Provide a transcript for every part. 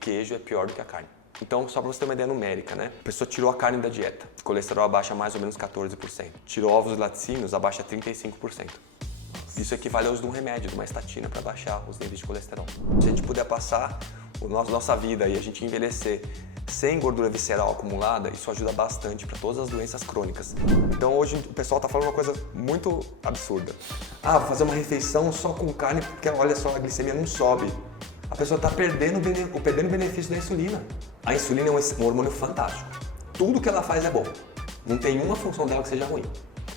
queijo é pior do que a carne. Então, só para você ter uma ideia numérica, né? A pessoa tirou a carne da dieta, o colesterol abaixa mais ou menos 14%. Tirou ovos e laticínios, abaixa 35%. Isso equivale ao uso de um remédio, de uma estatina, para baixar os níveis de colesterol. Se a gente puder passar nossa vida e a gente envelhecer sem gordura visceral acumulada, isso ajuda bastante para todas as doenças crônicas. Então hoje o pessoal está falando uma coisa muito absurda. Vou fazer uma refeição só com carne porque olha só, a glicemia não sobe. A pessoa está perdendo o benefício da insulina. A insulina é um hormônio fantástico. Tudo que ela faz é bom. Não tem uma função dela que seja ruim.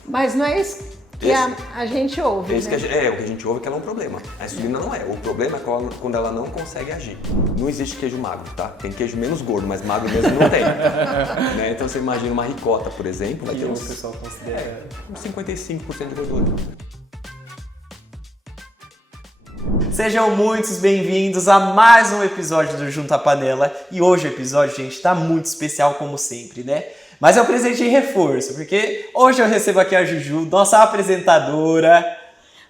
Mas não é isso que a gente ouve, né? O que a gente ouve é que ela é um problema. A insulina não é. O problema é quando ela não consegue agir. Não existe queijo magro, tá? Tem queijo menos gordo, mas magro mesmo não tem. Né? Então você imagina uma ricota, por exemplo, vai ter o pessoal considera uns 55% de gordura. Sejam muitos bem-vindos a mais um episódio do Junto à Panela. E hoje o episódio, gente, tá muito especial como sempre, né? Mas é um presente de reforço, porque hoje eu recebo aqui a Juju, nossa apresentadora.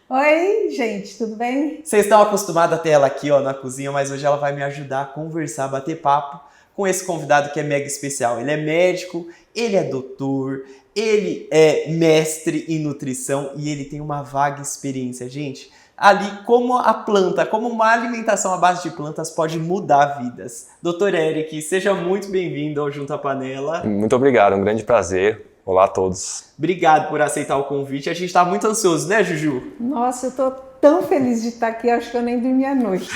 Oi, gente, tudo bem? Vocês estão acostumados a ter ela aqui, ó, na cozinha, mas hoje ela vai me ajudar a conversar, bater papo com esse convidado que é mega especial. Ele é médico, ele é doutor, ele é mestre em nutrição e ele tem uma vaga experiência, gente. Ali, como a planta, como uma alimentação à base de plantas pode mudar vidas. Dr. Eric, seja muito bem-vindo ao Junto à Panela. Muito obrigado, um grande prazer. Olá a todos. Obrigado por aceitar o convite. A gente está muito ansioso, né, Juju? Nossa, eu tô tão feliz de estar aqui, acho que eu nem dormi à noite.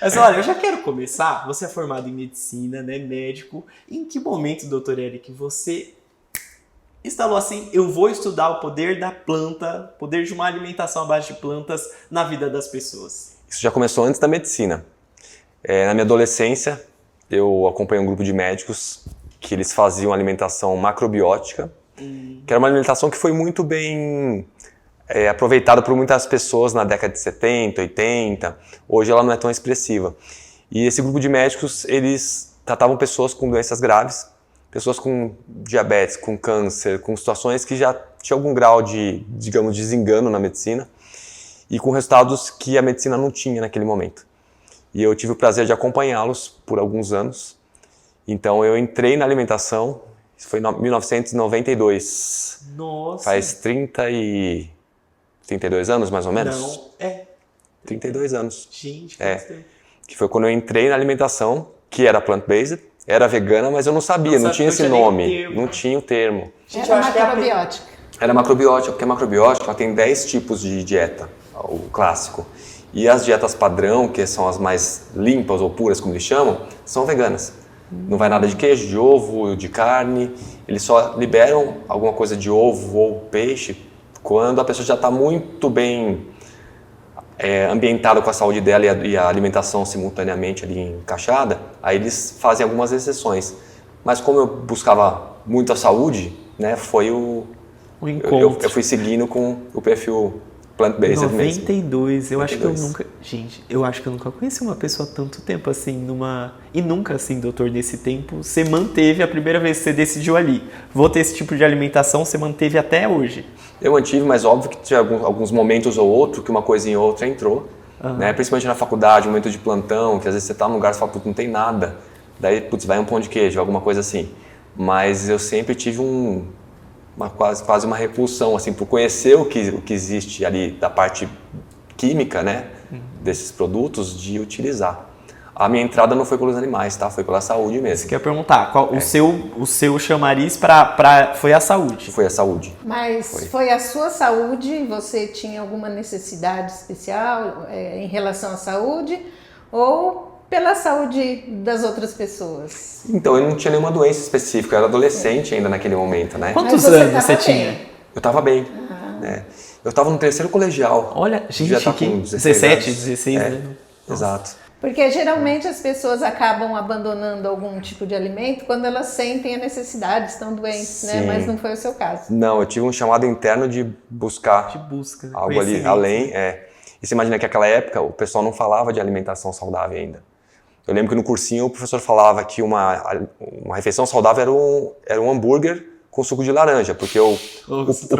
Mas olha, eu já quero começar. Você é formado em medicina, né, médico. Em que momento, Dr. Eric, você instalou assim, eu vou estudar o poder da planta, o poder de uma alimentação à base de plantas na vida das pessoas? Isso já começou antes da medicina. Na minha adolescência, eu acompanhei um grupo de médicos que eles faziam alimentação macrobiótica, que era uma alimentação que foi muito bem aproveitada por muitas pessoas na década de 70, 80. Hoje ela não é tão expressiva. E esse grupo de médicos, eles tratavam pessoas com doenças graves, pessoas com diabetes, com câncer, com situações que já tinham algum grau de, digamos, desengano na medicina e com resultados que a medicina não tinha naquele momento. E eu tive o prazer de acompanhá-los por alguns anos. Então eu entrei na alimentação, isso foi em 1992. Nossa! Faz 32 anos, mais ou menos? Não, 32 anos. Gente, quanto tempo. Que foi quando eu entrei na alimentação, que era plant-based, era vegana, mas eu não sabia, não tinha esse nome, não tinha o termo. Gente, Era macrobiótica. Era macrobiótica, porque a macrobiótica ela tem 10 tipos de dieta, o clássico. E as dietas padrão, que são as mais limpas ou puras, como eles chamam, são veganas. Não vai nada de queijo, de ovo, de carne. Eles só liberam alguma coisa de ovo ou peixe quando a pessoa já está muito bem ambientada com a saúde dela e a alimentação simultaneamente ali encaixada. Aí eles fazem algumas exceções. Mas como eu buscava muito a saúde, né, foi o encontro. Eu fui seguindo com o perfil plant-based mesmo. 92, eu acho que eu nunca... Gente, eu acho que eu nunca conheci uma pessoa há tanto tempo assim, E nunca, assim, doutor, nesse tempo, você manteve a primeira vez que você decidiu ali. Vou ter esse tipo de alimentação, você manteve até hoje. Eu mantive, mas óbvio que tinha alguns momentos ou outro que uma coisinha ou outra entrou. Né? Principalmente na faculdade, um momento de plantão, que às vezes você tá num lugar e fala, putz, não tem nada. Daí, putz, vai um pão de queijo, alguma coisa assim. Mas eu sempre tive quase uma repulsão, assim, por conhecer o que existe ali da parte química, né, desses produtos, de utilizar. A minha entrada não foi pelos animais, tá? Foi pela saúde mesmo. Você quer perguntar, o seu chamariz foi a saúde? Foi a saúde. Mas foi a sua saúde? Você tinha alguma necessidade especial em relação à saúde? Ou pela saúde das outras pessoas? Então, eu não tinha nenhuma doença específica, eu era adolescente ainda naquele momento, né? Quantos anos você tinha? Eu tava bem, né? Eu tava no terceiro colegial. Olha, gente, já tá com 17, 16, né? Exato. Porque geralmente as pessoas acabam abandonando algum tipo de alimento quando elas sentem a necessidade, estão doentes, né? Mas não foi o seu caso. Não, eu tive um chamado interno de buscar algo ali além. E você imagina que naquela época o pessoal não falava de alimentação saudável ainda. Eu lembro que no cursinho o professor falava que uma refeição saudável era um hambúrguer com suco de laranja, porque o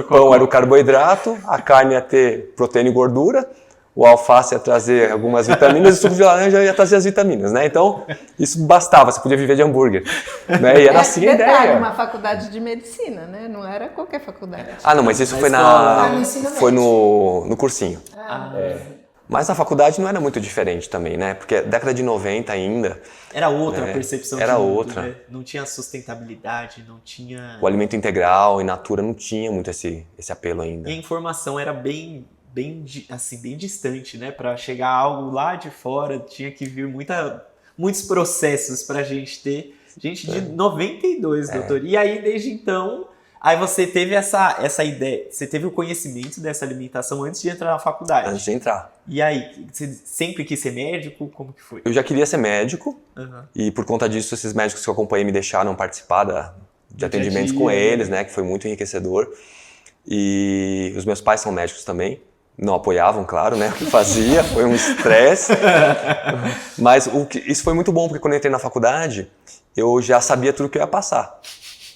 pão era o carboidrato, a carne ia ter proteína e gordura, o alface ia trazer algumas vitaminas e o suco de laranja ia trazer as vitaminas, né? Então, isso bastava, você podia viver de hambúrguer. Né? E era assim a detalhe, ideia. uma faculdade de medicina, né? Não era qualquer faculdade. Ah, não, mas isso foi no cursinho. Mas na faculdade não era muito diferente também, né? Porque década de 90 ainda... Era outra a percepção era de mundo, outra. né? Não tinha sustentabilidade, não tinha... O alimento integral in natura não tinha muito esse apelo ainda. E a informação era bem distante, né? Para chegar a algo lá de fora, tinha que vir muitos processos pra gente ter. Gente de 92, doutor. E aí, desde então... Aí você teve essa ideia, você teve o conhecimento dessa alimentação antes de entrar na faculdade. Antes de entrar. E aí, você sempre quis ser médico? Como que foi? Eu já queria ser médico, e por conta disso, esses médicos que eu acompanhei me deixaram participar de atendimentos com eles, né, que foi muito enriquecedor. E os meus pais são médicos também, não apoiavam, claro, né, o que fazia, foi um estresse. Mas isso foi muito bom, porque quando eu entrei na faculdade, eu já sabia tudo que eu ia passar.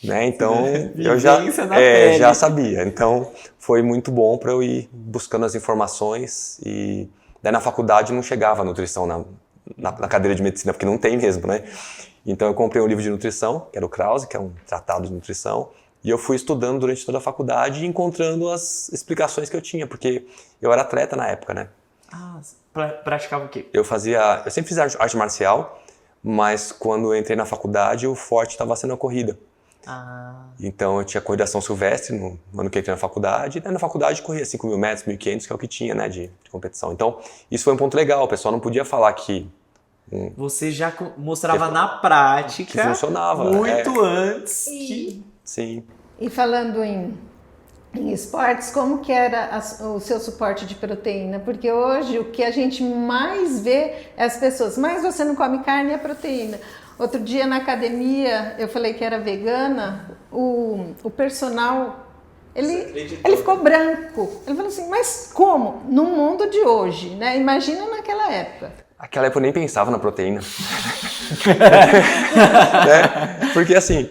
Né? Então, eu já sabia. Então, foi muito bom para eu ir buscando as informações. E daí na faculdade não chegava a nutrição na cadeira de medicina, porque não tem mesmo, né? Então, eu comprei um livro de nutrição, que era o Krause, que é um tratado de nutrição. E eu fui estudando durante toda a faculdade e encontrando as explicações que eu tinha, porque eu era atleta na época, né? Ah, praticava o quê? Eu sempre fiz arte marcial, mas quando eu entrei na faculdade, o forte estava sendo a corrida. Então eu tinha corrida São Silvestre no ano que eu entrei na faculdade, e daí na faculdade eu corria 5.000 metros, 1.500, que é o que tinha, né, de competição. Então isso foi um ponto legal, o pessoal não podia falar que... Você já mostrava na prática que funcionava, muito antes. Sim. E falando em esportes, como que era o seu suporte de proteína? Porque hoje o que a gente mais vê é as pessoas, mas você não come carne, é proteína. Outro dia na academia, eu falei que era vegana, o personal, ele ficou branco. Ele falou assim, mas como? No mundo de hoje, né? Imagina naquela época. Naquela época eu nem pensava na proteína. Porque assim,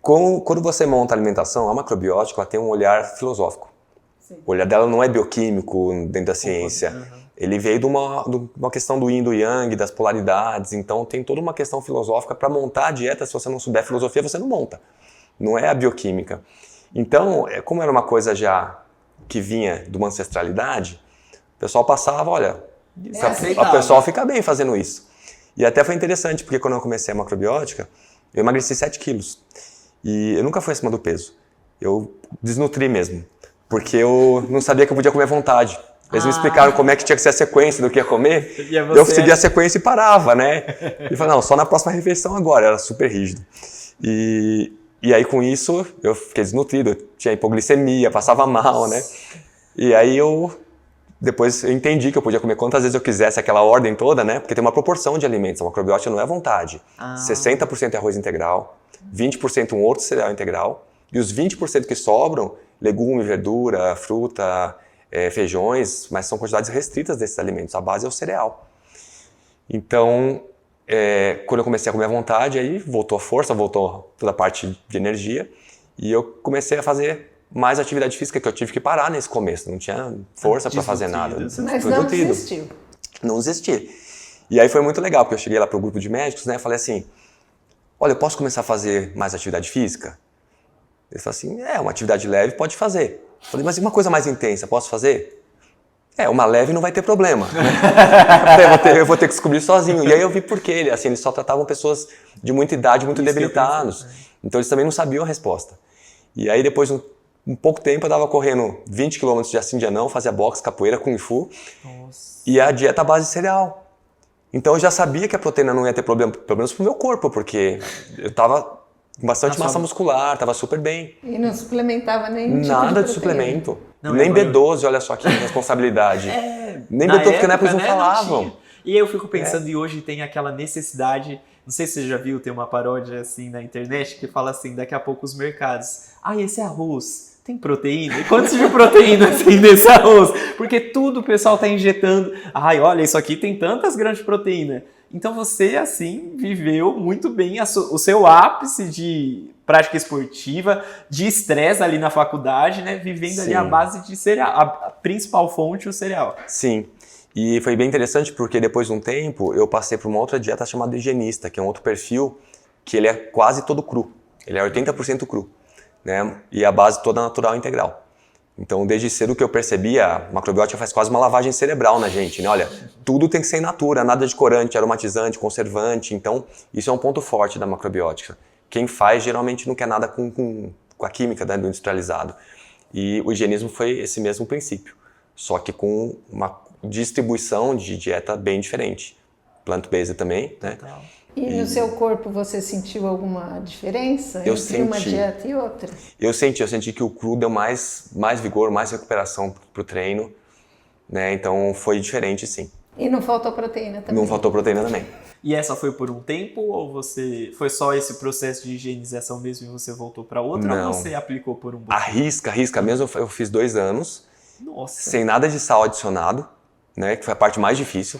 quando você monta a alimentação, a macrobiótica ela tem um olhar filosófico. Sim. O olhar dela não é bioquímico dentro da ciência. Ele veio de uma questão do yin e do yang, das polaridades, então tem toda uma questão filosófica para montar a dieta. Se você não souber filosofia, você não monta. Não é a bioquímica. Então, como era uma coisa já que vinha de uma ancestralidade, o pessoal passava, olha, o pessoal fica bem fazendo isso. E até foi interessante, porque quando eu comecei a macrobiótica, eu emagreci 7 quilos. E eu nunca fui acima do peso. Eu desnutri mesmo, porque eu não sabia que eu podia comer à vontade. Eles me explicaram como é que tinha que ser a sequência do que ia comer. Eu seguia a sequência e parava, né? E falei, não, só na próxima refeição agora. Era super rígido. E aí com isso eu fiquei desnutrido. Tinha hipoglicemia, passava mal, né? E aí depois eu entendi que eu podia comer quantas vezes eu quisesse, aquela ordem toda, né? Porque tem uma proporção de alimentos. A macrobiótica não é à vontade. 60% é arroz integral, 20% um outro cereal integral. E os 20% que sobram, legume, verdura, fruta... feijões, mas são quantidades restritas desses alimentos. A base é o cereal. Então, quando eu comecei a comer à vontade, aí voltou a força, voltou toda a parte de energia, e eu comecei a fazer mais atividade física, que eu tive que parar nesse começo, não tinha força para fazer nada. Mas não desistiu. Não desisti. E aí foi muito legal, porque eu cheguei lá para o grupo de médicos, né, falei assim, olha, eu posso começar a fazer mais atividade física? Eles falaram assim, uma atividade leve pode fazer. Eu falei, mas e uma coisa mais intensa, posso fazer? Uma leve não vai ter problema. Eu vou ter que descobrir sozinho. E aí eu vi por quê. Eles só tratavam pessoas de muita idade, muito debilitados. Então eles também não sabiam a resposta. E aí depois de um pouco tempo eu estava correndo 20 km de assim dia não, fazia boxe, capoeira, kung fu. Nossa. E a dieta à base de cereal. Então eu já sabia que a proteína não ia ter problema, pelo menos pro meu corpo, porque eu estava com bastante massa muscular, estava super bem. E não suplementava nenhum tipo Nada de suplemento. Não, nem B12, olha só que responsabilidade. Nem B12, porque na época eles não falavam. E eu fico pensando, e hoje tem aquela necessidade, não sei se você já viu, tem uma paródia assim na internet que fala assim, daqui a pouco os mercados, esse arroz tem proteína? E quantos de proteína tem nesse arroz? Porque tudo o pessoal está injetando, olha, isso aqui tem tantas gramas de proteína. Então você, assim, viveu muito bem o seu ápice de prática esportiva, de estresse ali na faculdade, né? Vivendo ali a base de cereal, a principal fonte, o cereal. Sim. E foi bem interessante porque depois de um tempo eu passei por uma outra dieta chamada higienista, que é um outro perfil que ele é quase todo cru. Ele é 80% cru, né? E a base toda natural e integral. Então, desde cedo que eu percebi, a macrobiótica faz quase uma lavagem cerebral na gente, né? Olha, tudo tem que ser in natura, nada de corante, aromatizante, conservante. Então, isso é um ponto forte da macrobiótica. Quem faz, geralmente, não quer nada com a química, né, do industrializado. E o higienismo foi esse mesmo princípio, só que com uma distribuição de dieta bem diferente. Plant-based também, né? Total. E no seu corpo você sentiu alguma diferença Eu entre uma senti. dieta e outra? Eu senti que o cru deu mais vigor, mais recuperação pro treino, né? Então foi diferente, sim. E não faltou proteína também? Não faltou proteína também. E essa foi por um tempo ou você foi só esse processo de higienização mesmo e você voltou para outra Não. ou você aplicou por um bom tempo? Arrisca mesmo, eu fiz 2 anos, Nossa. sem nada de sal adicionado, né? Que foi a parte mais difícil.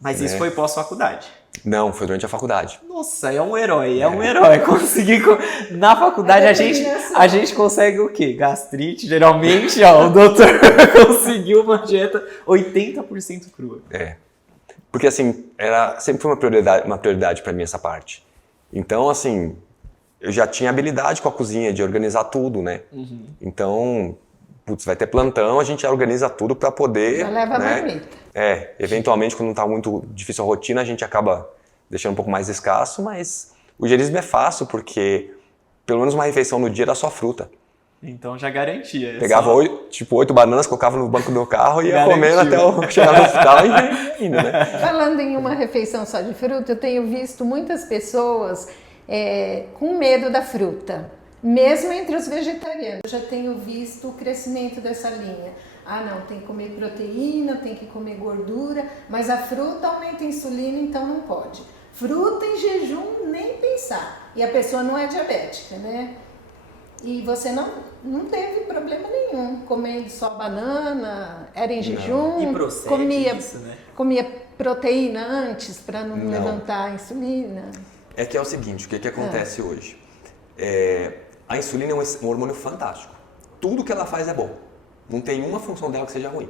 Mas isso foi pós-faculdade. Não, foi durante a faculdade. Nossa, é um herói, Consegui. Na faculdade a gente consegue o quê? Gastrite, geralmente, ó, o doutor conseguiu uma dieta 80% crua. Porque assim, sempre foi uma prioridade para mim essa parte. Então, assim, eu já tinha habilidade com a cozinha de organizar tudo, né? Então, putz, vai ter plantão, a gente já organiza tudo para poder... Já leva a né? marmita. Eventualmente, quando não tá muito difícil a rotina, a gente acaba deixando um pouco mais escasso, mas o higienismo é fácil porque pelo menos uma refeição no dia era só fruta. Então já garantia. Pegava 8 bananas, colocava no banco do carro e ia comendo até eu chegar no hospital e ia indo, né? Falando em uma refeição só de fruta, eu tenho visto muitas pessoas com medo da fruta. Mesmo entre os vegetarianos, eu já tenho visto o crescimento dessa linha. Ah, não, tem que comer proteína, tem que comer gordura, mas a fruta aumenta a insulina, então não pode. Fruta em jejum, nem pensar. E a pessoa não é diabética, né? E você não teve problema nenhum comendo só banana, era em jejum, E procede isso, né? comia proteína antes para não levantar a insulina. É que é o seguinte, o que acontece hoje? A insulina é um hormônio fantástico. Tudo que ela faz é bom. Não tem uma função dela que seja ruim.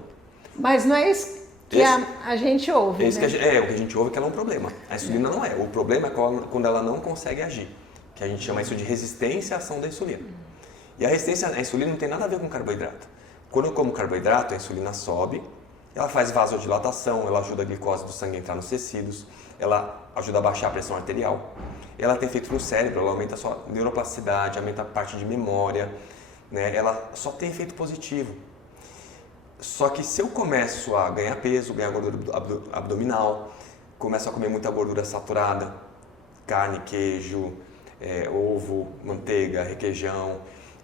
Mas não é isso que a gente ouve, né? O que a gente ouve é que ela é um problema. A insulina não é. O problema é quando ela não consegue agir. Que a gente chama isso de resistência à ação da insulina. E a resistência à insulina não tem nada a ver com carboidrato. Quando eu como carboidrato, a insulina sobe, ela faz vasodilatação, ela ajuda a glicose do sangue a entrar nos tecidos, ela ajuda a baixar a pressão arterial. Ela tem efeito no cérebro, ela aumenta a sua neuroplasticidade, aumenta a parte de memória, né? Ela só tem efeito positivo. Só que se eu começo a ganhar peso, ganhar gordura abdominal, começo a comer muita gordura saturada, carne, queijo, ovo, manteiga, requeijão,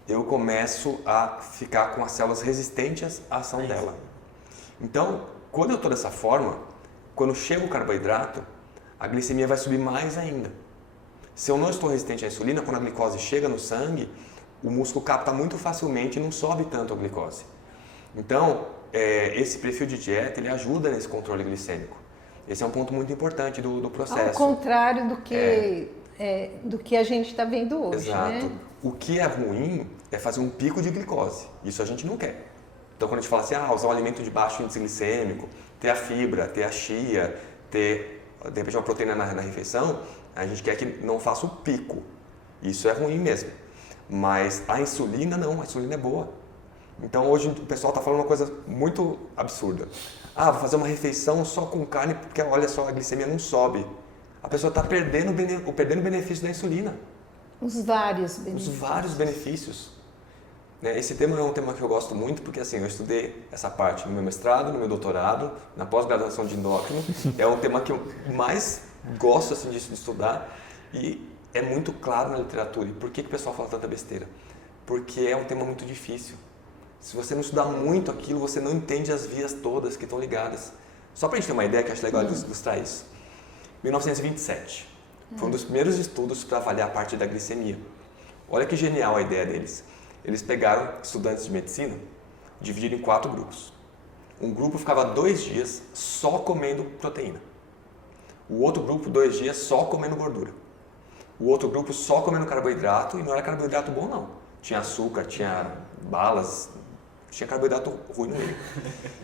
eu começo a ficar com as células resistentes à ação dela. Então, quando eu estou dessa forma, quando chega o carboidrato, a glicemia vai subir mais ainda. Se eu não estou resistente à insulina, quando a glicose chega no sangue, o músculo capta muito facilmente e não sobe tanto a glicose. Então, esse perfil de dieta, ele ajuda nesse controle glicêmico. Esse é um ponto muito importante do processo. Ao contrário do que a gente está vendo hoje, Exato. né? O que é ruim é fazer um pico de glicose. Isso a gente não quer. Então, quando a gente fala assim, usar um alimento de baixo índice glicêmico, ter a fibra, ter a chia, ter, de repente, uma proteína na refeição, a gente quer que não faça o pico. Isso é ruim mesmo. Mas a insulina não, a insulina é boa. Então hoje o pessoal está falando uma coisa muito absurda. Vou fazer uma refeição só com carne porque olha só, a glicemia não sobe. A pessoa está perdendo o benefício da insulina. Os vários benefícios. Os vários benefícios. Esse tema é um tema que eu gosto muito porque assim, eu estudei essa parte no meu mestrado, no meu doutorado, na pós-graduação de endócrino. É um tema que eu mais gosto assim, de estudar e é muito claro na literatura. E por que o pessoal fala tanta besteira? Porque é um tema muito difícil. Se você não estudar muito aquilo, você não entende as vias todas que estão ligadas. Só para a gente ter uma ideia, que eu acho legal ilustrar isso. 1927. Foi um dos primeiros estudos para avaliar a parte da glicemia. Olha que genial a ideia deles. Eles pegaram estudantes de medicina, dividiram em 4 grupos. Um grupo ficava 2 dias só comendo proteína. O outro grupo, 2 dias só comendo gordura. O outro grupo só comendo carboidrato, e não era carboidrato bom não. Tinha açúcar, tinha balas, tinha carboidrato ruim no meio.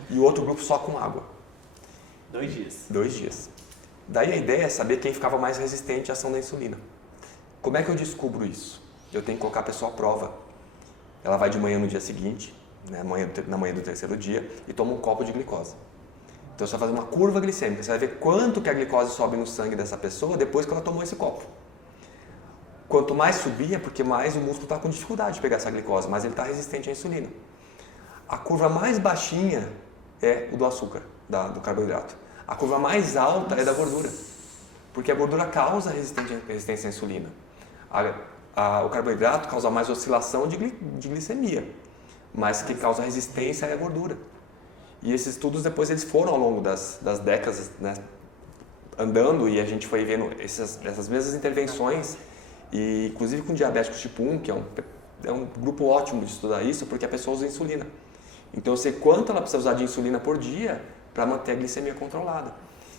E o outro grupo só com água. 2 dias. 2 dias. Daí a ideia é saber quem ficava mais resistente à ação da insulina. Como é que eu descubro isso? Eu tenho que colocar a pessoa à prova. Ela vai de manhã no dia seguinte, né, na manhã do 3º dia, e toma um copo de glicose. Então você vai fazer uma curva glicêmica, você vai ver quanto que a glicose sobe no sangue dessa pessoa depois que ela tomou esse copo. Quanto mais subir, é porque mais o músculo está com dificuldade de pegar essa glicose, mas ele está resistente à insulina. A curva mais baixinha é o do açúcar, do carboidrato. A curva mais alta é da gordura, porque a gordura causa resistência à insulina. O carboidrato causa mais oscilação de glicemia, mas quem causa resistência é a gordura. E esses estudos depois eles foram ao longo das décadas, né, andando, e a gente foi vendo essas mesmas intervenções, e inclusive com diabéticos tipo 1, que é um grupo ótimo de estudar isso, porque a pessoa usa insulina. Então eu sei quanto ela precisa usar de insulina por dia para manter a glicemia controlada.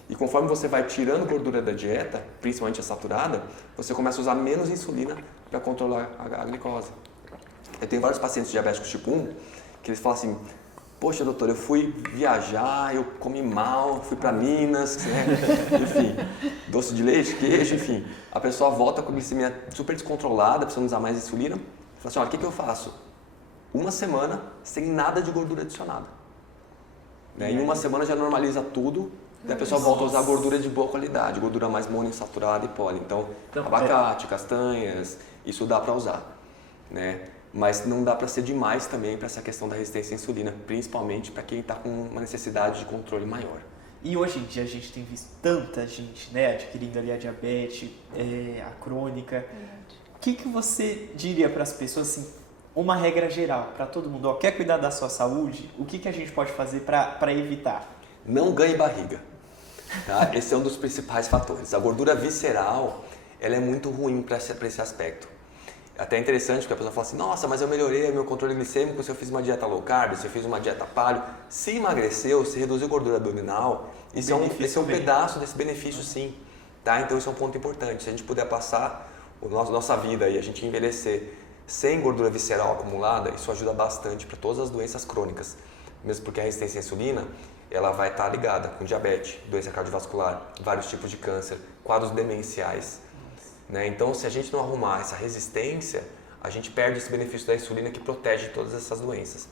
E conforme você vai tirando gordura da dieta, principalmente a saturada, você começa a usar menos insulina para controlar a glicose. Eu tenho vários pacientes diabéticos tipo 1 que eles falam assim: poxa, doutor, eu fui viajar, eu comi mal, fui para Minas, né? Enfim, doce de leite, queijo, enfim. A pessoa volta com a glicemia super descontrolada, precisando usar mais insulina. Fala assim: olha, o que eu faço? 1 semana sem nada de gordura adicionada. Né? Em 1 semana já normaliza tudo, daí a pessoa volta a usar gordura de boa qualidade, gordura mais monoinsaturada e poli. Então abacate, castanhas, isso dá para usar, né? Mas não dá para ser demais também para essa questão da resistência à insulina, principalmente para quem está com uma necessidade de controle maior. E hoje em dia a gente tem visto tanta gente, né, adquirindo ali a diabetes, a crônica. O que você diria para as pessoas, assim, uma regra geral para todo mundo? Ó, quer cuidar da sua saúde? O que a gente pode fazer para evitar? Não ganhe barriga. Tá? Esse é um dos principais fatores. A gordura visceral, ela é muito ruim para esse aspecto. Até é interessante porque a pessoa fala assim: nossa, mas eu melhorei meu controle glicêmico se eu fiz uma dieta low carb, se eu fiz uma dieta paleo. Se emagreceu, se reduziu gordura abdominal, esse é um pedaço desse benefício, sim. Tá? Então isso é um ponto importante. Se a gente puder passar nossa vida e a gente envelhecer sem gordura visceral acumulada, isso ajuda bastante para todas as doenças crônicas. Mesmo porque a resistência à insulina, ela vai estar ligada com diabetes, doença cardiovascular, vários tipos de câncer, quadros demenciais. Né? Então, se a gente não arrumar essa resistência, a gente perde esse benefício da insulina que protege todas essas doenças.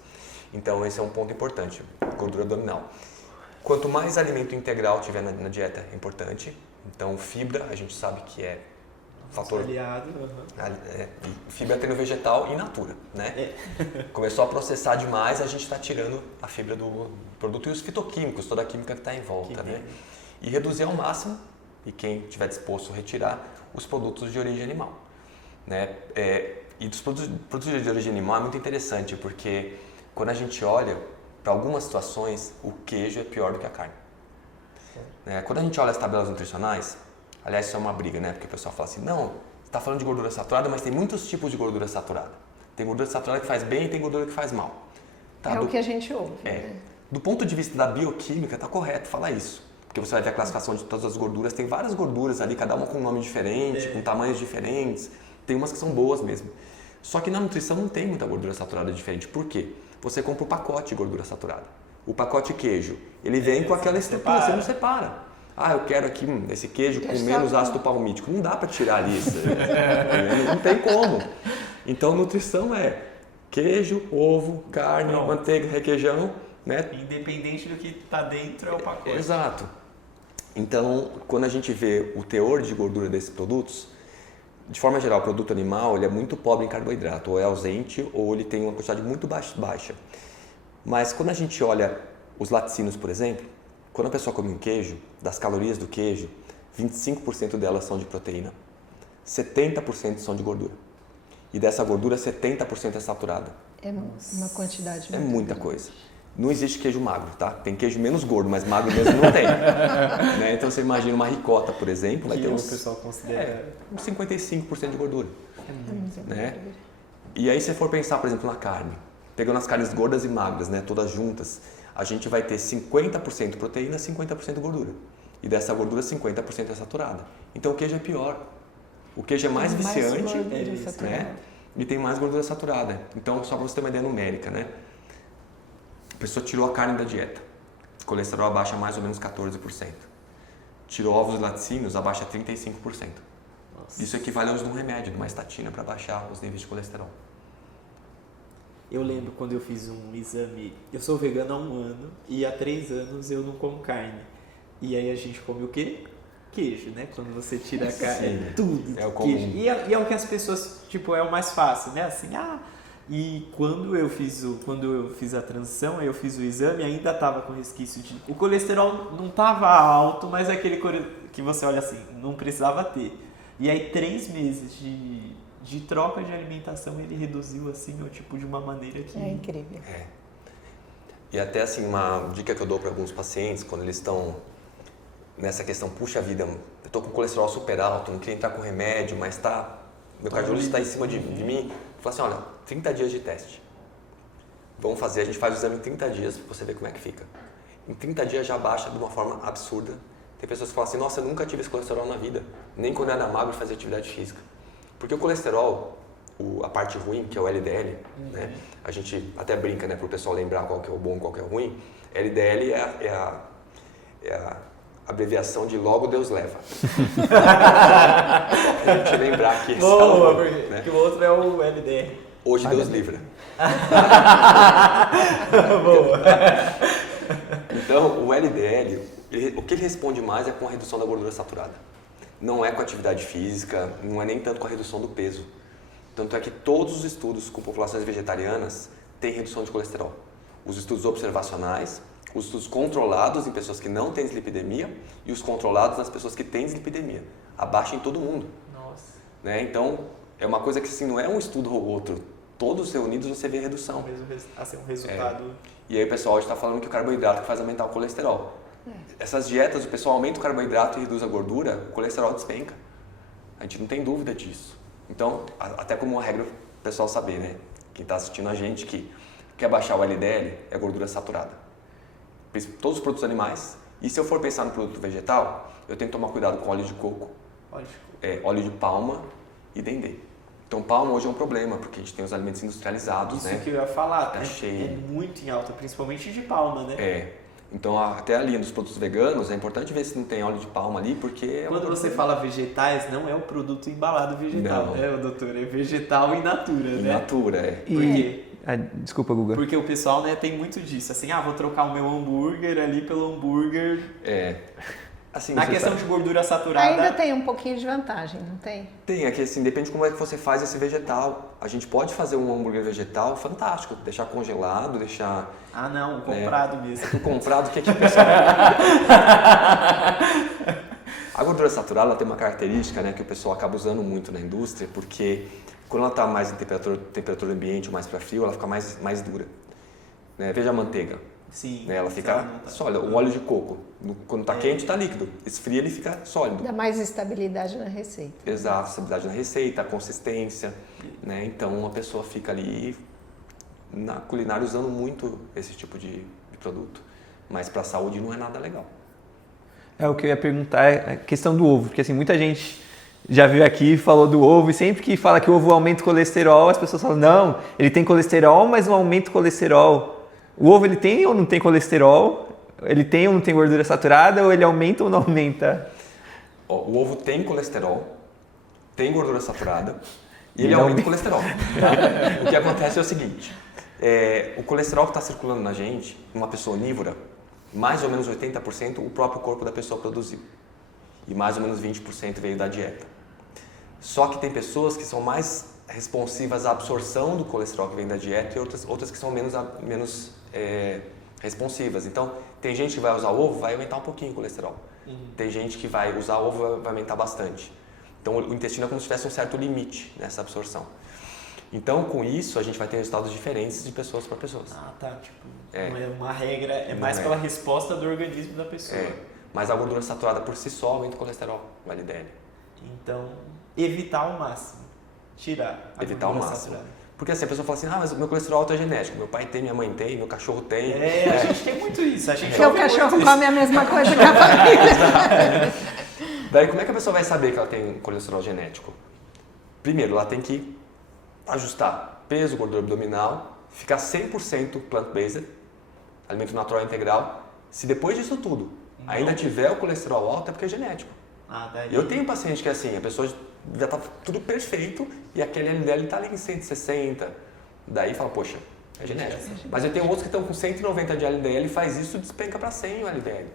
Então, esse é um ponto importante, gordura abdominal. Quanto mais alimento integral tiver na dieta, é importante. Então, fibra, a gente sabe que é fator... aliado. Fibra tem no vegetal e in natura, né? Começou a processar demais, a gente está tirando a fibra do produto e os fitoquímicos, toda a química que está em volta, né? E reduzir ao máximo, e quem estiver disposto a retirar, os produtos de origem animal, né? E dos produtos de origem animal é muito interessante, porque quando a gente olha para algumas situações, o queijo é pior do que a carne. Né? Quando a gente olha as tabelas nutricionais, aliás, isso é uma briga, né? Porque o pessoal fala assim: não, você está falando de gordura saturada, mas tem muitos tipos de gordura saturada. Tem gordura saturada que faz bem e tem gordura que faz mal. Tá? O que a gente ouve. Né? Do ponto de vista da bioquímica, está correto falar isso. Porque você vai ver a classificação de todas as gorduras, tem várias gorduras ali, cada uma com um nome diferente, com tamanhos diferentes, tem umas que são boas mesmo. Só que na nutrição não tem muita gordura saturada diferente. Por quê? Você compra o pacote de gordura saturada. O pacote queijo, ele vem com aquela estrutura, você não separa. Ah, eu quero aqui esse queijo com menos ácido palmítico. Não dá para tirar ali isso. Não tem como. Então, nutrição é queijo, ovo, carne, manteiga, requeijão, né? Independente do que está dentro, é o pacote. Exato. Então, quando a gente vê o teor de gordura desses produtos, de forma geral, o produto animal ele é muito pobre em carboidrato, ou é ausente, ou ele tem uma quantidade muito baixa. Mas quando a gente olha os laticínios, por exemplo, quando a pessoa come um queijo, das calorias do queijo, 25% delas são de proteína, 70% são de gordura. E dessa gordura, 70% é saturada. É uma quantidade muito muita coisa. Não existe queijo magro, tá? tem queijo menos gordo, mas magro mesmo não tem. Né? Então você imagina uma ricota, por exemplo, vai ter o pessoal considera uns 55% de gordura. Né? E aí se for pensar, por exemplo, na carne, pegando as carnes gordas e magras, né, todas juntas, a gente vai ter 50% proteína e 50% gordura. e dessa gordura 50% é saturada. Então o queijo é pior. O queijo é mais viciante, né? E tem mais gordura saturada. Então, só para você ter uma ideia numérica, né? A pessoa tirou a carne da dieta. O colesterol abaixa mais ou menos 14%. Tirou ovos e laticínios, abaixa 35%. Nossa. Isso equivale a uso de um remédio, de uma estatina, para baixar os níveis de colesterol. Eu lembro quando eu fiz um exame, eu sou vegano há 1 ano e há 3 anos eu não como carne. E aí a gente come o quê? Queijo, né? Quando você tira a carne, é tudo é o queijo. comum. E é o que as pessoas, tipo, é o mais fácil, né? Assim, e quando eu fiz a transição, eu fiz o exame, ainda tava com resquício de... O colesterol não tava alto, mas é aquele que você olha assim, não precisava ter. E aí 3 meses de troca de alimentação, ele reduziu assim, tipo, de uma maneira que... É incrível. E até assim, uma dica que eu dou para alguns pacientes, quando eles estão nessa questão, puxa vida, eu tô com colesterol super alto, não queria entrar com remédio, mas meu cardiologista está em cima de mim, fala assim, olha, 30 dias de teste. Vamos fazer, a gente faz o exame em 30 dias para você ver como é que fica. Em 30 dias já baixa de uma forma absurda. Tem pessoas que falam assim, nossa, eu nunca tive esse colesterol na vida, nem quando eu era magro e fazia atividade física. Porque o colesterol, a parte ruim, que é o LDL, né? A gente até brinca, né, para o pessoal lembrar qual que é o bom e qual que é o ruim. LDL é a abreviação de logo Deus leva. A gente lembrar que que o outro é o LDR. Hoje Deus livra. Boa. Então, o LDL, o que ele responde mais é com a redução da gordura saturada. Não é com a atividade física, não é nem tanto com a redução do peso. Tanto é que todos os estudos com populações vegetarianas têm redução de colesterol. Os estudos observacionais, os estudos controlados em pessoas que não têm dislipidemia e os controlados nas pessoas que têm dislipidemia. Abaixa em todo mundo. Nossa. Né? Então, é uma coisa que assim, não é um estudo ou outro. Todos reunidos você vê redução. Um resultado. E aí o pessoal está falando que o carboidrato que faz aumentar o colesterol. Essas dietas, o pessoal aumenta o carboidrato e reduz a gordura, o colesterol despenca. A gente não tem dúvida disso. Então, até como uma regra, o pessoal saber, né? Quem está assistindo a gente que quer baixar o LDL, é gordura saturada. Todos os produtos animais. E se eu for pensar no produto vegetal, eu tenho que tomar cuidado com óleo de coco, óleo de palma e dendê. Então, palma hoje é um problema, porque a gente tem os alimentos industrializados, Isso né? que eu ia falar, Tá cheio. É muito em alta, principalmente de palma, né? Então, até a linha dos produtos veganos, é importante ver se não tem óleo de palma ali, porque... Quando você fala vegetais, não é o produto embalado vegetal, não. Né, doutor? É vegetal in natura, né? In natura, Por quê? Desculpa, Guga. Porque o pessoal, né, tem muito disso, assim, vou trocar o meu hambúrguer ali pelo hambúrguer... Assim, na questão de gordura saturada... Ainda tem um pouquinho de vantagem, não tem? Tem, é que assim, depende de como é que você faz esse vegetal. A gente pode fazer um hambúrguer vegetal fantástico, deixar congelado, deixar... não, comprado mesmo. O comprado, que o pessoal... A gordura saturada ela tem uma característica, né, que o pessoal acaba usando muito na indústria, porque quando ela está mais em temperatura ambiente ou mais para frio, ela fica mais dura. Né? Veja a manteiga. Sim. Né? Ela fica sólida. O óleo de coco, quando está quente, está líquido. Esfria, ele fica sólido. Dá mais estabilidade na receita. Exato, estabilidade na receita, a consistência. Né? Então, a pessoa fica ali na culinária usando muito esse tipo de produto. Mas para a saúde não é nada legal. O que eu ia perguntar é a questão do ovo, porque assim, muita gente já veio aqui e falou do ovo, e sempre que fala que o ovo aumenta o colesterol, as pessoas falam, não, ele tem colesterol, mas não aumenta o colesterol. O ovo, ele tem ou não tem colesterol? Ele tem ou não tem gordura saturada? Ou ele aumenta ou não aumenta? O ovo tem colesterol, tem gordura saturada e ele aumenta o colesterol. Tá? O que acontece é o seguinte, o colesterol que está circulando na gente, uma pessoa onívora, mais ou menos 80% o próprio corpo da pessoa produziu. E mais ou menos 20% veio da dieta. Só que tem pessoas que são mais responsivas à absorção do colesterol que vem da dieta e outras que são menos responsivas. Então, tem gente que vai usar ovo, vai aumentar um pouquinho o colesterol. Tem gente que vai usar ovo, vai aumentar bastante. Então, o intestino é como se tivesse um certo limite nessa absorção. Então, com isso, a gente vai ter resultados diferentes de pessoas para pessoas. Tipo, não é uma regra, é mais pela resposta do organismo da pessoa. Mas a gordura saturada por si só aumenta o colesterol, o LDL. Então, evitar ao máximo. Tirar a evitar ao gordura máximo. saturada. Porque assim, a pessoa fala assim, mas o meu colesterol alto é genético. Meu pai tem, minha mãe tem, meu cachorro tem. A gente tem muito isso. A gente Porque o cachorro come a mesma coisa que a família. Daí como é que a pessoa vai saber que ela tem colesterol genético? Primeiro, ela tem que ajustar peso, gordura abdominal, ficar 100% plant-based, alimento natural integral. Se depois disso tudo ainda tiver o colesterol alto, é porque é genético. Eu tenho paciente que é assim, a pessoa já está tudo perfeito e aquele LDL está ali em 160. Daí fala, poxa, é genético. Mas eu tenho outros que estão com 190 de LDL e faz isso e despenca para 100 o LDL.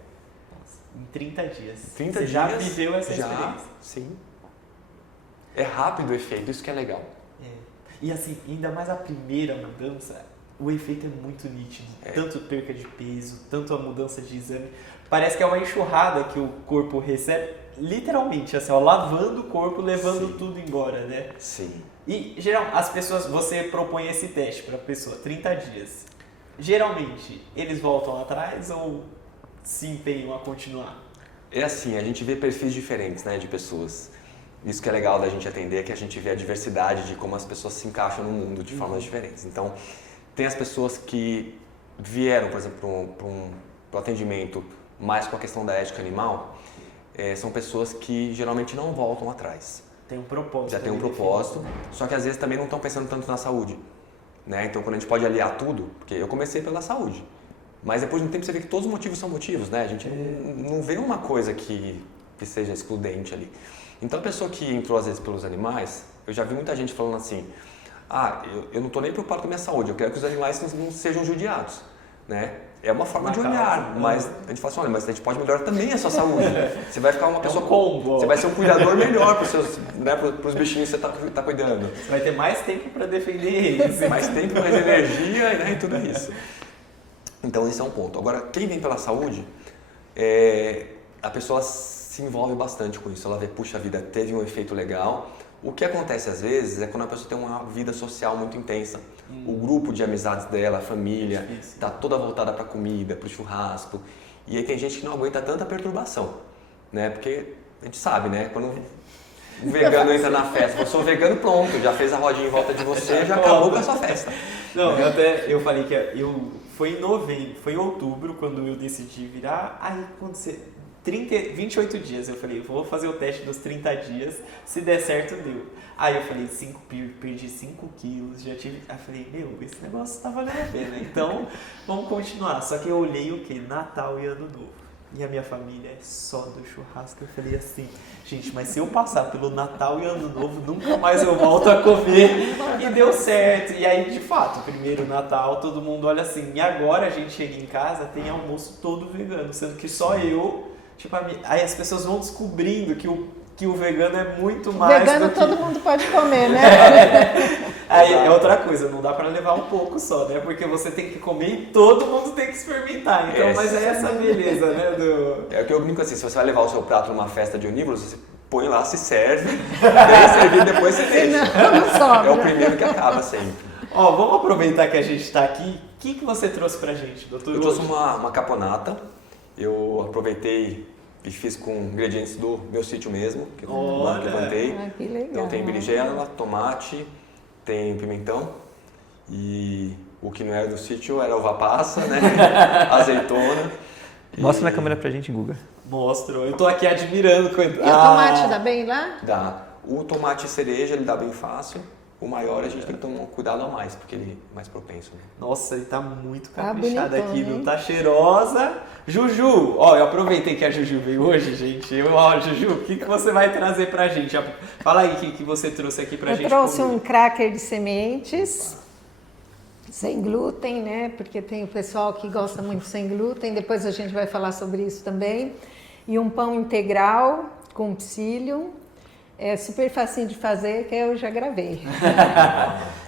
Em 30 dias. 30 Você dias. já viveu essa Já, experiência? sim. É rápido o efeito, isso que é legal. E assim, ainda mais a primeira mudança, o efeito é muito nítido. Tanto perca de peso, tanto a mudança de exame. Parece que é uma enxurrada que o corpo recebe, literalmente, assim, ó, lavando o corpo, levando tudo embora, né? Sim. E, geral, as pessoas, você propõe esse teste para a pessoa, 30 dias. Geralmente, eles voltam atrás ou se empenham a continuar? É assim, a gente vê perfis diferentes, né, de pessoas. Isso que é legal da gente atender, é que a gente vê a diversidade de como as pessoas se encaixam no mundo de formas diferentes. Então, tem as pessoas que vieram, por exemplo, para um atendimento mais com a questão da ética animal, são pessoas que geralmente não voltam atrás. Tem um propósito. Já tem um propósito, só que às vezes também não estão pensando tanto na saúde. Né? Então, quando a gente pode aliar tudo, porque eu comecei pela saúde, mas depois de um tempo você vê que todos os motivos são motivos, né? A gente não vê uma coisa que seja excludente ali. Então, a pessoa que entrou às vezes pelos animais, eu já vi muita gente falando assim, eu não estou nem preocupado com a minha saúde, eu quero que os animais não sejam judiados, né? É uma forma de olhar, mas a gente fala assim, olha, mas a gente pode melhorar também a sua saúde. Você vai ficar uma pessoa combo. Você vai ser um cuidador melhor para os seus, né, pros bichinhos que você tá cuidando. Você vai ter mais tempo para defender eles. Mais tempo, mais energia, né, e tudo isso. Então esse é um ponto. Agora, quem vem pela saúde, a pessoa se envolve bastante com isso. Ela vê, puxa vida, teve um efeito legal. O que acontece às vezes é quando a pessoa tem uma vida social muito intensa. O grupo de amizades dela, a família, está toda voltada para a comida, para o churrasco. E aí tem gente que não aguenta tanta perturbação, né? Porque a gente sabe, né? Quando um vegano entra na festa, eu sou vegano, pronto, já fez a rodinha em volta de você, já acabou com a sua festa. Não, eu falei que foi em novembro, foi em outubro quando eu decidi virar. Aí quando 28 dias, eu falei, vou fazer o teste dos 30 dias, se der certo, deu. Aí eu falei, perdi 5 quilos, já tive... Aí eu falei, esse negócio tá valendo a pena, então vamos continuar. Só que eu olhei o quê? Natal e Ano Novo. E a minha família é só do churrasco. Eu falei assim, gente, mas se eu passar pelo Natal e Ano Novo, nunca mais eu volto a comer. E deu certo. E aí, de fato, primeiro Natal, todo mundo olha assim. E agora a gente chega em casa, tem almoço todo vegano, sendo que só eu... Tipo, aí as pessoas vão descobrindo que o vegano é muito mais vegano do que... todo mundo pode comer, né? Aí é outra coisa, não dá pra levar um pouco só, né? Porque você tem que comer e todo mundo tem que experimentar. Então, mas é essa beleza, né? É o que eu brinco assim, se você vai levar o seu prato numa festa de onívoros, você põe lá, se serve, bem servido, depois você deixa. Não sobra. É o primeiro que acaba sempre. Ó, vamos aproveitar que a gente tá aqui. O que você trouxe pra gente, doutor? Eu trouxe uma caponata. Eu aproveitei e fiz com ingredientes do meu sítio mesmo, que eu plantei. Que legal. Então tem berinjela, tomate, tem pimentão e o que não era do sítio era uva passa, né? Azeitona. Mostra na câmera pra gente, Guga. Mostro, eu tô aqui admirando. E o tomate dá bem lá? Dá. O tomate cereja, ele dá bem fácil. O maior a gente tem que tomar um cuidado a mais, porque ele é mais propenso. Né? Nossa, ele tá muito caprichado bonitão, aqui, não hein? tá cheirosa. Juju, ó, eu aproveitei que a Juju veio hoje, gente. Juju, o que você vai trazer pra gente? Fala aí o que você trouxe aqui pra gente. Eu trouxe comer. um cracker de sementes, sem glúten, né? Porque tem o pessoal que gosta muito sem glúten, depois a gente vai falar sobre isso também. E um pão integral com psyllium. É super facinho de fazer, que eu já gravei.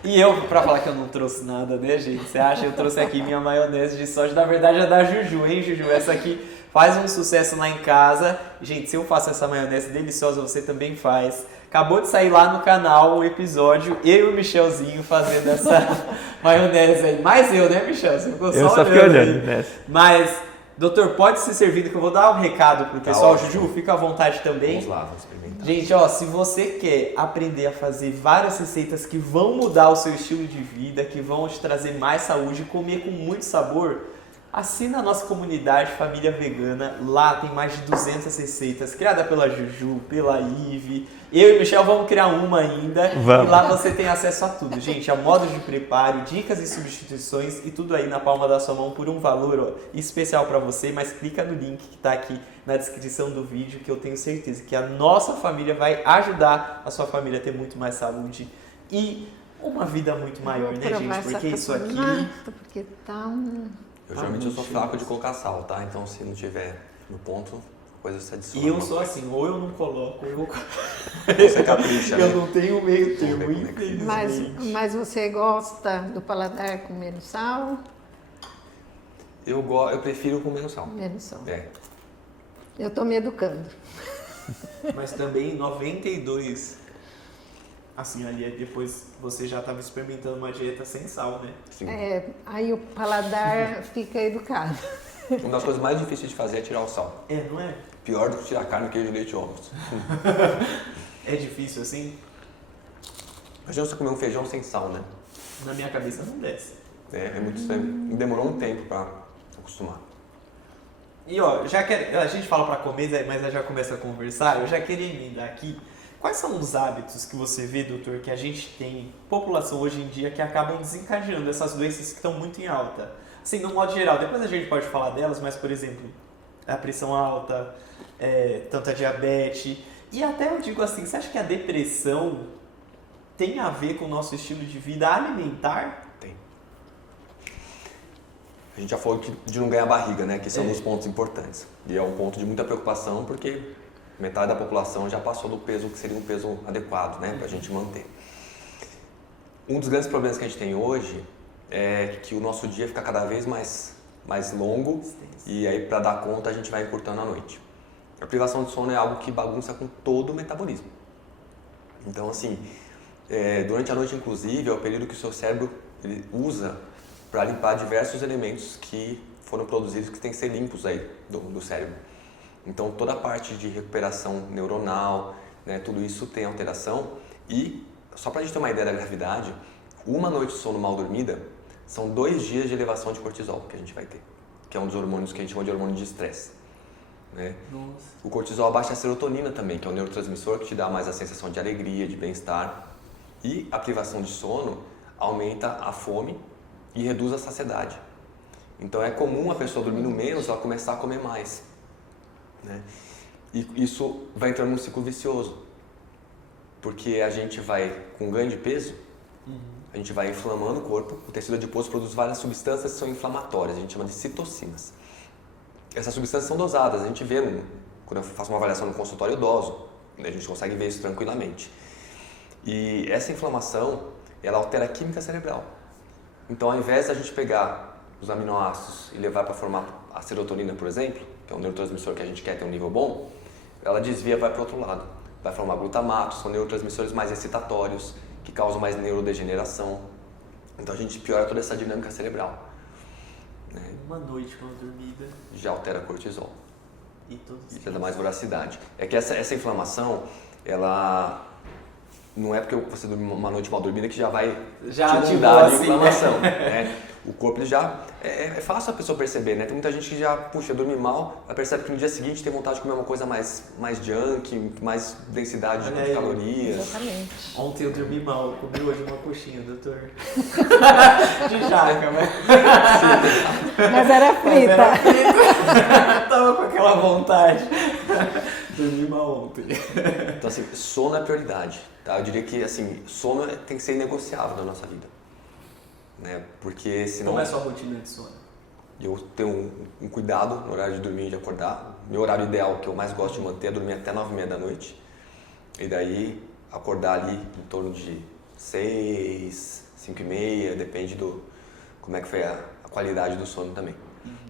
E eu, pra falar que eu não trouxe nada, né, gente? Você acha? Eu trouxe aqui minha maionese de soja. Na verdade é da Juju, hein, Juju? Essa aqui faz um sucesso lá em casa. Gente, se eu faço essa maionese deliciosa, você também faz. Acabou de sair lá no canal o episódio, eu e o Michelzinho fazendo essa maionese aí. Mais eu, né, Michel? Você ficou Eu só fiquei olhando, né? Mas... Doutor, pode se servir, que eu vou dar um recado pro Tá pessoal. ótimo. Juju, fica à vontade também. Vamos lá, vamos experimentar. Gente, ó, se você quer aprender a fazer várias receitas que vão mudar o seu estilo de vida, que vão te trazer mais saúde e comer com muito sabor, assina a nossa comunidade Família Vegana. Lá tem mais de 200 receitas criadas pela Juju, pela Ive. Eu e o Michel vamos criar uma ainda. Vamos. E lá você tem acesso a tudo, gente. A modos de preparo, dicas e substituições e tudo aí na palma da sua mão por um valor ó, especial para você. Mas clica no link que está aqui na descrição do vídeo, que eu tenho certeza que a nossa família vai ajudar a sua família a ter muito mais saúde e uma vida muito maior, né, gente? Porque isso aqui... Porque tá um... Geralmente eu sou fraco de colocar sal, tá? Então se não tiver no ponto, coisa você adiciona. E eu sou assim, ou eu não coloco, ou eu... Você capricha, né? Eu não tenho meio termo, Vamos ver como é que infelizmente. Mas você gosta do paladar com menos sal? Eu prefiro com menos sal. Menos sal. É. Eu tô me educando. Mas também 92... Assim, ali depois você já estava experimentando uma dieta sem sal, né? Sim. Aí o paladar fica educado. Uma das coisas mais difíceis de fazer é tirar o sal. É, não é? Pior do que tirar carne, queijo, leite e ovos. É difícil assim? Imagina você comer um feijão sem sal, né? Na minha cabeça não desce. É muito estranho. Demorou um tempo pra acostumar. E ó, já que a gente fala pra comer, mas já começa a conversar, eu já queria emendar aqui. Quais são os hábitos que você vê, doutor, que a gente tem, população hoje em dia, que acabam desencadeando essas doenças que estão muito em alta? Assim, no modo geral, depois a gente pode falar delas, mas, por exemplo, a pressão alta, tanto a diabetes, e até eu digo assim, você acha que a depressão tem a ver com o nosso estilo de vida alimentar? Tem. A gente já falou de não ganhar barriga, né? Que são um dos pontos importantes. E é um ponto de muita preocupação, porque metade da população já passou do peso que seria um peso adequado, né, para a gente manter. Um dos grandes problemas que a gente tem hoje é que o nosso dia fica cada vez mais longo e aí para dar conta a gente vai encurtando a noite. A privação de sono é algo que bagunça com todo o metabolismo. Então assim, durante a noite inclusive é o período que o seu cérebro ele usa para limpar diversos elementos que foram produzidos que têm que ser limpos aí do cérebro. Então toda a parte de recuperação neuronal, né, tudo isso tem alteração e, só para a gente ter uma ideia da gravidade, uma noite de sono mal dormida são 2 dias de elevação de cortisol que a gente vai ter, que é um dos hormônios que a gente chama de hormônio de estresse. Né? Nossa. O cortisol abaixa a serotonina também, que é um neurotransmissor que te dá mais a sensação de alegria, de bem-estar. E a privação de sono aumenta a fome e reduz a saciedade. Então é comum a pessoa dormindo menos, ela começar a comer mais. Né? E isso vai entrando num ciclo vicioso, porque a gente vai com ganho de peso, a gente vai inflamando o corpo, o tecido adiposo produz várias substâncias que são inflamatórias, a gente chama de citocinas. Essas substâncias são dosadas, a gente vê, quando eu faço uma avaliação no consultório, eu doso, né? A gente consegue ver isso tranquilamente. E essa inflamação, ela altera a química cerebral. Então ao invés de a gente pegar os aminoácidos e levar para formar a serotonina, por exemplo, que é um neurotransmissor que a gente quer ter um nível bom, ela desvia e vai para o outro lado. Vai formar glutamato, são neurotransmissores mais excitatórios, que causam mais neurodegeneração. Então a gente piora toda essa dinâmica cerebral. Né? Uma noite mal dormida Já altera cortisol. e todos os E já dá mais voracidade. É que essa inflamação, ela não é porque você dorme uma noite mal dormida que já vai Já te mudar de assim, inflamação. Né? O corpo ele já... É fácil a pessoa perceber, né? Tem muita gente que já, puxa, dorme mal, ela percebe que no dia seguinte tem vontade de comer uma coisa mais junk, mais densidade de calorias. Exatamente. Ontem eu dormi mal, eu comi hoje uma coxinha, doutor. De jaca, mas... Mas era frita. Era frita. Tava com aquela vontade. Dormi mal ontem. Então, assim, sono é prioridade. Tá? Eu diria que, assim, sono tem que ser inegociável na nossa vida. Né? Porque senão... Como é a sua rotina de sono? Eu tenho um cuidado no horário de dormir e de acordar. Meu horário ideal, que eu mais gosto de manter, é dormir até 9h30 da noite. E daí, acordar ali em torno de 6, 5h30, depende do como é que foi a qualidade do sono também.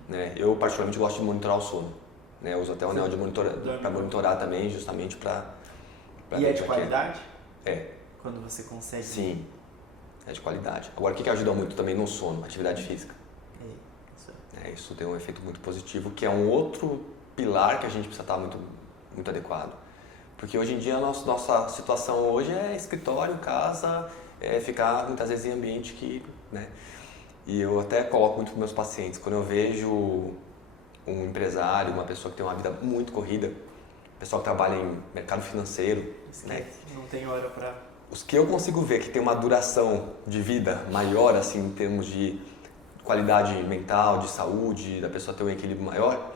Né? Eu, particularmente, gosto de monitorar o sono. Né? Eu uso até o anel para monitorar também, justamente para... E é de qualidade? É. Quando você consegue? Sim, é de qualidade. Agora, o que ajuda muito também no sono? Atividade física. né? Isso tem um efeito muito positivo, que é um outro pilar que a gente precisa estar muito, muito adequado. Porque hoje em dia a nossa situação hoje é escritório, casa, ficar muitas vezes em ambiente que, né? E eu até coloco muito para meus pacientes, quando eu vejo um empresário, uma pessoa que tem uma vida muito corrida, pessoal que trabalha em mercado financeiro, né? Não tem hora para... Os que eu consigo ver que tem uma duração de vida maior, assim, em termos de qualidade mental, de saúde, da pessoa ter um equilíbrio maior,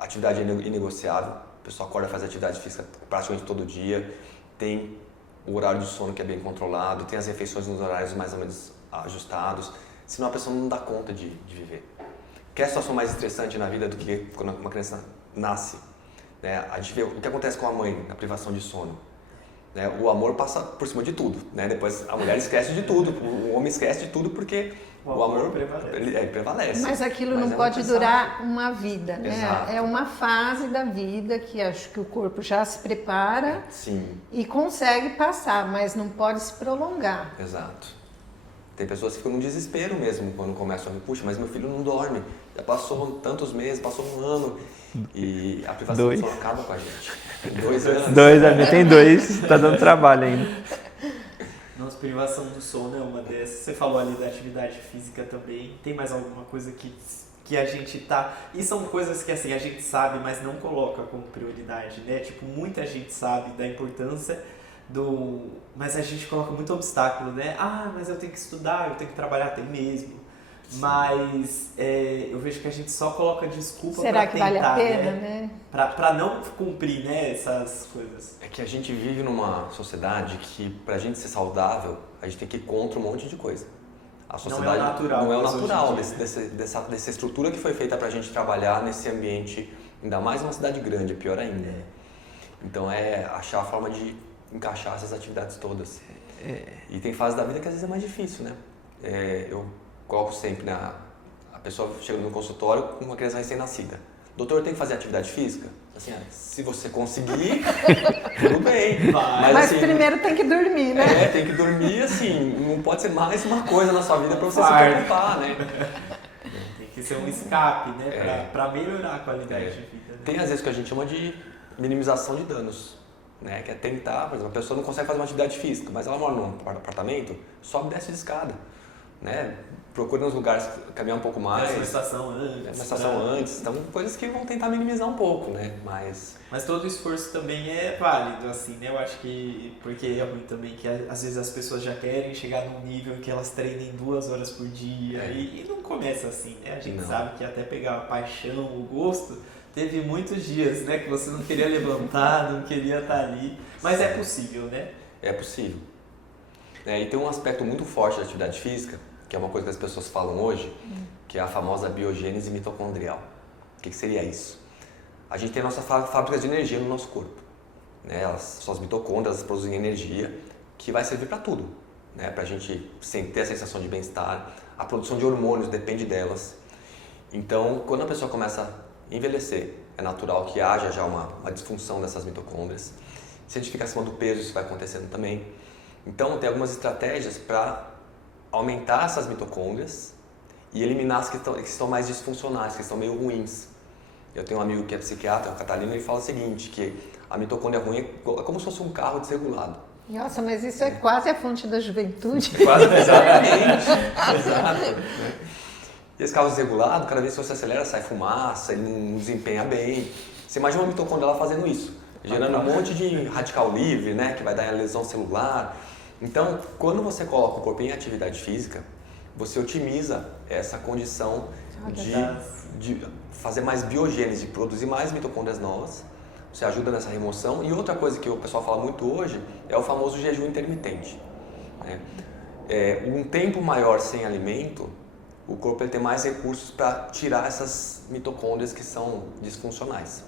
a atividade é inegociável. A pessoa acorda e faz atividade física praticamente todo dia, tem o horário de sono que é bem controlado, tem as refeições nos horários mais ou menos ajustados, senão a pessoa não dá conta de viver. Quer situação mais estressante na vida do que quando uma criança nasce? Né? A gente vê o que acontece com a mãe na privação de sono. Né? O amor passa por cima de tudo. Né? Depois a mulher esquece de tudo, o homem esquece de tudo porque o amor prevalece. Mas aquilo não pode durar uma vida, né? Exato. É uma fase da vida que acho que o corpo já se prepara e consegue passar, mas não pode se prolongar. Exato. Tem pessoas que ficam num desespero mesmo quando começam a ver, puxa, mas meu filho não dorme, já passou tantos meses, passou um ano e a privação só acaba com a gente. 2 anos. 2, a minha tem 2, tá dando trabalho ainda. Nossa, privação do sono é uma dessas. Você falou ali da atividade física também. Tem mais alguma coisa que a gente tá... E são coisas que assim, a gente sabe, mas não coloca como prioridade, né? Tipo, muita gente sabe da importância mas a gente coloca muito obstáculo, né? Ah, mas eu tenho que estudar, eu tenho que trabalhar, tem mesmo. Sim. Mas eu vejo que a gente só coloca desculpa para tentar, será que vale a pena, né? Pra não cumprir, né, essas coisas. É que a gente vive numa sociedade que, pra gente ser saudável, a gente tem que ir contra um monte de coisa. A sociedade não é o natural dessa estrutura que foi feita pra gente trabalhar nesse ambiente, ainda mais numa cidade grande, é pior ainda. Então é achar a forma de encaixar essas atividades todas. E tem fases da vida que às vezes é mais difícil, né? Eu coloco sempre, né? A pessoa chega no consultório com uma criança recém-nascida. Doutor, tem que fazer atividade física? Assim, se você conseguir, tudo bem. Mas assim, primeiro tem que dormir, né? Tem que dormir, assim, não pode ser mais uma coisa na sua vida para você se preocupar, né? Tem que ser um escape, né? Para melhorar a qualidade de vida. Né? Tem às vezes que a gente chama de minimização de danos. Né, que é tentar, por exemplo, a pessoa não consegue fazer uma atividade física, mas ela mora num apartamento, sobe e desce de escada, né? Procura nos lugares caminhar um pouco mais. Uma estação antes. Uma estação antes, então coisas que vão tentar minimizar um pouco, né? Mas todo esforço também é válido, assim, né? Eu acho que, porque é ruim também que às vezes as pessoas já querem chegar num nível que elas treinem 2 horas por dia e não começa assim, né? A gente sabe que até pegar a paixão, o gosto... Teve muitos dias, né, que você não queria levantar, não queria estar ali, mas é possível, né? É possível. E tem um aspecto muito forte da atividade física, que é uma coisa que as pessoas falam hoje, que é a famosa biogênese mitocondrial. O que seria isso? A gente tem nossas fábricas de energia no nosso corpo. Né? São as mitocôndrias, elas produzem energia que vai servir para tudo. Né? Para a gente ter a sensação de bem-estar, a produção de hormônios depende delas. Então, quando a pessoa começa a envelhecer, é natural que haja já uma disfunção dessas mitocôndrias. Se a gente fica acima do peso, isso vai acontecendo também. Então, tem algumas estratégias para aumentar essas mitocôndrias e eliminar as que estão mais disfuncionais, que estão meio ruins. Eu tenho um amigo que é psiquiatra, o Catalino, ele fala o seguinte, que a mitocôndria ruim é como se fosse um carro desregulado. Nossa, mas isso é quase a fonte da juventude. Quase, exatamente. Exato. E esse carro desregulado, cada vez que você acelera, sai fumaça, ele não desempenha bem. Você imagina uma mitocôndria lá fazendo isso, gerando um monte de radical livre, né, que vai dar lesão celular. Então, quando você coloca o corpo em atividade física, você otimiza essa condição de fazer mais biogênese, de produzir mais mitocôndrias novas. Você ajuda nessa remoção. E outra coisa que o pessoal fala muito hoje é o famoso jejum intermitente. Né? Um tempo maior sem alimento, o corpo ele tem mais recursos para tirar essas mitocôndrias que são disfuncionais.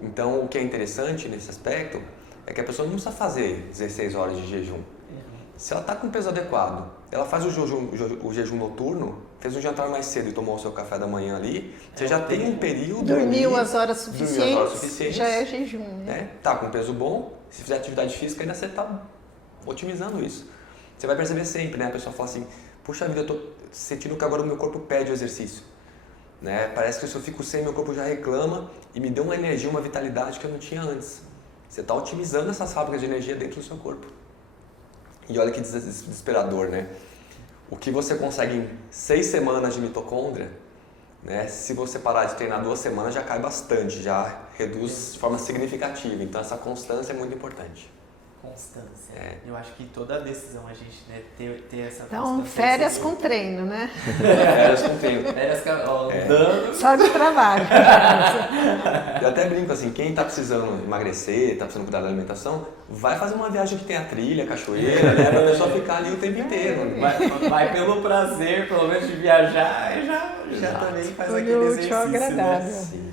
Então, o que é interessante nesse aspecto é que a pessoa não precisa fazer 16 horas de jejum. Se ela está com peso adequado, ela faz o jejum noturno, fez um jantar mais cedo e tomou o seu café da manhã ali, você já tem um período... Dormiu as horas suficientes, já é jejum. Né? Tá com peso bom, se fizer atividade física ainda você está otimizando isso. Você vai perceber sempre, né? A pessoa fala assim, puxa vida, eu estou sentindo que agora o meu corpo pede o exercício. né? Parece que se eu fico sem, meu corpo já reclama e me deu uma energia, uma vitalidade que eu não tinha antes. Você está otimizando essas fábricas de energia dentro do seu corpo. E olha que desesperador, né? O que você consegue em 6 semanas de mitocôndria, né? Se você parar de treinar 2 semanas, já cai bastante, já reduz de forma significativa. Então essa constância é muito importante. Constância. É. Eu acho que toda decisão a gente, né, ter essa Então, constância. férias com treino, né? Férias com tempo. Férias andando. Só de trabalho. Eu até brinco assim, quem está precisando emagrecer, está precisando cuidar da alimentação, vai fazer uma viagem que tenha trilha, cachoeira, né? Pra pessoa ficar ali o tempo inteiro. Vai pelo prazer, pelo menos de viajar, e já também faz Foi aquele útil, exercício, agradável. né? Sim.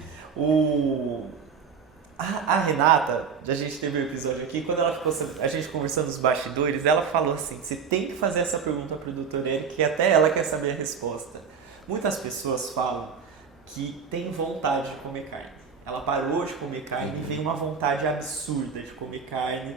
A Renata, a gente teve um episódio aqui, quando ela ficou, a gente conversando nos bastidores, ela falou assim, você tem que fazer essa pergunta para o Dr. Eric, que até ela quer saber a resposta. Muitas pessoas falam que tem vontade de comer carne. Ela parou de comer carne e vem uma vontade absurda de comer carne.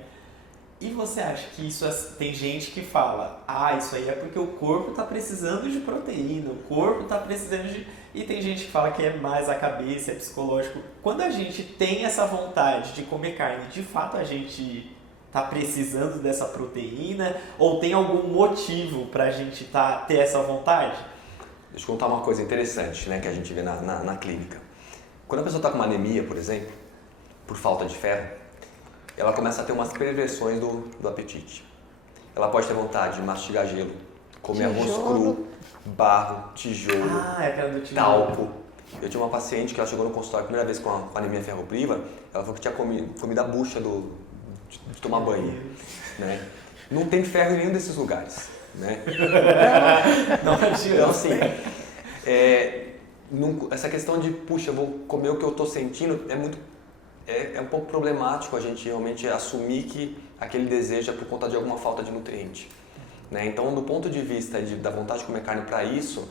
E você acha que isso tem gente que fala, isso aí é porque o corpo está precisando de proteína, o corpo está precisando de... E tem gente que fala que é mais a cabeça, é psicológico. Quando a gente tem essa vontade de comer carne, de fato a gente está precisando dessa proteína? Ou tem algum motivo para a gente ter essa vontade? Deixa eu contar uma coisa interessante, né, que a gente vê na clínica. Quando a pessoa está com uma anemia, por exemplo, por falta de ferro, ela começa a ter umas perversões do apetite. Ela pode ter vontade de mastigar gelo, comer arroz cru, barro, tijolo, Aquela do tijolo. talco. Eu tinha uma paciente que ela chegou no consultório a primeira vez com anemia ferropriva, ela falou que tinha comido a bucha de tomar banho. Né? Não tem ferro em nenhum desses lugares. Né? Não adianta. Então, assim, essa questão de, puxa, eu vou comer o que eu estou sentindo, é um pouco problemático a gente realmente assumir que aquele desejo é por conta de alguma falta de nutriente. Né? Então, do ponto de vista da vontade de comer carne para isso,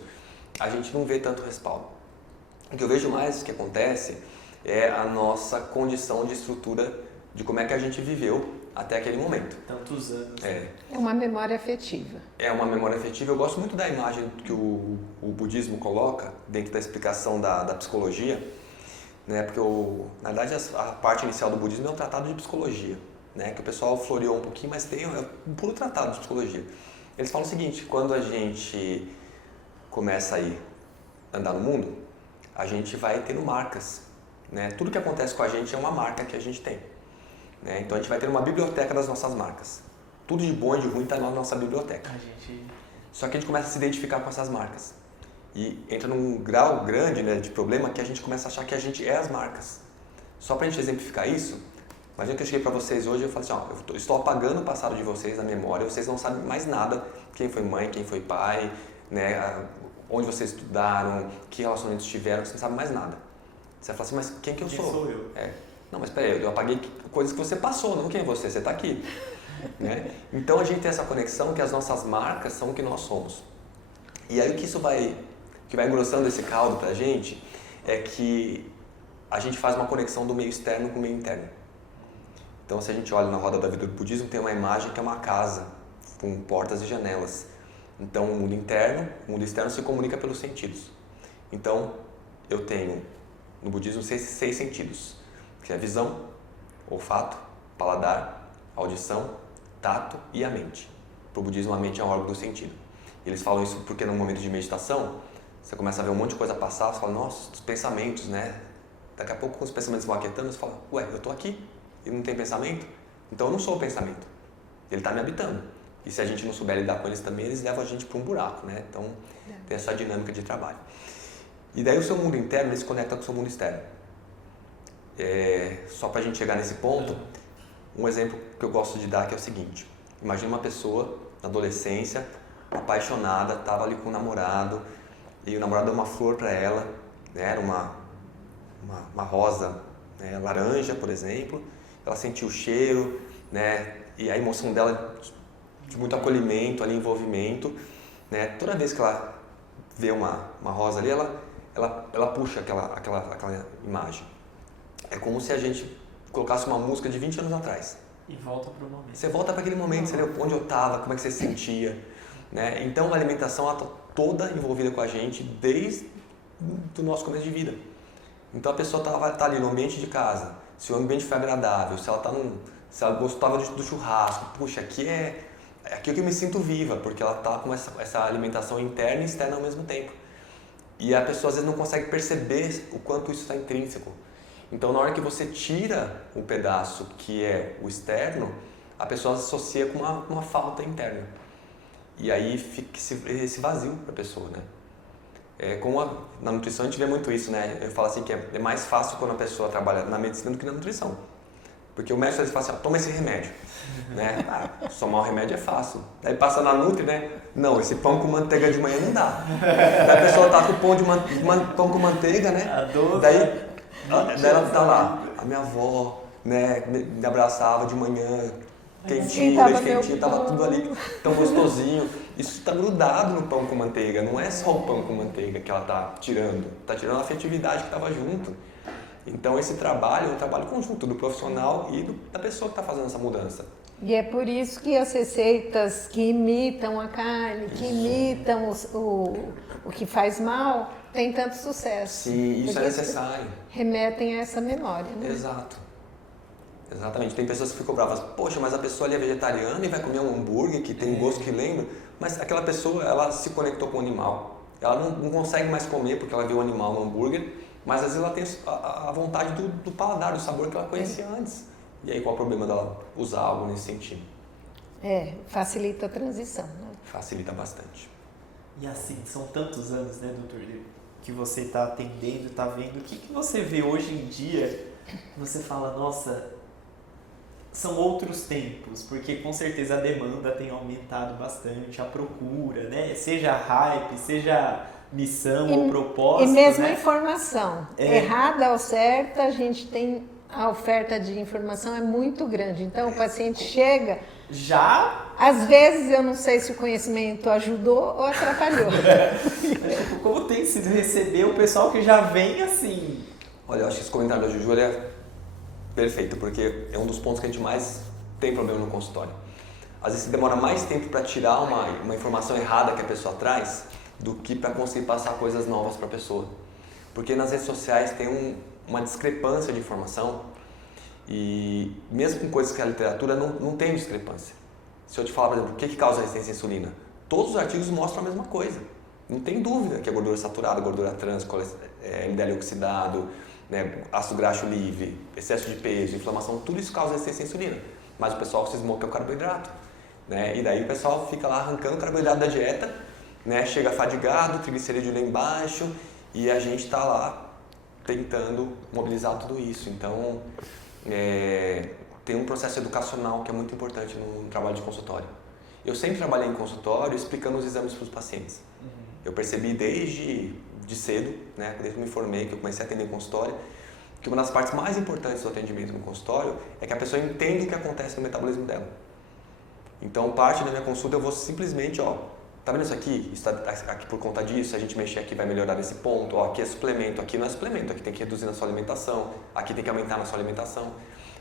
a gente não vê tanto respaldo. O que eu vejo mais que acontece é a nossa condição de estrutura de como é que a gente viveu até aquele momento. Tantos anos. É uma memória afetiva. É uma memória afetiva. Eu gosto muito da imagem que o budismo coloca dentro da explicação da psicologia, né? Porque, na verdade, a parte inicial do budismo é um tratado de psicologia, né? Que o pessoal floreou um pouquinho, mas tem um puro tratado de psicologia. Eles falam o seguinte, quando a gente começa a andar no mundo, a gente vai tendo marcas. Né? Tudo que acontece com a gente é uma marca que a gente tem. Né? Então a gente vai ter uma biblioteca das nossas marcas. Tudo de bom e de ruim está na nossa biblioteca. Só que a gente começa a se identificar com essas marcas. E entra num grau grande, né, de problema que a gente começa a achar que a gente é as marcas. Só para a gente exemplificar isso, imagina que eu cheguei para vocês hoje e eu falei assim, eu estou apagando o passado de vocês, a memória, vocês não sabem mais nada, quem foi mãe, quem foi pai, né, onde vocês estudaram, que relacionamentos tiveram, você não sabe mais nada. Você vai falar assim, mas quem que eu sou? Quem sou eu? Não, mas peraí, eu apaguei coisas que você passou, não quem é você está aqui. Né? Então a gente tem essa conexão que as nossas marcas são o que nós somos. E aí o que isso vai engrossando esse caldo pra gente é que a gente faz uma conexão do meio externo com o meio interno. Então se a gente olha na roda da vida do budismo, tem uma imagem que é uma casa com portas e janelas. Então o mundo externo se comunica pelos sentidos. Então eu tenho no budismo seis sentidos, que é a visão, olfato, paladar, audição, tato e a mente. Para o budismo a mente é um órgão do sentido. Eles falam isso porque no momento de meditação você começa a ver um monte de coisa passar, você fala, nossa, os pensamentos, né? Daqui a pouco, quando os pensamentos vão aquietando, você fala, ué, eu tô aqui e não tem pensamento? Então eu não sou o pensamento. Ele está me habitando. E se a gente não souber lidar com eles também, eles levam a gente para um buraco, né? Então tem essa dinâmica de trabalho. E daí o seu mundo interno ele se conecta com o seu mundo externo. Só para a gente chegar nesse ponto, um exemplo que eu gosto de dar que é o seguinte. Imagina uma pessoa, na adolescência, apaixonada, estava ali com um namorado, e o namorado deu uma flor para ela, né? Era uma rosa, né? Laranja, por exemplo. Ela sentiu o cheiro, né? E a emoção dela de muito acolhimento, ali, envolvimento. Né? Toda vez que ela vê uma rosa ali, ela puxa aquela imagem. É como se a gente colocasse uma música de 20 anos atrás. E volta para o momento. Você volta para aquele momento, você lê onde eu estava, como é que você se sentia. Né? Então a alimentação está toda envolvida com a gente desde do nosso começo de vida. Então a pessoa tá ali no ambiente de casa, se o ambiente foi agradável, se ela gostava do churrasco, puxa, aqui é que eu me sinto viva, porque ela tá com essa alimentação interna e externa ao mesmo tempo. E a pessoa às vezes não consegue perceber o quanto isso está intrínseco. Então na hora que você tira um pedaço que é o externo, a pessoa associa com uma falta interna. E aí fica esse vazio para a pessoa, né? Na nutrição a gente vê muito isso, né? Eu falo assim que é mais fácil quando a pessoa trabalha na medicina do que na nutrição. Porque o médico às vezes fala assim, toma esse remédio, né? Tomar o remédio é fácil. Aí passa na Nutri, né? Não, esse pão com manteiga de manhã não dá. Daí a pessoa tá com o pão com manteiga, né? Daí ela tá lá, a minha avó, né? Me abraçava de manhã, quentinho, leite quentinho, tava tudo ali tão gostosinho. Isso está grudado no pão com manteiga, não é só o pão com manteiga que ela tá tirando a afetividade que estava junto. Então esse trabalho é um trabalho conjunto do profissional e da pessoa que está fazendo essa mudança. E é por isso que as receitas que imitam a carne, que imitam o que faz mal, têm tanto sucesso. Sim, isso é necessário. Remetem a essa memória, né? Exato. Exatamente. Tem pessoas que ficam bravas. Poxa, mas a pessoa ali é vegetariana e vai comer um hambúrguer que tem um gosto que lembra. Mas aquela pessoa, ela se conectou com o animal. Ela não consegue mais comer porque ela viu o animal no hambúrguer. Mas às vezes ela tem a vontade do paladar, do sabor que ela conhecia antes. E aí qual é o problema dela usar algo nesse sentido? Facilita a transição, né? Facilita bastante. E assim, são tantos anos, né, doutor, que você está atendendo, está vendo. O que você vê hoje em dia, você fala, nossa, são outros tempos, porque com certeza a demanda tem aumentado bastante, a procura, né? Seja hype, seja missão ou propósito. E mesmo né? a informação. Errada ou certa, a gente tem a oferta de informação é muito grande. Então o paciente chega. Já? Às vezes eu não sei se o conhecimento ajudou ou atrapalhou. Como tem sido receber o pessoal que já vem assim? Olha, eu acho que esse comentário da Juju é perfeito, porque é um dos pontos que a gente mais tem problema no consultório. Às vezes demora mais tempo para tirar uma informação errada que a pessoa traz do que para conseguir passar coisas novas para a pessoa. Porque nas redes sociais tem uma discrepância de informação e mesmo com coisas que a literatura não tem discrepância. Se eu te falar, por exemplo, o que causa resistência à insulina, todos os artigos mostram a mesma coisa. Não tem dúvida que a gordura saturada, gordura trans, LDL oxidado, né, ácido graxo livre, excesso de peso, inflamação, tudo isso causa resistência à insulina. Mas o pessoal cismou que é o carboidrato. Né? E daí o pessoal fica lá arrancando o carboidrato da dieta, né? Chega fadigado, triglicerídeo lá embaixo e a gente está lá tentando mobilizar tudo isso. Então, tem um processo educacional que é muito importante no trabalho de consultório. Eu sempre trabalhei em consultório explicando os exames para os pacientes. Eu percebi desde cedo, né? Desde que eu me formei, que eu comecei a atender em consultório, que uma das partes mais importantes do atendimento no consultório é que a pessoa entenda o que acontece no metabolismo dela. Então, parte da minha consulta eu vou simplesmente, tá vendo isso aqui? Isso tá aqui por conta disso, se a gente mexer aqui vai melhorar nesse ponto, aqui é suplemento, aqui não é suplemento, aqui tem que reduzir na sua alimentação, aqui tem que aumentar na sua alimentação.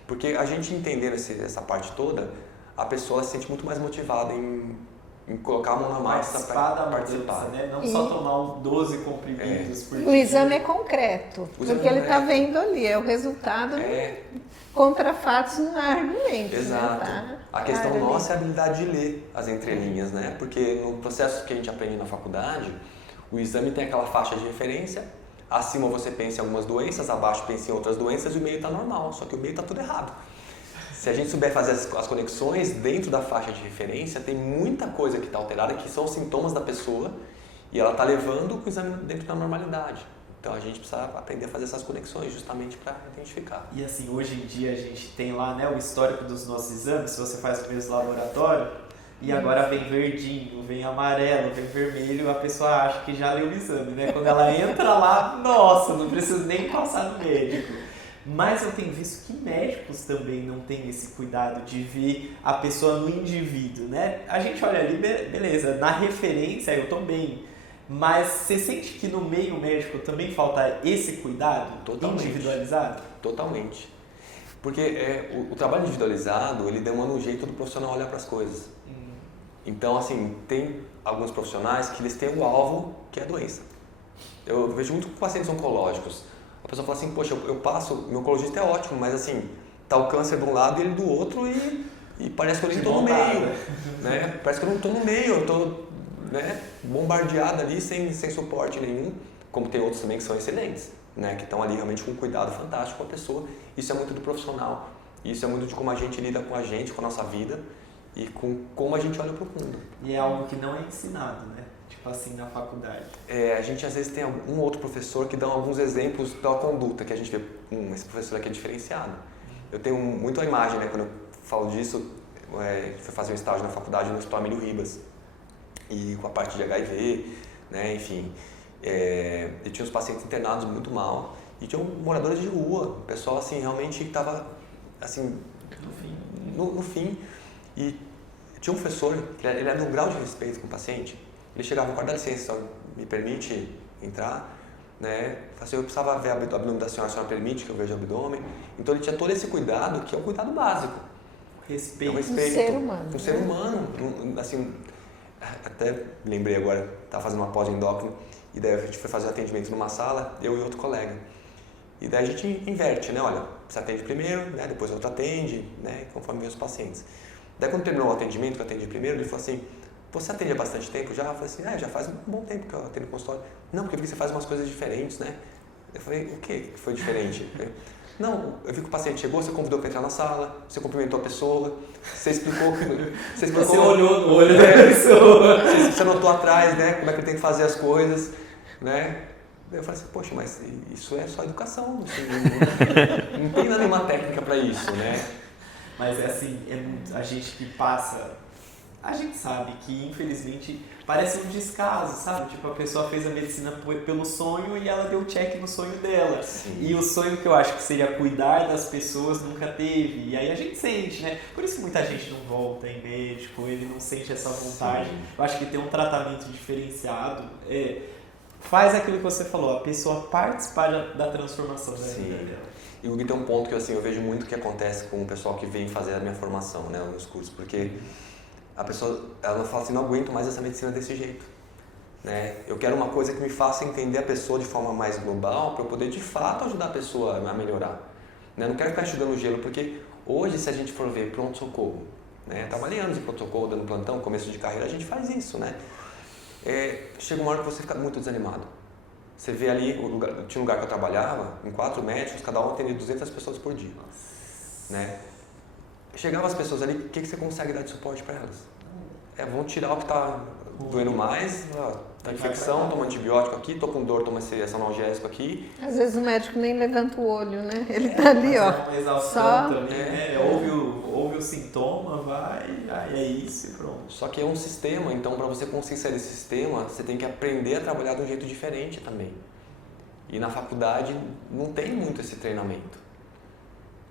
Porque a gente entendendo essa parte toda, a pessoa se sente muito mais motivada em colocar a mão na massa para participar. Né? Não só tomar 12 comprimidos por dia. O exame é concreto, porque ele está vendo ali, é o resultado contra fatos não há argumento. Exato. Né? A questão nossa é a habilidade de ler as entrelinhas, né? Porque no processo que a gente aprende na faculdade, o exame tem aquela faixa de referência, acima você pensa em algumas doenças, abaixo pensa em outras doenças e o meio está normal, só que o meio está tudo errado. Se a gente souber fazer as conexões dentro da faixa de referência, tem muita coisa que está alterada, que são sintomas da pessoa e ela está levando o exame dentro da normalidade. Então a gente precisa aprender a fazer essas conexões justamente para identificar. E assim, hoje em dia a gente tem lá, né, o histórico dos nossos exames, se você faz o mesmo laboratório, e agora vem verdinho, vem amarelo, vem vermelho, a pessoa acha que já leu o exame, né? Quando ela entra lá, nossa, não preciso nem passar no médico. Mas eu tenho visto que médicos também não têm esse cuidado de ver a pessoa no indivíduo, né? A gente olha ali, beleza, na referência eu tô bem, mas você sente que no meio médico também falta esse cuidado individualizado? Totalmente. Porque o trabalho individualizado, ele demanda um jeito do profissional olhar para as coisas. Então, assim, tem alguns profissionais que eles têm o alvo, que é a doença. Eu vejo muito com pacientes oncológicos. A pessoa fala assim, poxa, eu passo, meu oncologista é ótimo, mas assim, tá o câncer de um lado e ele do outro e parece que eu nem tô no meio, né? Parece que eu não tô no meio, eu tô, né, bombardeado ali sem suporte nenhum, como tem outros também que são excelentes, né? Que estão ali realmente com um cuidado fantástico com a pessoa. Isso é muito do profissional, isso é muito de como a gente lida com a gente, com a nossa vida e com como a gente olha pro mundo. E é algo que não é ensinado, né? Tipo assim, na faculdade. A gente às vezes tem um outro professor que dá alguns exemplos da conduta, que a gente vê, esse professor aqui é diferenciado. Eu tenho muito a imagem, né, quando eu falo disso, fui fazer um estágio na faculdade no Hospital Emílio Ribas, e com a parte de HIV, né, enfim, e tinha os pacientes internados muito mal, e tinham moradores de rua, pessoal assim, realmente que estava assim, no fim, e tinha um professor, ele era de um grau de respeito com o paciente. Ele chegava no quarto, dá licença, me permite entrar, né? Assim, eu precisava ver o abdômen da senhora, a senhora permite que eu veja o abdômen? Então ele tinha todo esse cuidado, que é um cuidado básico. Respeito. É um respeito. Um ser humano. Um ser humano. Assim, até lembrei agora, estava fazendo uma pós de endócrino, e daí a gente foi fazer atendimento numa sala, eu e outro colega. E daí a gente inverte, né? Olha, você atende primeiro, né? Depois o outro atende, né? Conforme vem os pacientes. Daí quando terminou o atendimento, que eu atendi primeiro, ele falou assim, você atende há bastante tempo já? Eu falei assim, já faz um bom tempo que eu atendo no consultório. Não, porque eu vi que você faz umas coisas diferentes, né? Eu falei, o que foi diferente? Não, eu vi que o paciente chegou, você convidou para entrar na sala, você cumprimentou a pessoa, você explicou... Você olhou no olho da pessoa. Você anotou atrás, né? Como é que ele tem que fazer as coisas, né? Eu falei assim, poxa, mas isso é só educação, não tem nenhuma técnica para isso, né? Mas é assim, a gente que passa, a gente sabe que infelizmente parece um descaso, sabe? Tipo, a pessoa fez a medicina pelo sonho e ela deu check no sonho dela. Sim. E o sonho que eu acho que seria cuidar das pessoas nunca teve. E aí a gente sente, né? Por isso que muita gente não volta em médico, ele não sente essa vontade. Sim. Eu acho que ter um tratamento diferenciado faz aquilo que você falou, a pessoa participar da transformação da vida dela. E o Gui tem um ponto que assim, eu vejo muito que acontece com o pessoal que vem fazer a minha formação, né, nos cursos, porque a pessoa, ela fala assim, não aguento mais essa medicina desse jeito, né? Eu quero uma coisa que me faça entender a pessoa de forma mais global, para eu poder de fato ajudar a pessoa a melhorar, né? Não quero ficar estudando gelo, porque hoje se a gente for ver pronto-socorro, né, trabalhando de pronto-socorro, dando plantão, começo de carreira, a gente faz isso, né? Chega uma hora que você fica muito desanimado. Você vê ali, tinha um lugar que eu trabalhava, em 4 médicos, cada um atendia 200 pessoas por dia, né? Chegava as pessoas ali, o que você consegue dar de suporte para elas? Vão tirar o que está doendo mais, tá infecção, toma antibiótico aqui, tô com dor, toma esse analgésico aqui. Às vezes o médico nem levanta o olho, né? Ele tá ali, ó. Uma exaustão só também, né? Ouve o sintoma, vai, aí é isso e pronto. Só que é um sistema, então para você conseguir sair desse sistema, você tem que aprender a trabalhar de um jeito diferente também. E na faculdade não tem muito esse treinamento.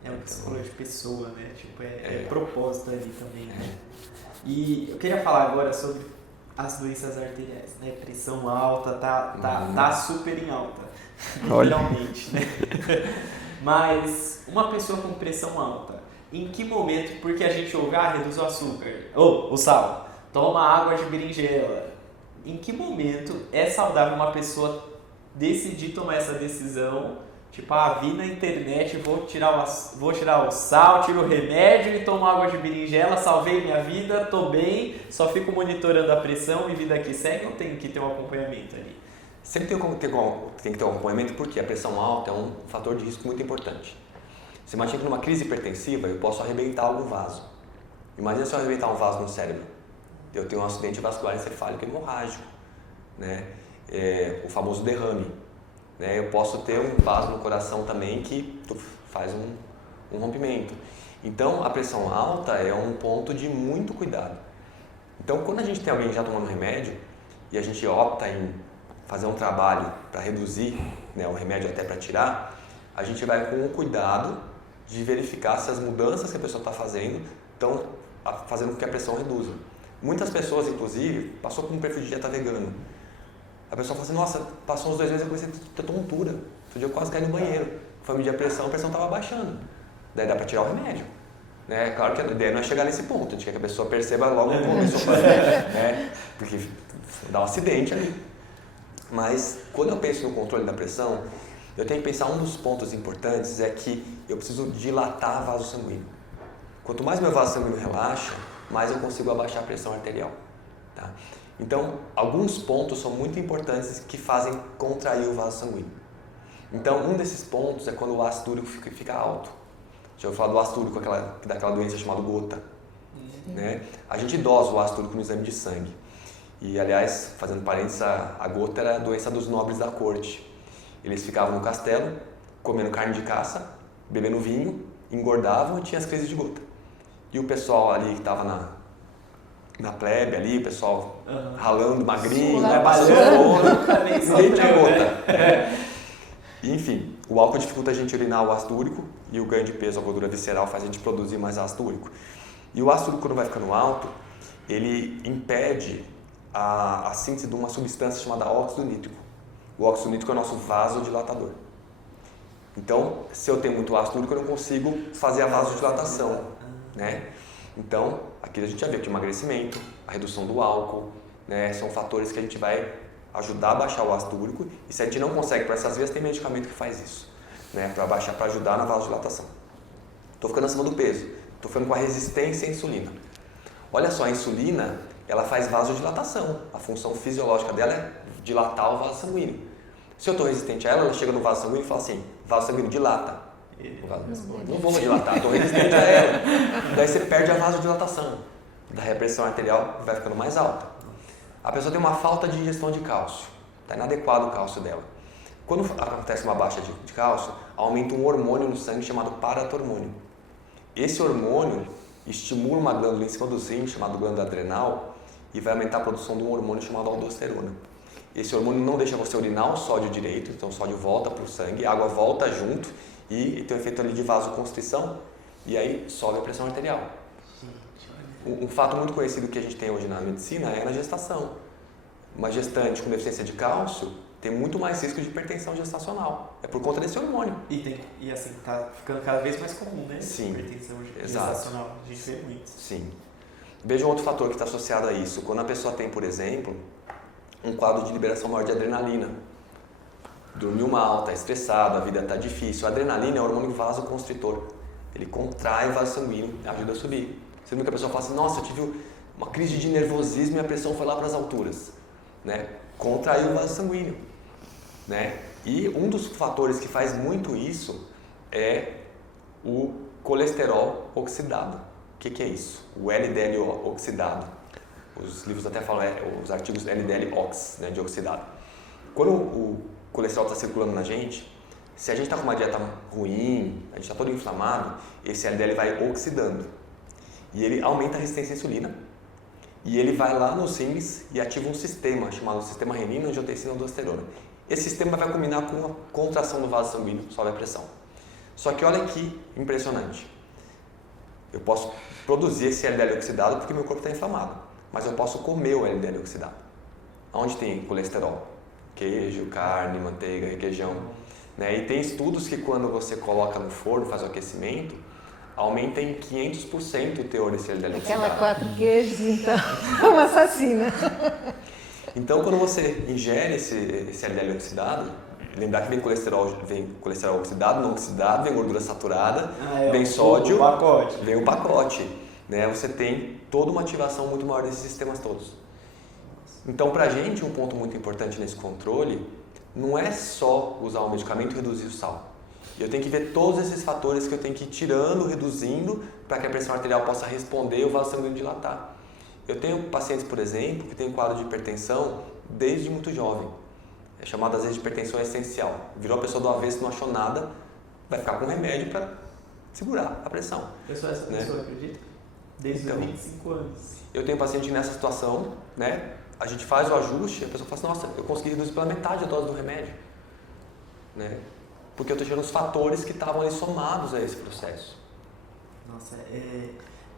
É o que você falou de pessoa, né? Tipo, é propósito ali também, né? E eu queria falar agora sobre as doenças arteriais, né? Pressão alta, tá super em alta, literalmente, né? Mas uma pessoa com pressão alta, em que momento, porque a gente ouve, reduz o açúcar, ou o sal, toma água de berinjela, em que momento é saudável uma pessoa decidir tomar essa decisão? Tipo, vi na internet, vou tirar o sal, tiro o remédio e tomo água de berinjela, salvei minha vida, tô bem, só fico monitorando a pressão e vida que segue, ou tem que ter um acompanhamento ali? Sempre tem que ter um acompanhamento porque a pressão alta é um fator de risco muito importante. Você imagina que numa crise hipertensiva eu posso arrebentar algum vaso. Imagina se eu arrebentar um vaso no cérebro. Eu tenho um acidente vascular encefálico hemorrágico, né? O famoso derrame. Né? Eu posso ter um vaso no coração também que faz um rompimento. Então, a pressão alta é um ponto de muito cuidado. Então, quando a gente tem alguém já tomando remédio e a gente opta em fazer um trabalho para reduzir, né, o remédio até para tirar, a gente vai com o cuidado de verificar se as mudanças que a pessoa está fazendo estão fazendo com que a pressão reduza. Muitas pessoas, inclusive, passou por um perfil de dieta vegano. A pessoa fala assim, nossa, passou uns 2 meses eu comecei a ter tontura. Outro dia eu quase caí no banheiro. Foi medir a pressão estava baixando. Daí dá para tirar o remédio. Né? Claro que a ideia não é chegar nesse ponto, a gente quer que a pessoa perceba logo como começou a fazer, né? Porque dá um acidente ali. Mas quando eu penso no controle da pressão, eu tenho que pensar um dos pontos importantes é que eu preciso dilatar vaso sanguíneo. Quanto mais meu vaso sanguíneo relaxa, mais eu consigo abaixar a pressão arterial. Tá? Então, alguns pontos são muito importantes que fazem contrair o vaso sanguíneo. Então, um desses pontos é quando o ácido úrico fica alto. Já ouviu falar do ácido úrico, daquela doença chamada gota. Né? A gente dosa o ácido úrico no exame de sangue. E, aliás, fazendo parênteses, a gota era a doença dos nobres da corte. Eles ficavam no castelo, comendo carne de caça, bebendo vinho, engordavam e tinham as crises de gota. E o pessoal ali que estava na plebe ali, o pessoal ralando, magrinho, ninguém tinha gota. Enfim, o álcool dificulta a gente urinar o ácido úrico e o ganho de peso, a gordura visceral, faz a gente produzir mais ácido úrico. E o ácido úrico, quando vai ficando alto, ele impede a síntese de uma substância chamada óxido nítrico. O óxido nítrico é o nosso vasodilatador. Então, se eu tenho muito ácido úrico, eu não consigo fazer a vasodilatação, né? Então, aqui a gente já vê que o emagrecimento, a redução do álcool, né, são fatores que a gente vai ajudar a baixar o ácido úrico. E se a gente não consegue para essas vias, tem medicamento que faz isso, né, para ajudar na vasodilatação. Estou ficando acima do peso, estou ficando com a resistência à insulina. Olha só, a insulina, ela faz vasodilatação. A função fisiológica dela é dilatar o vaso sanguíneo. Se eu estou resistente a ela, ela chega no vaso sanguíneo e fala assim, vaso sanguíneo dilata. Não vou dilatar, estou resistente a ela. Daí você perde a vasodilatação. Daí a pressão arterial vai ficando mais alta. A pessoa tem uma falta de ingestão de cálcio. Está inadequado o cálcio dela. Quando acontece uma baixa de cálcio, aumenta um hormônio no sangue chamado paratormônio. Esse hormônio estimula uma glândula em cima do rins, chamada glândula adrenal, e vai aumentar a produção de um hormônio chamado aldosterona. Esse hormônio não deixa você urinar o sódio direito, então o sódio volta para o sangue, a água volta junto e tem um efeito ali de vasoconstrição e aí sobe a pressão arterial. Um fato muito conhecido que a gente tem hoje na medicina é na gestação. Uma gestante com deficiência de cálcio tem muito mais risco de hipertensão gestacional. É por conta desse hormônio. E assim, tá ficando cada vez mais comum, né? Sim, hipertensão gestacional. A gente vê muito. Sim. Veja um outro fator que está associado a isso. Quando a pessoa tem, por exemplo, um quadro de liberação maior de adrenalina. Dormiu mal, está estressado, a vida está difícil. A adrenalina é um hormônio vasoconstritor. Ele contrai o vaso sanguíneo e ajuda a subir. Você viu que a pessoa fala assim, nossa, eu tive uma crise de nervosismo e a pressão foi lá para as alturas. Né? Contraiu o vaso sanguíneo. Né? E um dos fatores que faz muito isso é o colesterol oxidado. O que é isso? O LDL oxidado. Os livros até falam, os artigos LDL-OX, né, de oxidado. Quando o colesterol está circulando na gente, se a gente está com uma dieta ruim, a gente está todo inflamado, esse LDL vai oxidando. E ele aumenta a resistência à insulina. E ele vai lá nos rins e ativa um sistema chamado sistema renina, angiotensina, aldosterona. Esse sistema vai combinar com a contração do vaso sanguíneo, sobe a pressão. Só que olha que impressionante. Eu posso produzir esse LDL oxidado porque meu corpo está inflamado, mas eu posso comer o LDL oxidado. Onde tem colesterol? Queijo, carne, manteiga, requeijão. Né? E tem estudos que quando você coloca no forno, faz o aquecimento, aumenta em 500% o teor desse LDL oxidado. Aquela 4 queijos, então, é uma assassina. Então, quando você ingere esse LDL oxidado, lembrar que vem colesterol oxidado, não oxidado, vem gordura saturada, vem sódio, vem o pacote. Né? Você tem toda uma ativação muito maior desses sistemas todos. Então, pra gente, um ponto muito importante nesse controle não é só usar o medicamento e reduzir o sal. Eu tenho que ver todos esses fatores que eu tenho que ir tirando, reduzindo, para que a pressão arterial possa responder e o vaso sanguíneo dilatar. Eu tenho pacientes, por exemplo, que têm quadro de hipertensão desde muito jovem. É chamado às vezes de hipertensão essencial. Virou a pessoa do avesso, não achou nada, vai ficar com remédio para segurar a pressão. Essa pessoa, acredita? Desde os 25 anos. Eu tenho paciente nessa situação, né? A gente faz o ajuste e a pessoa fala assim, nossa, eu consegui reduzir pela metade a dose do remédio. Né? Porque eu estou tirando os fatores que estavam ali somados a esse processo. Nossa,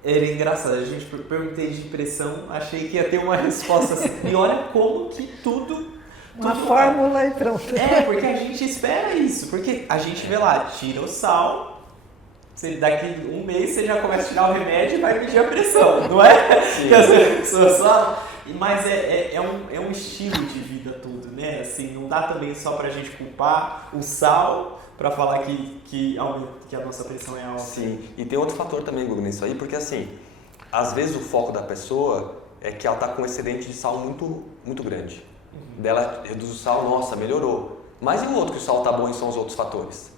era engraçado. A gente perguntei de pressão, achei que ia ter uma resposta assim. E olha como que tudo uma fórmula e pronto. Porque a gente espera isso. Porque a gente vê lá, tira o sal, daqui um mês você já começa a tirar o remédio e vai medir a pressão, não é? Sim. Que as pessoas falam. Mas é um estilo de vida tudo, né? Assim, não dá também só pra gente culpar o sal pra falar que a nossa pressão é alta. Sim, e tem outro fator também, Gugu, nisso aí, porque assim, às vezes o foco da pessoa é que ela tá com um excedente de sal muito, muito grande. Dela reduz o sal, nossa, melhorou. Mas e o outro que o sal tá bom e são os outros fatores?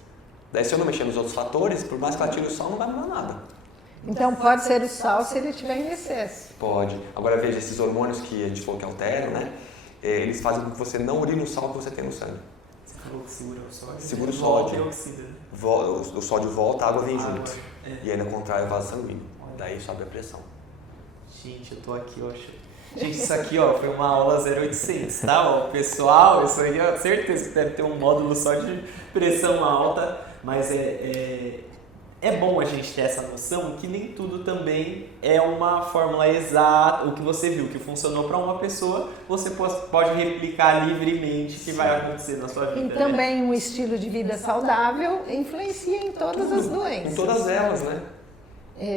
Daí se eu não mexer nos outros fatores, por mais que ela tire o sal, não vai mudar nada. Então pode ser o sal se ele estiver em excesso. Pode. Agora veja, esses hormônios que a gente falou que alteram, né? Eles fazem com que você não urine o sal que você tem no sangue. Você falou que segura o sódio? Segura o sódio. Oxida. O sódio volta, a água vem junto. É. E ainda contrai o vaso sanguíneo. Daí sobe a pressão. Gente, eu tô aqui, ó. Gente, isso aqui, ó, foi uma aula 0800, tá? Ó, pessoal, isso aí, ó, certeza que deve ter um módulo só de pressão alta, mas é bom a gente ter essa noção que nem tudo também é uma fórmula exata. O que você viu que funcionou para uma pessoa, você pode replicar livremente que vai acontecer na sua vida. E também um estilo de vida saudável influencia em todas as doenças. Em todas elas, né?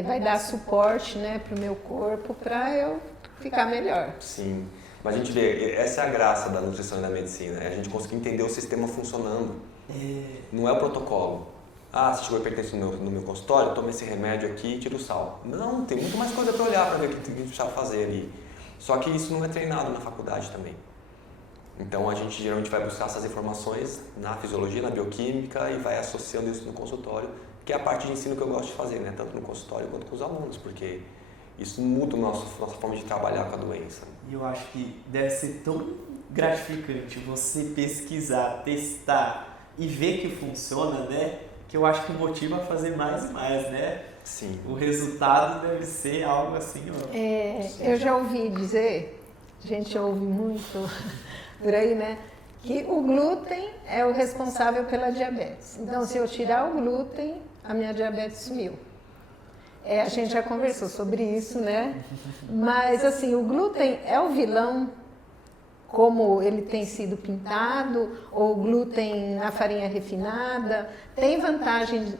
Vai dar suporte, né, para o meu corpo para eu ficar melhor. Sim. Mas a gente vê, essa é a graça da nutrição e da medicina, é a gente conseguir entender o sistema funcionando. Não é o protocolo. Ah, se chegou hipertensão no meu consultório, toma esse remédio aqui e tira o sal. Não, tem muito mais coisa para olhar para ver o que a gente precisa fazer ali. Só que isso não é treinado na faculdade também. Então a gente geralmente vai buscar essas informações na fisiologia, na bioquímica e vai associando isso no consultório, que é a parte de ensino que eu gosto de fazer, né? Tanto no consultório quanto com os alunos, porque isso muda a nossa forma de trabalhar com a doença. E eu acho que deve ser tão gratificante você pesquisar, testar e ver que funciona, né? Que eu acho que motiva a fazer mais e mais, né? Sim. O resultado deve ser algo assim, ó. Eu já ouvi dizer, a gente ouve muito por aí, né? Que o glúten é o responsável pela diabetes. Então, se eu tirar o glúten, a minha diabetes sumiu. A gente já conversou sobre isso, né? Mas, assim, o glúten é o vilão, como ele tem sido pintado, ou glúten na farinha refinada. Tem vantagem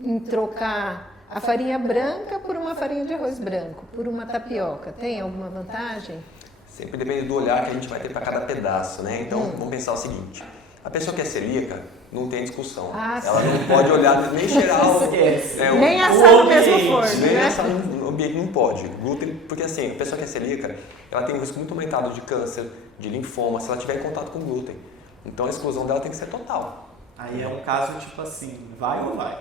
em trocar a farinha branca por uma farinha de arroz branco, por uma tapioca. Tem alguma vantagem? Sempre depende do olhar que a gente vai ter para cada pedaço, né? Então, vamos pensar o seguinte. A pessoa que é celíaca, não tem discussão. Ela não pode olhar nem cheirar nem assar no mesmo forno, nem né? assar no ambiente, não pode. Glúten, porque assim, a pessoa que é celíaca, ela tem um risco muito aumentado de câncer, de linfoma, se ela tiver em contato com glúten. Então a exclusão dela tem que ser total. Aí é um caso tipo assim, vai ou vai?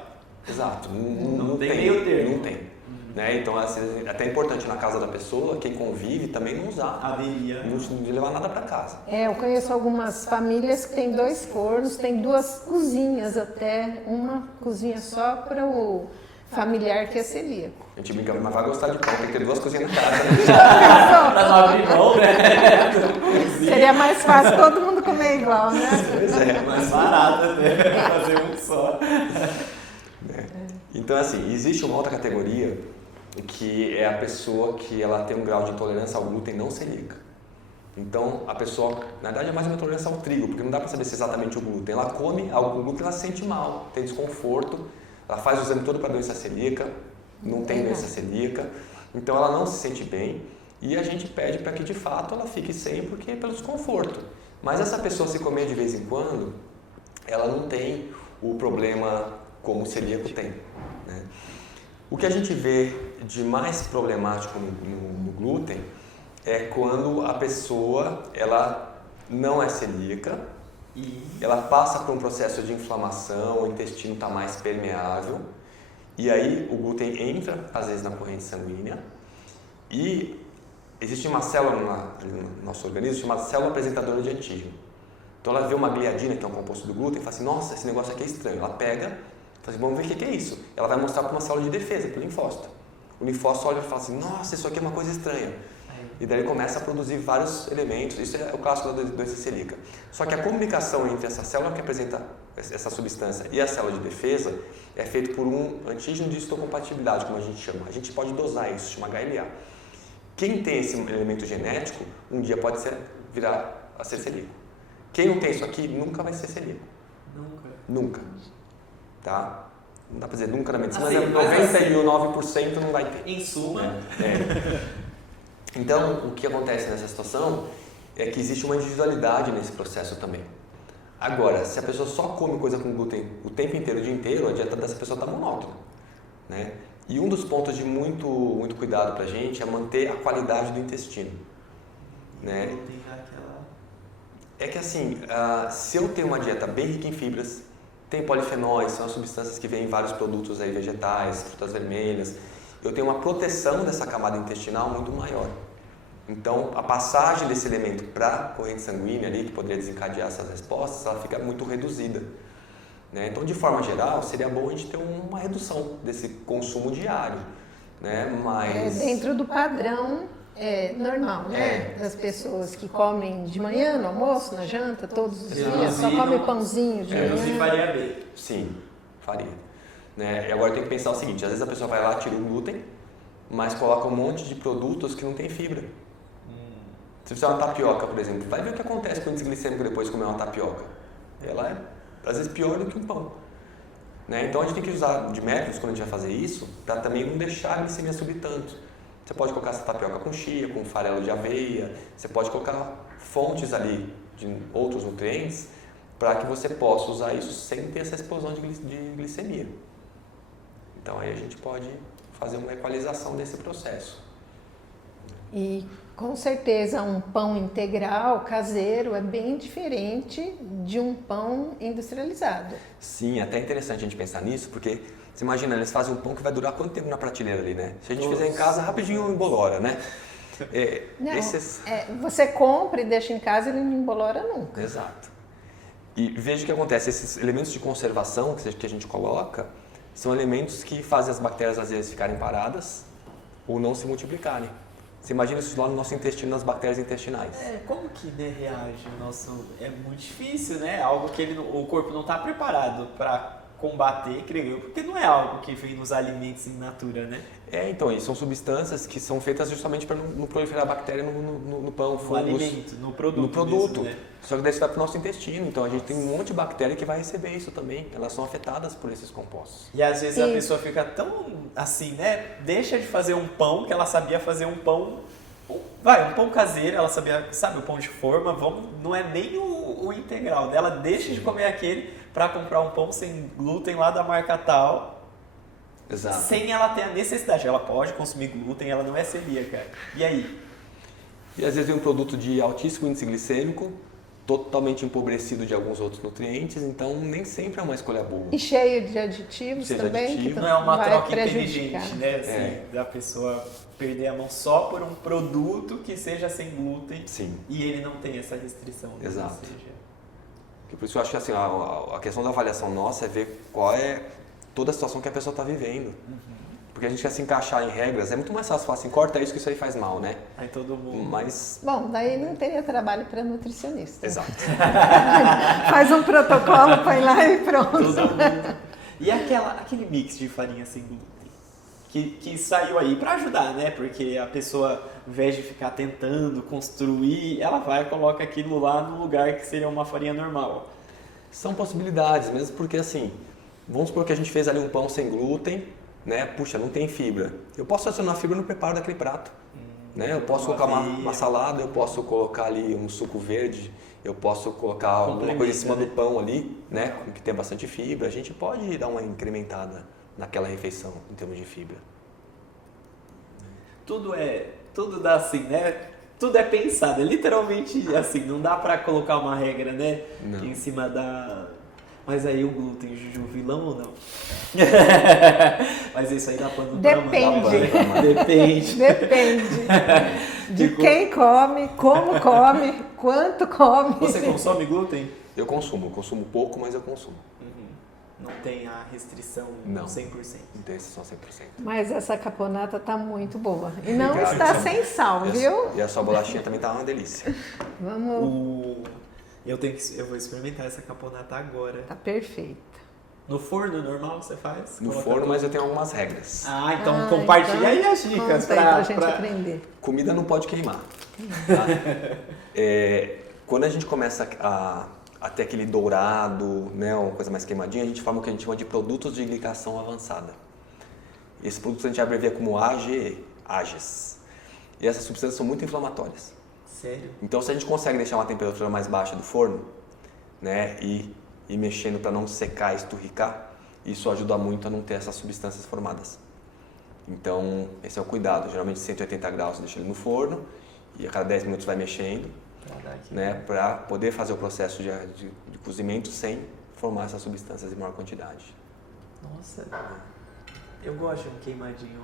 Exato. Não tem meio termo. Não tem. Né? Então, assim, é até importante na casa da pessoa, quem convive, também não usar. Aderir. Não levar nada para casa. Eu conheço algumas famílias que têm 2 fornos, tem 2 cozinhas até, uma cozinha só para o familiar que é celíaco. A gente brinca, mas vai gostar de pão, tem que ter 2 cozinhas na casa. Pra não abrir mão, né? Seria mais fácil todo mundo comer igual, né? Pois é. Mais barato até, fazer um só. Então, assim, existe uma outra categoria que é a pessoa que ela tem um grau de intolerância ao glúten não celíaca. Então, a pessoa, na verdade, é mais uma intolerância ao trigo, porque não dá para saber se é exatamente o glúten. Ela come algum glúten, ela se sente mal, tem desconforto, ela faz o exame todo para doença celíaca, não tem doença celíaca, então ela não se sente bem e a gente pede para que, de fato, ela fique sem, porque é pelo desconforto. Mas essa pessoa, se comer de vez em quando, ela não tem o problema como o celíaco tem, né? O que a gente vê de mais problemático no glúten é quando a pessoa ela não é celíaca, ela passa por um processo de inflamação, o intestino está mais permeável e aí o glúten entra, às vezes, na corrente sanguínea e existe uma célula no nosso organismo chamada célula apresentadora de antígeno. Então ela vê uma gliadina, que é um composto do glúten, e fala assim, nossa, esse negócio aqui é estranho. Ela pega, fala assim, vamos ver o que é isso. Ela vai mostrar para uma célula de defesa, para o linfócito. O linfócito olha e fala assim, nossa, isso aqui é uma coisa estranha. E daí ele começa a produzir vários elementos, isso é o clássico da doença celíaca. Só que a comunicação entre essa célula que apresenta essa substância e a célula de defesa é feita por um antígeno de histocompatibilidade, como a gente chama. A gente pode dosar isso, chama HLA. Quem tem esse elemento genético, um dia pode virar a ser celíaco. Quem não tem isso aqui, nunca vai ser celíaco. Nunca. Tá? Não dá pra dizer nunca na medicina, assim, mas 99% não vai ter. Em suma. Então, o que acontece nessa situação é que existe uma individualidade nesse processo também. Agora, se a pessoa só come coisa com glúten o tempo inteiro, o dia inteiro, a dieta dessa pessoa está monótona, né? E um dos pontos de muito cuidado para a gente é manter a qualidade do intestino, né? É que assim, se eu tenho uma dieta bem rica em fibras, tem polifenóis, são as substâncias que vêm em vários produtos aí, vegetais, frutas vermelhas, eu tenho uma proteção dessa camada intestinal muito maior. Então, a passagem desse elemento para a corrente sanguínea ali, que poderia desencadear essas respostas, ela fica muito reduzida, né? Então, de forma geral, seria bom a gente ter uma redução desse consumo diário, né? Mas... dentro do padrão normal, né? Das pessoas que comem de manhã, no almoço, na janta, todos os dias, só come pãozinho de manhã. Reduzir faria bem. Sim, faria. Né? E agora tem que pensar o seguinte, às vezes a pessoa vai lá, tira o glúten, mas coloca um monte de produtos que não tem fibra. Se você fizer uma tapioca, por exemplo, vai ver o que acontece com o índice glicêmico depois de comer uma tapioca. Ela é, às vezes, pior do que um pão. Né? Então, a gente tem que usar de métodos, quando a gente vai fazer isso, para também não deixar a glicemia subir tanto. Você pode colocar essa tapioca com chia, com farelo de aveia, você pode colocar fontes ali de outros nutrientes para que você possa usar isso sem ter essa explosão de glicemia. Então, aí a gente pode fazer uma equalização desse processo. E com certeza um pão integral, caseiro, é bem diferente de um pão industrializado. Sim, é até interessante a gente pensar nisso, porque você imagina, eles fazem um pão que vai durar quanto tempo na prateleira ali, né? Se a gente fizer em casa, rapidinho embolora, né? Você compra e deixa em casa e ele não embolora nunca. Exato. E veja o que acontece, esses elementos de conservação que a gente coloca, são elementos que fazem as bactérias às vezes ficarem paradas ou não se multiplicarem. Você imagina isso lá no nosso intestino, nas bactérias intestinais. Como que reage o nosso... É muito difícil, né? Algo que o corpo não está preparado para combater, creio eu, porque não é algo que vem nos alimentos in natura, né? Então, e são substâncias que são feitas justamente para não proliferar bactéria no pão, no alimento, no produto. No produto. Mesmo, né? Só que daí isso vai para o nosso intestino, então a gente tem um monte de bactéria que vai receber isso também. Elas são afetadas por esses compostos. E às vezes a pessoa fica tão assim, né? Deixa de fazer um pão, que ela sabia fazer um pão... um pão caseiro, ela sabia, sabe, o pão de forma, não é nem o integral dela, deixa de comer aquele para comprar um pão sem glúten lá da marca tal. Exato. Sem ela ter a necessidade. Ela pode consumir glúten, ela não é celíaca. E aí? E às vezes vem um produto de altíssimo índice glicêmico, totalmente empobrecido de alguns outros nutrientes, então nem sempre é uma escolha boa. E cheio de aditivos também. Que não é uma vai troca prejudicar. inteligente, né? Assim, da pessoa perder a mão só por um produto que seja sem glúten. Sim. E ele não tem essa restrição. Exato. Ou seja... Por isso eu acho que assim, a questão da avaliação nossa é ver qual é toda a situação que a pessoa está vivendo. Porque a gente quer se encaixar em regras, é muito mais fácil falar assim, corta isso que isso aí faz mal, né? Aí todo mundo... Mas... Bom, daí não teria trabalho para nutricionista. Exato. Faz um protocolo, põe lá e pronto. Todo mundo. E aquele mix de farinha sem glúten? Que saiu aí para ajudar, né? Porque a pessoa, ao invés de ficar tentando construir, ela vai e coloca aquilo lá no lugar que seria uma farinha normal. São possibilidades, mesmo porque assim, vamos supor que a gente fez ali um pão sem glúten, né? Puxa, não tem fibra. Eu posso adicionar fibra no preparo daquele prato. Né? Eu posso colocar uma salada, eu posso colocar ali um suco verde, eu posso colocar alguma coisa em cima do pão ali, né? Que tem bastante fibra. A gente pode dar uma incrementada naquela refeição em termos de fibra. Tudo dá assim, né? Tudo é pensado, é literalmente assim, não dá pra colocar uma regra, né? Não. Em cima da... Mas aí o glúten, Juju, vilão ou não? Mas isso aí dá pano pra mão. Depende. Depende. De quem come, como come, quanto come. Você consome glúten? Eu consumo pouco, mas eu consumo. Não tem a restrição não. 100%. Não tem restrição 100%. Mas essa caponata tá muito boa. E não Obrigado, está sem sal, viu? E a sua bolachinha também tá uma delícia. Vamos... Eu vou experimentar essa caponata agora. Tá perfeita. No forno normal você faz? No forno, mas eu tenho algumas regras. Então compartilha aí as dicas pra gente aprender. Comida não pode queimar. Tá? Quando a gente começa a ter aquele dourado, né, uma coisa mais queimadinha, a gente forma o que a gente chama de produtos de glicação avançada. Esses produtos a gente abrevia como AGE, AGES. e essas substâncias são muito inflamatórias. Sério? Então, se a gente consegue deixar uma temperatura mais baixa do forno, né, e ir mexendo para não secar e esturricar, isso ajuda muito a não ter essas substâncias formadas. Então, esse é o cuidado. Geralmente 180 graus deixa ele no forno e a cada 10 minutos vai mexendo, né, para poder fazer o processo de cozimento sem formar essas substâncias em maior quantidade. Nossa, eu gosto de um queimadinho.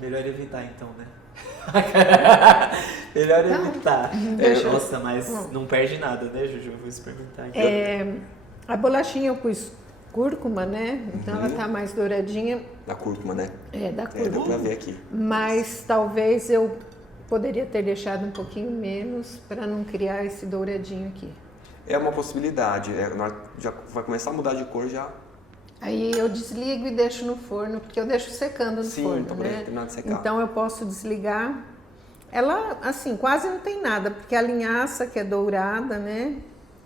Melhor evitar então, né? Melhor evitar. Nossa, mas não perde nada, né, Juju? Eu vou experimentar aqui. A bolachinha eu pus cúrcuma, né? Então ela tá mais douradinha. Da cúrcuma, né? Da cúrcuma. Deu pra ver aqui. Mas talvez eu poderia ter deixado um pouquinho menos para não criar esse douradinho aqui. É uma possibilidade. Já vai começar a mudar de cor já. Aí eu desligo e deixo no forno, porque eu deixo secando no forno, pra poder né? terminar de secar. Então eu posso desligar. Ela, assim, quase não tem nada, porque a linhaça que é dourada, né?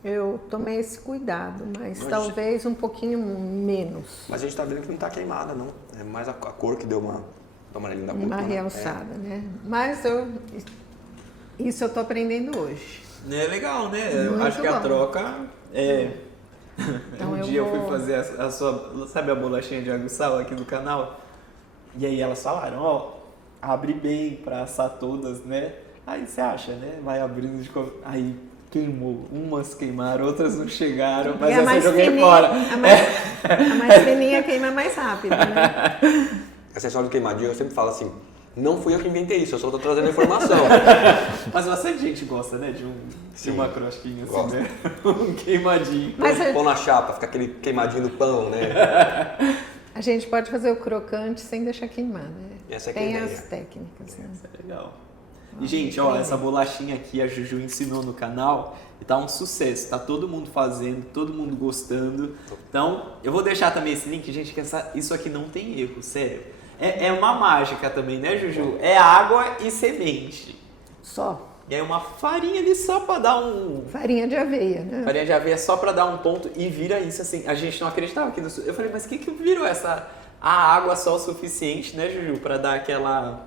Eu tomei esse cuidado, mas talvez um pouquinho menos. Mas a gente tá vendo que não tá queimada, não. É mais a cor que deu uma amarelinha da cúrcuma. Uma realçada, né? Mas isso eu tô aprendendo hoje. É legal, né? Eu Muito acho que a bom. troca é... Então um dia eu fui fazer a sua, sabe a bolachinha de água e sal aqui no canal? E aí elas falaram, ó, abre bem pra assar todas, né? Aí você acha, né? Vai abrindo aí queimou, umas queimaram, outras não chegaram, mas essa eu joguei fora. A mais fininha queima mais rápido, né? Essa história do queimadinho, eu sempre falo assim, não fui eu que inventei isso, eu só tô trazendo a informação. Mas bastante gente gosta, né? De uma crostinha assim, Gosta. né? Um queimadinho. Pão na chapa, fica aquele queimadinho no pão, né? A gente pode fazer o crocante sem deixar queimar, né? Essa é que é a Tem ideia. as técnicas, né? Isso é legal. E, gente, ó, essa bolachinha aqui a Juju ensinou no canal e tá um sucesso. Tá todo mundo fazendo, todo mundo gostando. Então, eu vou deixar também esse link, gente, que isso aqui não tem erro, sério. É uma mágica também, né, Juju? É água e semente. Só. E aí uma farinha ali só pra dar um... Farinha de aveia, né? Farinha de aveia só pra dar um ponto e vira isso assim. A gente não acreditava aqui no sul. Eu falei, mas o que virou essa... A água só o suficiente, né, Juju? Pra dar aquela...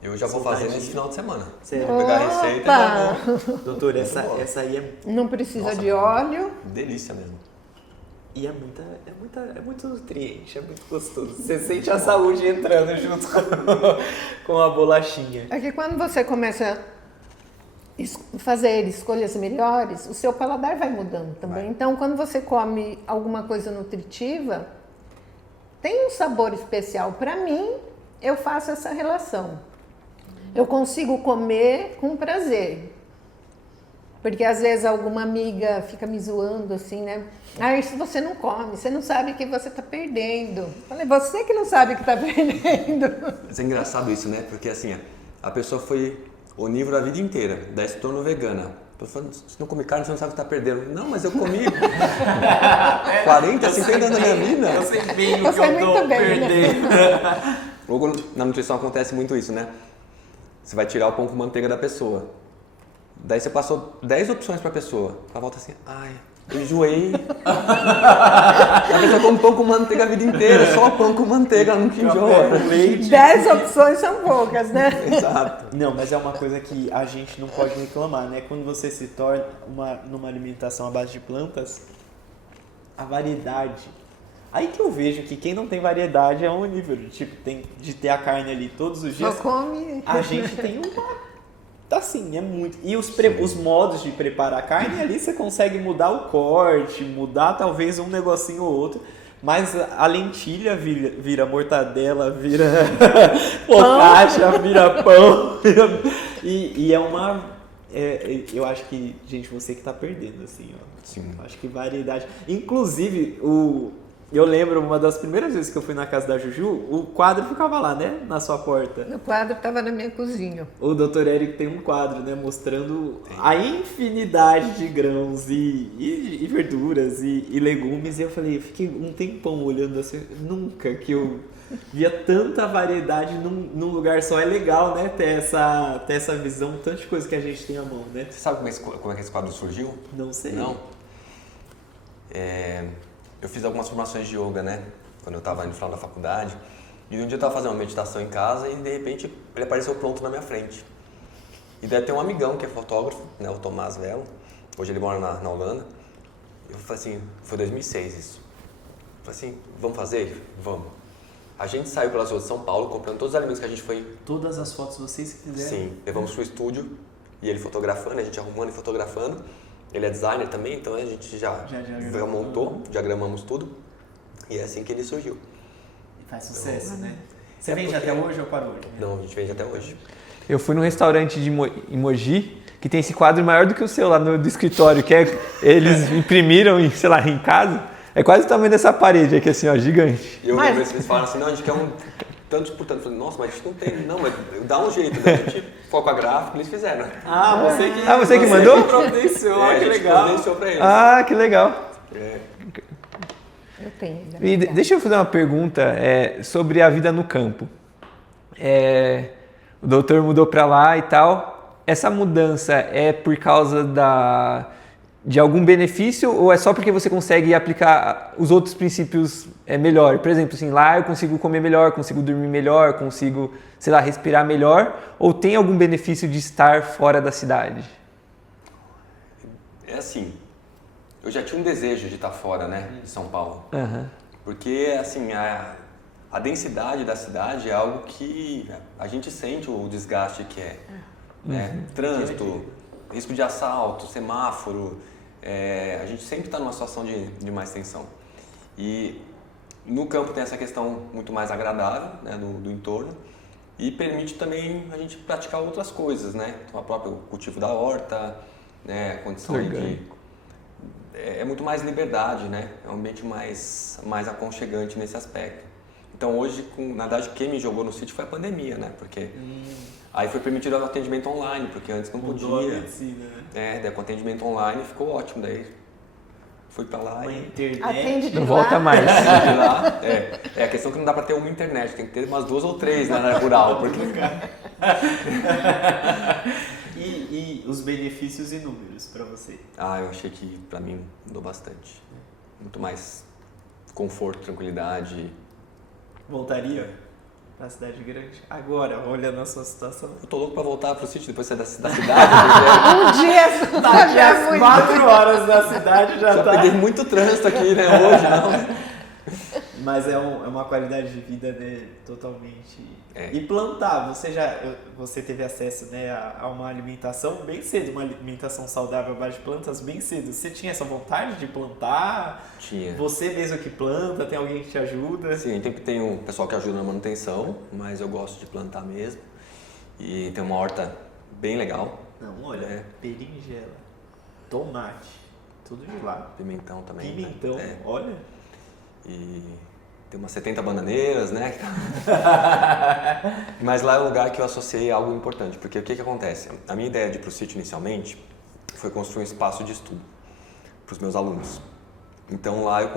Eu já vou fazer nesse final de semana. Sério. Vou pegar a receita e já vou. Doutor, essa aí é... Não precisa Nossa, de óleo. Delícia mesmo. E é muito nutriente, é muito gostoso. Você sente a saúde entrando junto com a bolachinha. É que quando você começa a fazer escolhas melhores, o seu paladar vai mudando também. Vai. Então, quando você come alguma coisa nutritiva, tem um sabor especial. Para mim, eu faço essa relação. Eu consigo comer com prazer. Porque às vezes alguma amiga fica me zoando assim, né? Ah, isso você não come, você não sabe que você tá perdendo. Eu falei, você que não sabe que tá perdendo. Mas é engraçado isso, né? Porque assim, a pessoa foi onívora a vida inteira, daí se tornou vegana. A pessoa falando, se não come carne, você não sabe que tá perdendo. Não, mas eu comi 40, 50 anos da minha vida. Eu sei bem o que Você é eu tô muito bem, né? perdendo. Ou quando na nutrição acontece muito isso, né? Você vai tirar o pão com manteiga da pessoa. Daí você passou 10 opções pra pessoa. Ela volta assim, ai, eu enjoei. A pessoa come pão com manteiga a vida inteira, só pão com manteiga, ela nunca enjoa. Leite. 10 opções são poucas, né? Exato. Não, mas é uma coisa que a gente não pode reclamar, né? Quando você se torna numa alimentação à base de plantas, a variedade. Aí que eu vejo que quem não tem variedade é onívoro. Tipo, tem de ter a carne ali todos os Só dias. come. A gente tem uma... Assim, é muito. E os modos de preparar a carne ali você consegue mudar o corte, mudar talvez um negocinho ou outro. Mas a lentilha vira mortadela, vira focaccia, vira pão. E é uma... eu acho que, gente, você que tá perdendo, assim, ó. Sim. Acho que variedade. Inclusive, eu lembro uma das primeiras vezes que eu fui na casa da Juju, o quadro ficava lá, né? Na sua porta. O quadro estava na minha cozinha. O Dr. Érico tem um quadro, né? Mostrando a infinidade de grãos e verduras e legumes. E eu falei, eu fiquei um tempão olhando assim. Nunca que eu via tanta variedade num lugar só. É legal, né? Ter essa visão, tanta de coisa que a gente tem à mão, né? Você sabe como é que esse quadro surgiu? Não sei. Não? Eu fiz algumas formações de yoga, né? Quando eu estava no final da faculdade. E um dia eu estava fazendo uma meditação em casa e de repente ele apareceu pronto na minha frente. E daí tem um amigão que é fotógrafo, né, o Tomás Velo. Hoje ele mora na Holanda. Eu falei assim, foi 2006 isso. Eu falei assim, vamos fazer? Ele, vamos. A gente saiu pelas ruas de São Paulo comprando todos os alimentos que a gente foi. Todas as fotos vocês que fizeram? Sim, levamos pro estúdio e ele fotografando, a gente arrumando e fotografando. Ele é designer também, então a gente já montou, diagramamos tudo. E é assim que ele surgiu. E faz sucesso, né? Você vende até hoje ou parou? Não, a gente vende até hoje. Eu fui num restaurante em Mogi, que tem esse quadro maior do que o seu lá do escritório, que eles imprimiram, sei lá, em casa. É quase o tamanho dessa parede aqui, assim, ó, gigante. E eu lembro que eles falaram assim, não, a gente quer um tanto por tanto. Eu falei, nossa, mas a gente não tem. Não, mas dá um jeito. Daí a gente foca a gráfica e eles fizeram. Você que mandou? Que providenciou, que a gente legal. providenciou pra eles. Ah, que legal. Eu tenho. E deixa eu fazer uma pergunta sobre a vida no campo. O doutor mudou para lá e tal. Essa mudança é por causa de algum benefício ou é só porque você consegue aplicar os outros princípios melhor? Por exemplo, assim, lá eu consigo comer melhor, consigo dormir melhor, consigo, sei lá, respirar melhor? Ou tem algum benefício de estar fora da cidade? É assim, eu já tinha um desejo de estar fora, né, de São Paulo. Uhum. Porque, assim, a densidade da cidade é algo que a gente sente o desgaste que é. Né? Trânsito, risco de assalto, semáforo, a gente sempre está numa situação de mais tensão. E no campo tem essa questão muito mais agradável, né, do entorno e permite também a gente praticar outras coisas, né? Então, o próprio cultivo da horta, né, a condição é muito mais liberdade, né? É um ambiente mais aconchegante nesse aspecto. Então hoje, na verdade, quem me jogou no sítio foi a pandemia, né? Porque aí foi permitido o atendimento online, porque antes não Mudou podia. A medicina, né? Daí com atendimento online ficou ótimo, daí fui pra lá Uma e... internet. Atende de Não lá. volta mais. De lá, a questão que não dá pra ter uma internet, tem que ter umas 2 ou 3 na área rural, porque... E os benefícios inúmeros para você? Eu achei que pra mim mudou bastante. Muito mais conforto, tranquilidade. Voltaria pra cidade grande? Agora, olhando a sua situação. Eu tô louco pra voltar pro sítio depois de sair da cidade, Um dia Daqui já às 4 horas da cidade já já tá. peguei muito trânsito aqui, né, hoje, não. Mas é uma qualidade de vida, né, totalmente... É. E plantar, você teve acesso, né, a uma alimentação bem cedo, uma alimentação saudável à base de plantas bem cedo. Você tinha essa vontade de plantar? Tinha. Você mesmo que planta? Tem alguém que te ajuda? Sim, tem um pessoal que ajuda na manutenção, mas eu gosto de plantar mesmo. E tem uma horta bem legal. Não, olha, berinjela, tomate, tudo de lá. Pimentão também. Pimentão, né? olha. E tem umas 70 bananeiras, né? Mas lá é um lugar que eu associei a algo importante, porque o que acontece? A minha ideia de ir para o sítio inicialmente foi construir um espaço de estudo para os meus alunos. Então lá eu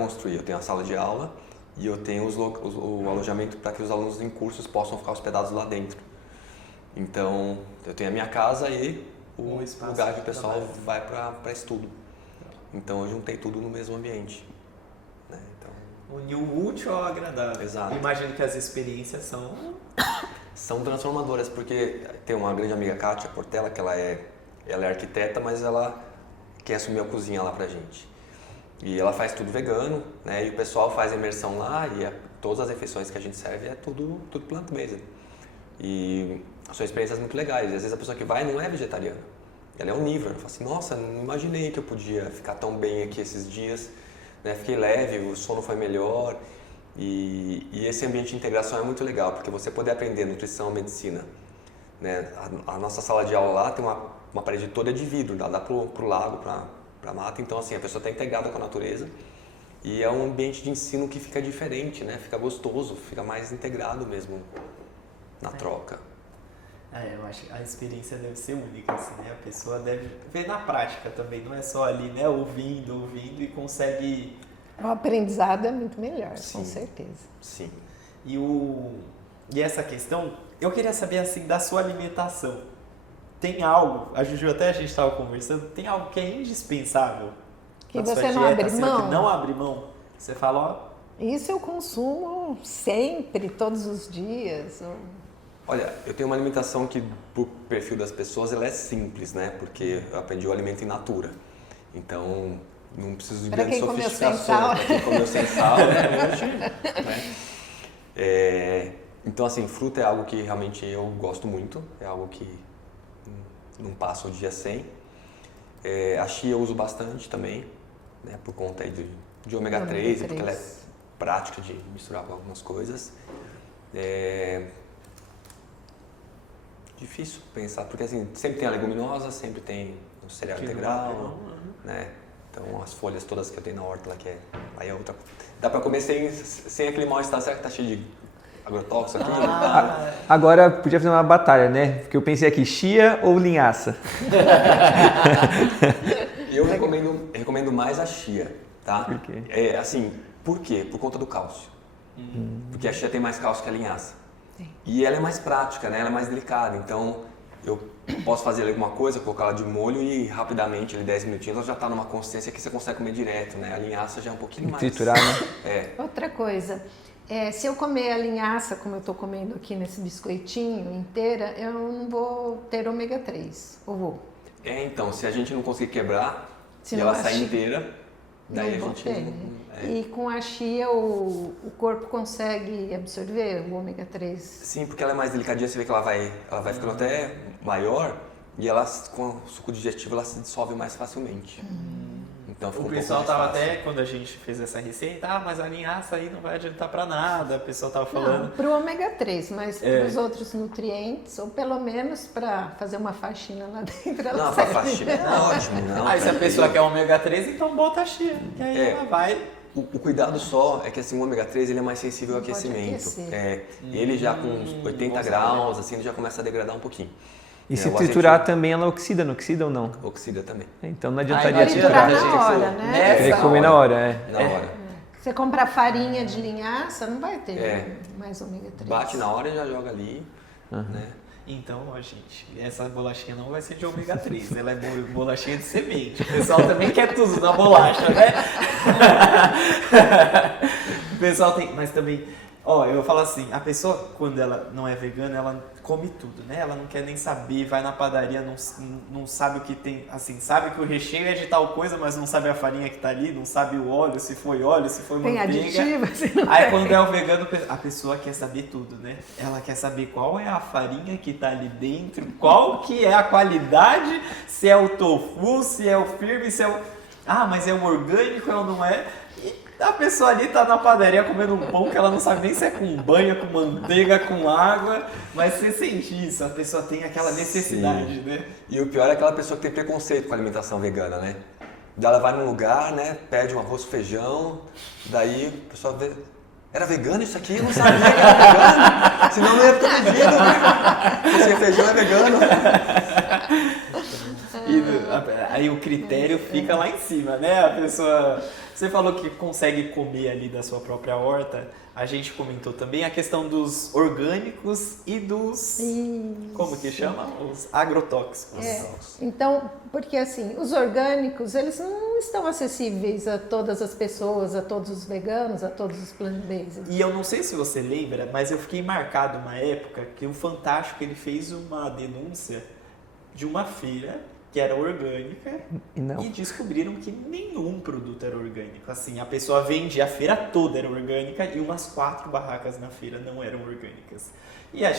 tenho a sala de aula e eu tenho o alojamento para que os alunos em cursos possam ficar hospedados lá dentro. Então eu tenho a minha casa e o lugar que o pessoal vai para estudo. Então eu juntei tudo no mesmo ambiente. Né? Uniu o útil ao agradável. Exato. Imagino que as experiências são transformadoras, porque tem uma grande amiga, Kátia Portela, que ela é arquiteta, mas ela quer assumir a cozinha lá pra gente. E ela faz tudo vegano, né? E o pessoal faz a imersão lá e todas as refeições que a gente serve é tudo plant-based. E são experiências muito legais. E às vezes a pessoa que vai não é vegetariana, ela é onívora. Ela fala assim, nossa, não imaginei que eu podia ficar tão bem aqui esses dias. Né? Fiquei leve, o sono foi melhor. E esse ambiente de integração é muito legal, porque você poder aprender nutrição, medicina. Né? A nossa sala de aula lá tem uma parede toda de vidro, dá pro lago, pra mata. Então, assim, a pessoa está integrada com a natureza. E é um ambiente de ensino que fica diferente, né? Fica gostoso, fica mais integrado mesmo na troca. Eu acho que a experiência deve ser única, assim, né? A pessoa deve ver na prática também, não é só ali, né? Ouvindo e consegue... O aprendizado é muito melhor, Sim. com certeza. Sim. E essa questão, eu queria saber, assim, da sua alimentação. Tem algo, a Juju até a gente estava conversando, tem algo que é indispensável Que na sua você não dieta, abre assim, mão? que não abre mão. Você fala, ó, Isso eu consumo sempre, todos os dias. Olha, eu tenho uma alimentação que, pro perfil das pessoas, ela é simples, né? Porque eu aprendi o alimento in natura. Então, não preciso de Pra grandes quem comeu sem sofisticações. sal. Pra quem comeu sem sal, né? Hoje, né? Então, assim, fruta é algo que realmente eu gosto muito. É algo que não passa o dia sem. A chia eu uso bastante também, né? Por conta aí de ômega 3, porque ela é prática de misturar com algumas coisas. Difícil pensar, porque assim, sempre tem a leguminosa, sempre tem o cereal integral, né? Então as folhas todas que eu tenho na horta lá, aí é outra. Dá pra comer sem aquele mal-estar, será que tá cheio de agrotóxico aqui? Agora podia fazer uma batalha, né? Porque eu pensei aqui, chia ou linhaça? Eu recomendo mais a chia, tá? Por quê? Por quê? Por conta do cálcio. Porque a chia tem mais cálcio que a linhaça. E ela é mais prática, né? Ela é mais delicada. Então, eu posso fazer alguma coisa, colocar ela de molho e rapidamente, ali 10 minutinhos, ela já está numa consistência que você consegue comer direto, né? A linhaça já é um pouquinho mais... Triturar, né? Outra coisa, se eu comer a linhaça, como eu estou comendo aqui nesse biscoitinho inteira, eu não vou ter ômega 3, ou vou? Então, se a gente não conseguir quebrar Se e não ela a sair chia- inteira, daí a Não vou gente... ter, né? E com a chia o corpo consegue absorver o ômega 3? Sim, porque ela é mais delicadinha, você vê que ela vai ficando até maior e ela, com o suco digestivo, ela se dissolve mais facilmente. Então, fica O um pouco pessoal mais tava fácil. até, quando a gente fez essa receita, mas a linhaça aí não vai adiantar pra nada, o pessoal tava Não, falando. para o ômega 3, mas para os outros nutrientes, ou pelo menos para fazer uma faxina lá dentro. ela Não, pra serve. faxina é ótimo. Não, Aí se a tranquilo. pessoa quer ômega 3, então bota a chia. E aí ela vai. O cuidado só é que assim, o ômega 3 ele é mais sensível ao Pode aquecimento. aquecer. Ele já com uns 80 graus, assim, ele já começa a degradar um pouquinho. E se O triturar azeite também, ela oxida, não oxida ou não? oxida também. Então não Aí adiantaria não Triturar adianta, triturar. na gente, hora, né? nessa Teria que comer na hora, Na hora. Você comprar farinha de linhaça, não vai ter É. mais ômega 3. Bate na hora e já joga ali. Né? Então, ó, gente, essa bolachinha não vai ser de ômega 3, ela é bolachinha de semente. O pessoal também quer tudo na bolacha, né? O pessoal tem, mas também, ó, eu falo assim, a pessoa, quando ela não é vegana, ela come tudo, né? Ela não quer nem saber, vai na padaria, não sabe o que tem, assim, sabe que o recheio é de tal coisa, mas não sabe a farinha que tá ali, não sabe o óleo, se foi Tem manteiga. aditivo, assim, não Aí tem. quando é o vegano, a pessoa quer saber tudo, né? Ela quer saber qual é a farinha que tá ali dentro, qual que é a qualidade, se é o tofu, se é o firme, se é o... Ah, mas é o orgânico ou não é? E a pessoa ali tá na padaria comendo um pão que ela não sabe nem se é com banha, com manteiga, com água, mas você sente isso, a pessoa tem aquela necessidade, Sim. né? E o pior é aquela pessoa que tem preconceito com a alimentação vegana, né? Daí ela vai num lugar, né? Pede um arroz, feijão, daí o pessoal vê... Era vegano isso aqui? Eu não sabia que era vegano. Senão não ia ter pedido. Esse feijão é vegano. E aí o critério fica lá em cima, né? A pessoa... Você falou que consegue comer ali da sua própria horta. A gente comentou também a questão dos orgânicos e dos... Como que chama? Os agrotóxicos. Então, porque assim, os orgânicos, eles não estão acessíveis a todas as pessoas, a todos os veganos, a todos os plant-based. E eu não sei se você lembra, mas eu fiquei marcado uma época que o Fantástico ele fez uma denúncia de uma feira que era orgânica E não. e descobriram que nenhum produto era orgânico. Assim, a pessoa vendia, a feira toda era orgânica e umas 4 barracas na feira não eram orgânicas. E a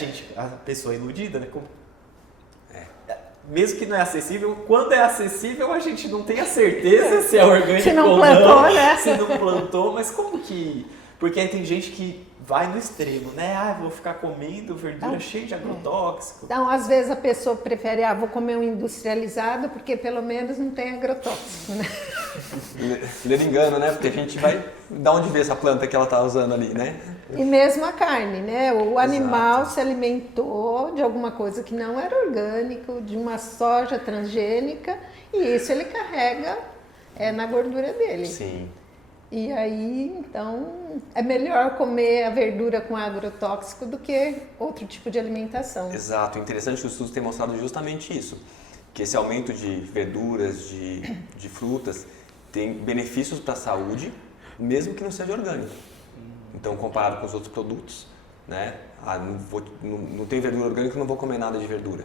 pessoa iludida, né? Mesmo que não é acessível, quando é acessível a gente não tem a certeza se é orgânico Se não ou plantou, não, né? se não plantou, mas como que... Porque aí tem gente que vai no extremo, né? Ah, vou ficar comendo verdura cheia de agrotóxico. Então, às vezes a pessoa prefere, vou comer um industrializado porque pelo menos não tem agrotóxico, né? Ledo engano, né? Porque a gente vai... Da onde vê essa planta que ela tá usando ali, né? E mesmo a carne, né? O animal se alimentou de alguma coisa que não era orgânico, de uma soja transgênica, e isso ele carrega na gordura dele. Sim. E aí, então, é melhor comer a verdura com agrotóxico do que outro tipo de alimentação. Exato. Interessante que os estudos têm mostrado justamente isso. Que esse aumento de verduras, de frutas, tem benefícios para a saúde, mesmo que não seja orgânico. Então, comparado com os outros produtos, né? Não tem verdura orgânica, não vou comer nada de verdura.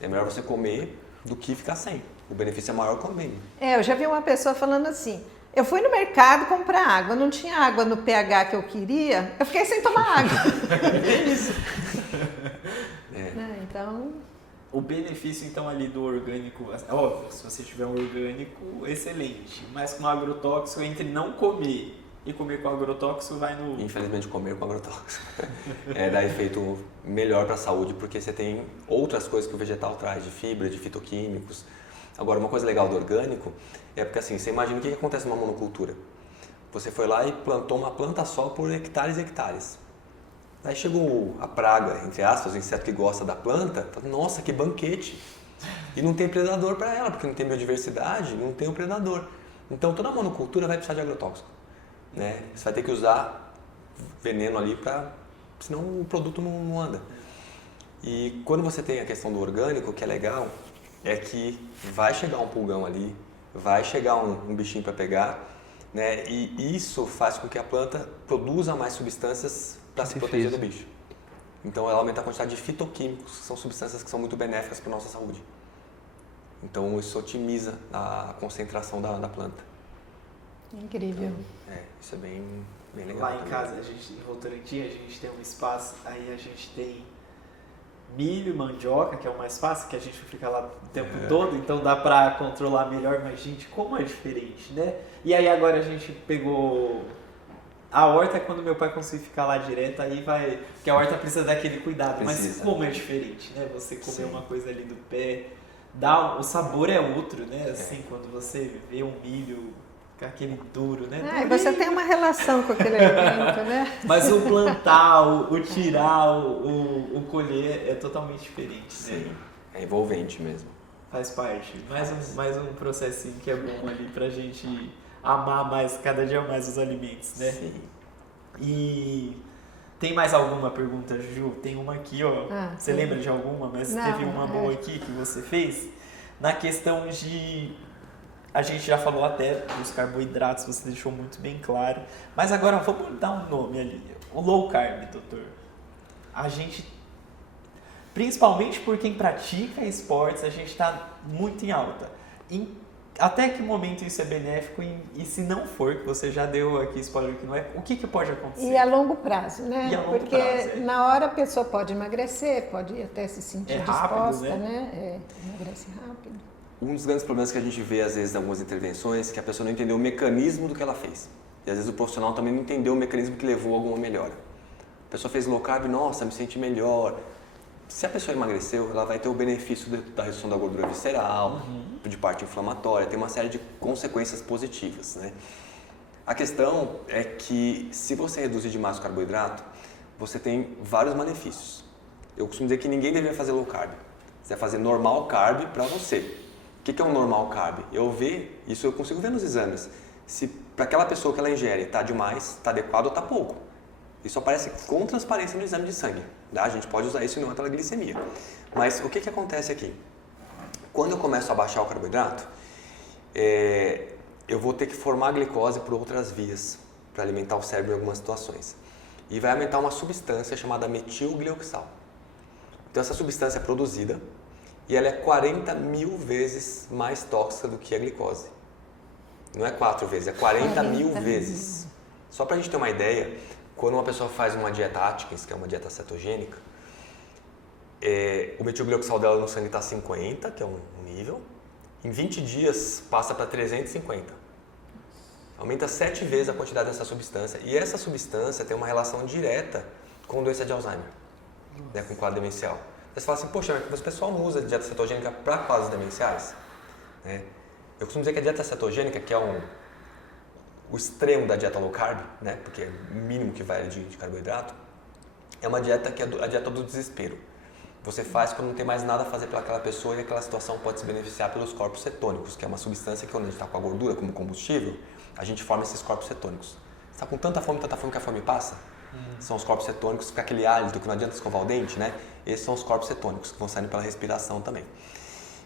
É melhor você comer do que ficar sem. O benefício é maior comendo. Eu já vi uma pessoa falando assim, eu fui no mercado comprar água, não tinha água no pH que eu queria, eu fiquei sem tomar água. É isso. Né, então... O benefício, então, ali do orgânico, óbvio, se você tiver um orgânico, excelente. Mas com agrotóxico, entre não comer e comer com agrotóxico, vai no... Infelizmente, comer com agrotóxico dá efeito melhor para a saúde, porque você tem outras coisas que o vegetal traz, de fibra, de fitoquímicos. Agora, uma coisa legal do orgânico é porque, assim, você imagina o que acontece numa monocultura. Você foi lá e plantou uma planta só por hectares e hectares. Aí chegou a praga, entre aspas, o inseto que gosta da planta, fala, nossa, que banquete! E não tem predador para ela, porque não tem biodiversidade, não tem o predador. Então toda monocultura vai precisar de agrotóxico, né? Você vai ter que usar veneno ali, senão o produto não anda. E quando você tem a questão do orgânico, o que é legal é que vai chegar um pulgão ali, vai chegar um bichinho para pegar, né? E isso faz com que a planta produza mais substâncias para se proteger do bicho. Então ela aumenta a quantidade de fitoquímicos, que são substâncias que são muito benéficas para a nossa saúde. Então isso otimiza a concentração da planta. Incrível. Então, isso é bem legal. Lá em também. casa, em Votorantim, a gente tem um espaço, aí a gente tem milho, mandioca, que é o mais fácil, que a gente fica lá o tempo todo, então dá pra controlar melhor, mas gente, como é diferente, né? E aí agora a gente pegou a horta, quando meu pai conseguir ficar lá direto, aí vai, porque a horta precisa daquele cuidado, mas como é diferente, né? Você comer uma coisa ali do pé, o sabor é outro, né? Assim, quando você vê um milho com aquele duro, né? E você tem uma relação com aquele alimento, né? Mas o plantar, o tirar, o colher é totalmente diferente, Sim, né? é envolvente mesmo. Faz parte. Mais um processinho que é bom ali pra gente amar mais, cada dia mais os alimentos, né? Sim. E tem mais alguma pergunta, Ju? Tem uma aqui, ó. Você sim. lembra de alguma? Mas Não, teve uma boa aqui que você fez. Na questão de... A gente já falou até dos carboidratos, você deixou muito bem claro. Mas agora vamos dar um nome ali. O low carb, doutor. A gente... Principalmente por quem pratica esportes, a gente está muito em alta. Até que momento isso é benéfico e se não for, que você já deu aqui spoiler que não é, o que pode acontecer? E a longo prazo, né? E a longo Porque prazo, na hora a pessoa pode emagrecer, pode até se sentir rápido, disposta, né? Emagrece rápido. Um dos grandes problemas que a gente vê, às vezes, em algumas intervenções, é que a pessoa não entendeu o mecanismo do que ela fez. E, às vezes, o profissional também não entendeu o mecanismo que levou a alguma melhora. A pessoa fez low carb, nossa, me senti melhor. Se a pessoa emagreceu, ela vai ter o benefício da redução da gordura visceral, de parte inflamatória, tem uma série de consequências positivas, né? A questão é que, se você reduzir demais o carboidrato, você tem vários malefícios. Eu costumo dizer que ninguém deveria fazer low carb. Você vai fazer normal carb para você. O que é um normal carb? Isso eu consigo ver nos exames. Se para aquela pessoa que ela ingere está demais, está adequado ou está pouco. Isso aparece com transparência no exame de sangue. Tá? A gente pode usar isso em outra glicemia. Mas o que acontece aqui? Quando eu começo a baixar o carboidrato, eu vou ter que formar a glicose por outras vias para alimentar o cérebro em algumas situações. E vai aumentar uma substância chamada metilglioxal. Então essa substância é produzida e ela é 40 mil vezes mais tóxica do que a glicose. Não é 4 vezes, é 40 mil vezes. Só para a gente ter uma ideia, quando uma pessoa faz uma dieta Atkins, que é uma dieta cetogênica, o metilglioxal dela no sangue está 50, que é um nível, em 20 dias passa para 350. Aumenta 7 vezes a quantidade dessa substância. E essa substância tem uma relação direta com doença de Alzheimer, né, com quadro demencial. Aí você fala assim, poxa, mas o pessoal não usa dieta cetogênica para quadros demenciais? Né? Eu costumo dizer que a dieta cetogênica, que é o extremo da dieta low carb, né, porque é o mínimo que vai de carboidrato, é uma dieta que é a dieta do desespero. Você faz quando não tem mais nada a fazer para aquela pessoa e aquela situação pode se beneficiar pelos corpos cetônicos, que é uma substância que quando a gente está com a gordura como combustível, a gente forma esses corpos cetônicos. Você está com tanta fome que a fome passa? São os corpos cetônicos, com aquele hálito que não adianta escovar o dente, né? Esses são os corpos cetônicos que vão saindo pela respiração também.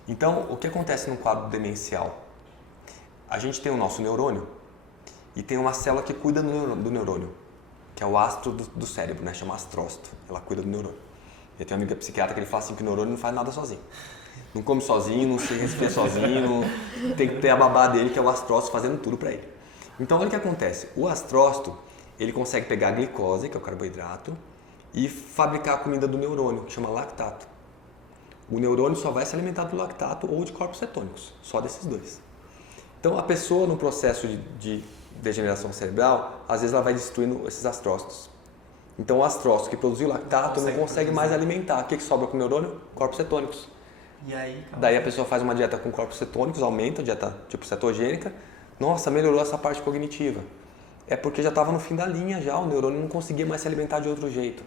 Então, o que acontece no quadro demencial? A gente tem o nosso neurônio e tem uma célula que cuida do neurônio, que é o astro do cérebro, né? Chama astrócito. Ela cuida do neurônio. Eu tenho uma amiga psiquiatra que ele fala assim que o neurônio não faz nada sozinho. Não come sozinho, não se resfria sozinho, tem que ter a babá dele, que é o astrócito, fazendo tudo para ele. Então, olha o que acontece. O astrócito, ele consegue pegar a glicose, que é o carboidrato, e fabricar a comida do neurônio, que chama lactato. O neurônio só vai se alimentar do lactato ou de corpos cetônicos, só desses dois. Então, a pessoa, no processo de degeneração cerebral, às vezes ela vai destruindo esses astrócitos. Então, o astrócito que produziu lactato não consegue mais alimentar. O que sobra com o neurônio? Corpos cetônicos. E aí, daí a pessoa faz uma dieta com corpos cetônicos, aumenta a dieta tipo cetogênica. Nossa, melhorou essa parte cognitiva. É porque já estava no fim da linha já, o neurônio não conseguia mais se alimentar de outro jeito.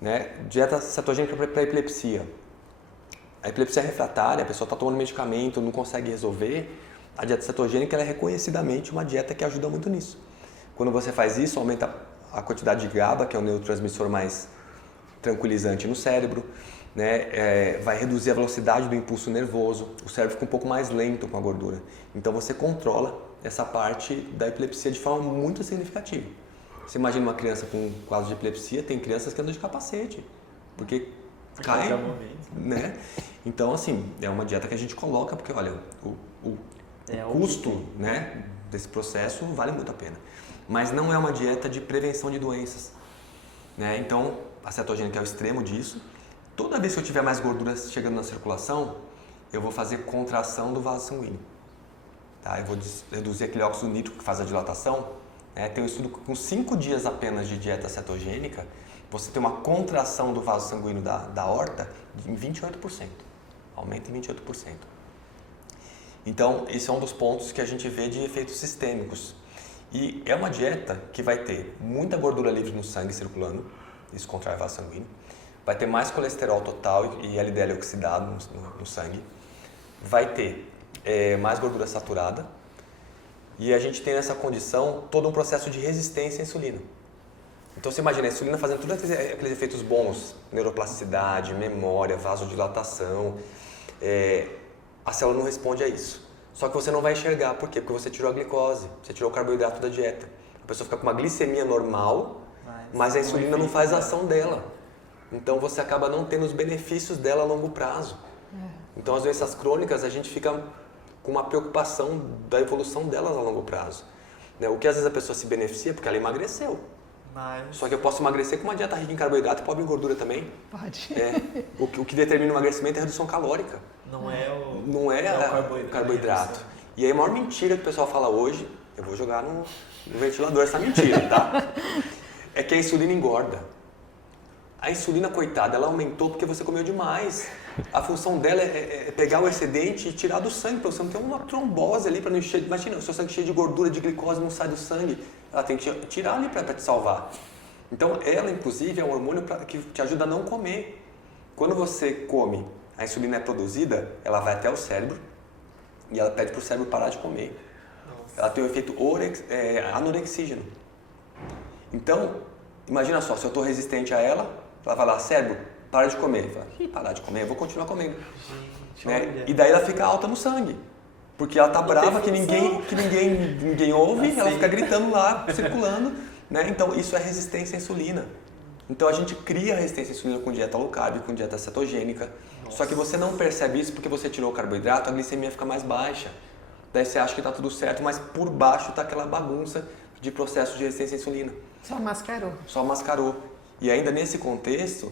Né? Dieta cetogênica para epilepsia. A epilepsia é refratária, a pessoa está tomando medicamento, não consegue resolver. A dieta cetogênica ela é reconhecidamente uma dieta que ajuda muito nisso. Quando você faz isso, aumenta a quantidade de GABA, que é o neurotransmissor mais tranquilizante no cérebro. Né, vai reduzir a velocidade do impulso nervoso, o cérebro fica um pouco mais lento com a gordura. Então você controla essa parte da epilepsia de forma muito significativa. Você imagina uma criança com quadro de epilepsia, tem crianças que andam de capacete, porque cai, né? Então assim, é uma dieta que a gente coloca, porque olha, o custo, né, desse processo vale muito a pena. Mas não é uma dieta de prevenção de doenças. Né? Então a cetogênica é o extremo disso. Toda vez que eu tiver mais gordura chegando na circulação, eu vou fazer contração do vaso sanguíneo. Tá? Eu vou reduzir aquele óxido nítrico que faz a dilatação. Né? Tem um estudo que com 5 dias apenas de dieta cetogênica, você tem uma contração do vaso sanguíneo da aorta em 28%. Aumenta em 28%. Então, esse é um dos pontos que a gente vê de efeitos sistêmicos. E é uma dieta que vai ter muita gordura livre no sangue circulando, isso contrai o vaso sanguíneo. Vai ter mais colesterol total e LDL oxidado no sangue. Vai ter mais gordura saturada. E a gente tem nessa condição todo um processo de resistência à insulina. Então você imagina a insulina fazendo todos aqueles efeitos bons, neuroplasticidade, memória, vasodilatação. A célula não responde a isso. Só que você não vai enxergar. Por quê? Porque você tirou a glicose, você tirou o carboidrato da dieta. A pessoa fica com uma glicemia normal, mas a insulina não faz a ação dela. Então você acaba não tendo os benefícios dela a longo prazo. Então as doenças crônicas a gente fica com uma preocupação da evolução delas a longo prazo. Né? O que às vezes a pessoa se beneficia porque ela emagreceu. Só que eu posso emagrecer com uma dieta rica em carboidrato e pobre em gordura também. Pode. O que determina o emagrecimento é a redução calórica. Não é o carboidrato. E aí a maior mentira que o pessoal fala hoje, eu vou jogar no ventilador essa mentira, tá? É que a insulina engorda. A insulina, coitada, ela aumentou porque você comeu demais. A função dela é pegar o excedente e tirar do sangue, para você não ter uma trombose ali, para não encher. Imagina, o seu sangue cheio de gordura, de glicose, não sai do sangue. Ela tem que tirar ali para te salvar. Então, ela, inclusive, é um hormônio que te ajuda a não comer. Quando você come, a insulina é produzida, ela vai até o cérebro e ela pede para o cérebro parar de comer. Ela tem o efeito anorexígeno. Então, imagina só, se eu estou resistente a ela vai lá, cérebro, para de comer. Fala, parar de comer, eu vou continuar comendo. Gente, né? E daí ela fica alta no sangue. Porque ela tá brava que ninguém ouve, ela fica gritando lá, circulando. Né? Então isso é resistência à insulina. Então a gente cria resistência à insulina com dieta low carb, com dieta cetogênica. Nossa. Só que você não percebe isso porque você tirou o carboidrato, a glicemia fica mais baixa. Daí você acha que tá tudo certo, mas por baixo tá aquela bagunça de processo de resistência à insulina. Só mascarou. Só mascarou. E ainda nesse contexto,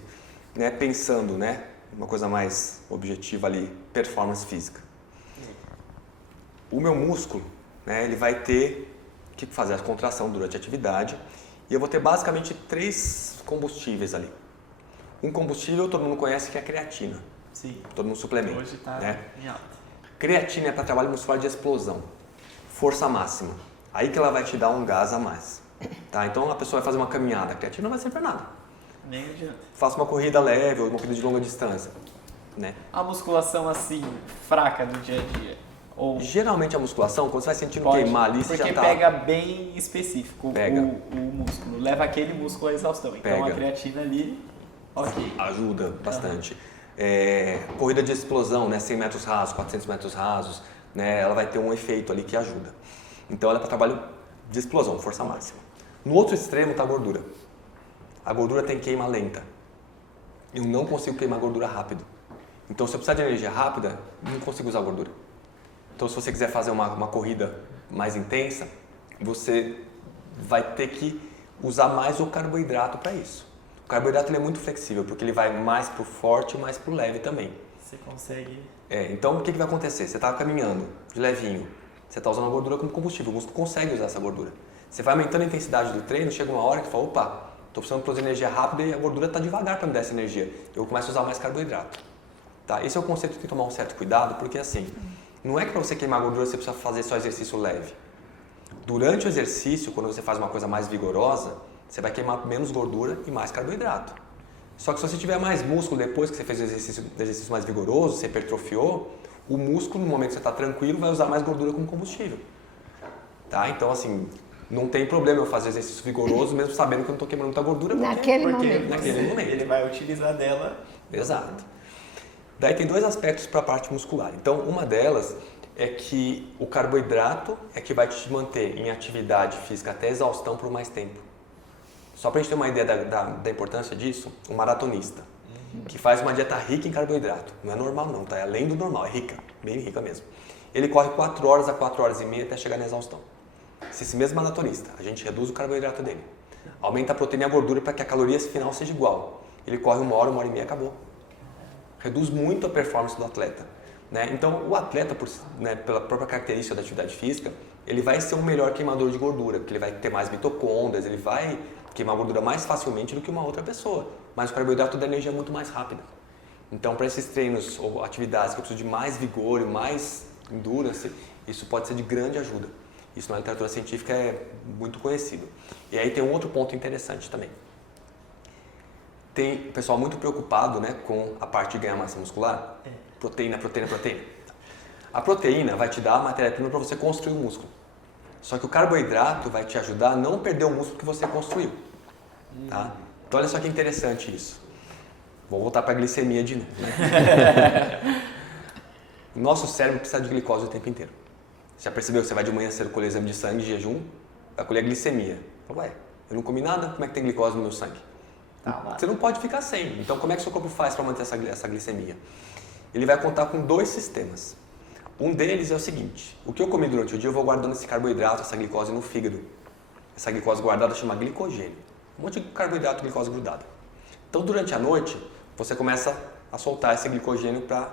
né, pensando, né, uma coisa mais objetiva ali, performance física. O meu músculo, né, ele vai ter que fazer a contração durante a atividade e eu vou ter basicamente 3 combustíveis ali. Um combustível todo mundo conhece que é a creatina. Sim. Todo mundo suplementa. Hoje tá né? em alta. Creatina é para trabalho muscular de explosão, força máxima. Aí que ela vai te dar um gás a mais. Tá? Então a pessoa vai fazer uma caminhada, a creatina não vai servir para nada. Nem adianta. Faça uma corrida leve ou uma corrida de longa distância. Né? A musculação assim, fraca do dia a dia. Ou geralmente a musculação, quando você vai sentindo pode, queimar ali, você já tá... Porque pega bem específico pega. O músculo, leva aquele músculo à exaustão. Então pega. A creatina ali, ok. Ajuda bastante. Corrida de explosão, né? 100 metros rasos, 400 metros rasos, né? Ela vai ter um efeito ali que ajuda. Então ela é para trabalho de explosão, força máxima. No outro extremo está a gordura. A gordura tem queima lenta. Eu não consigo queimar gordura rápido. Então, se eu precisar de energia rápida, não consigo usar gordura. Então, se você quiser fazer uma corrida mais intensa, você vai ter que usar mais o carboidrato para isso. O carboidrato ele é muito flexível, porque ele vai mais para o forte e mais para o leve também. Você consegue... Então, o que vai acontecer? Você está caminhando de levinho, você está usando a gordura como combustível, o músculo consegue usar essa gordura. Você vai aumentando a intensidade do treino, chega uma hora que fala, opa, estou precisando produzir energia rápida e a gordura está devagar para me dar essa energia. Eu começo a usar mais carboidrato. Tá? Esse é o conceito que tem que tomar um certo cuidado, porque assim, não é que para você queimar gordura você precisa fazer só exercício leve. Durante o exercício, quando você faz uma coisa mais vigorosa, você vai queimar menos gordura e mais carboidrato. Só que se você tiver mais músculo depois que você fez o exercício mais vigoroso, você hipertrofiou, o músculo, no momento que você está tranquilo, vai usar mais gordura como combustível. Tá? Então, assim, não tem problema eu fazer exercício vigoroso, mesmo sabendo que eu não estou queimando muita gordura. Naquele momento. Naquele momento. Ele vai utilizar dela. Exato. Daí tem dois aspectos para a parte muscular. Então, uma delas é que o carboidrato é que vai te manter em atividade física até exaustão por mais tempo. Só para a gente ter uma ideia da importância disso, um maratonista que faz uma dieta rica em carboidrato, não é normal não, tá? É além do normal, é rica, bem rica mesmo. Ele corre 4 horas a 4 horas e meia até chegar na exaustão. Se esse mesmo maratonista, a gente reduz o carboidrato dele, aumenta a proteína e a gordura para que a caloria final seja igual. Ele corre 1 hora e meia, acabou. Reduz muito a performance do atleta. Né? Então, o atleta, pela própria característica da atividade física, ele vai ser um melhor queimador de gordura, porque ele vai ter mais mitocôndrias, ele vai queimar gordura mais facilmente do que uma outra pessoa. Mas o carboidrato dá energia muito mais rápida. Então, para esses treinos ou atividades que eu preciso de mais vigor e mais endurance, isso pode ser de grande ajuda. Isso na literatura científica é muito conhecido. E aí tem um outro ponto interessante também. Tem pessoal muito preocupado, né, com a parte de ganhar massa muscular. Proteína. A proteína vai te dar a matéria-prima para você construir o músculo. Só que o carboidrato vai te ajudar a não perder o músculo que você construiu. Tá? Então olha só que interessante isso. Vou voltar para a glicemia de novo. Né? O nosso cérebro precisa de glicose o tempo inteiro. Você já percebeu que você vai de manhã cedo colher exame de sangue de jejum, vai colher a glicemia. Fala, ué, eu não comi nada, como é que tem glicose no meu sangue? Você não pode ficar sem. Então como é que o seu corpo faz para manter essa glicemia? Ele vai contar com 2 sistemas. Um deles é o seguinte, o que eu comi durante o dia eu vou guardando esse carboidrato, essa glicose no fígado. Essa glicose guardada chama glicogênio. Um monte de carboidrato e glicose grudada. Então durante a noite você começa a soltar esse glicogênio para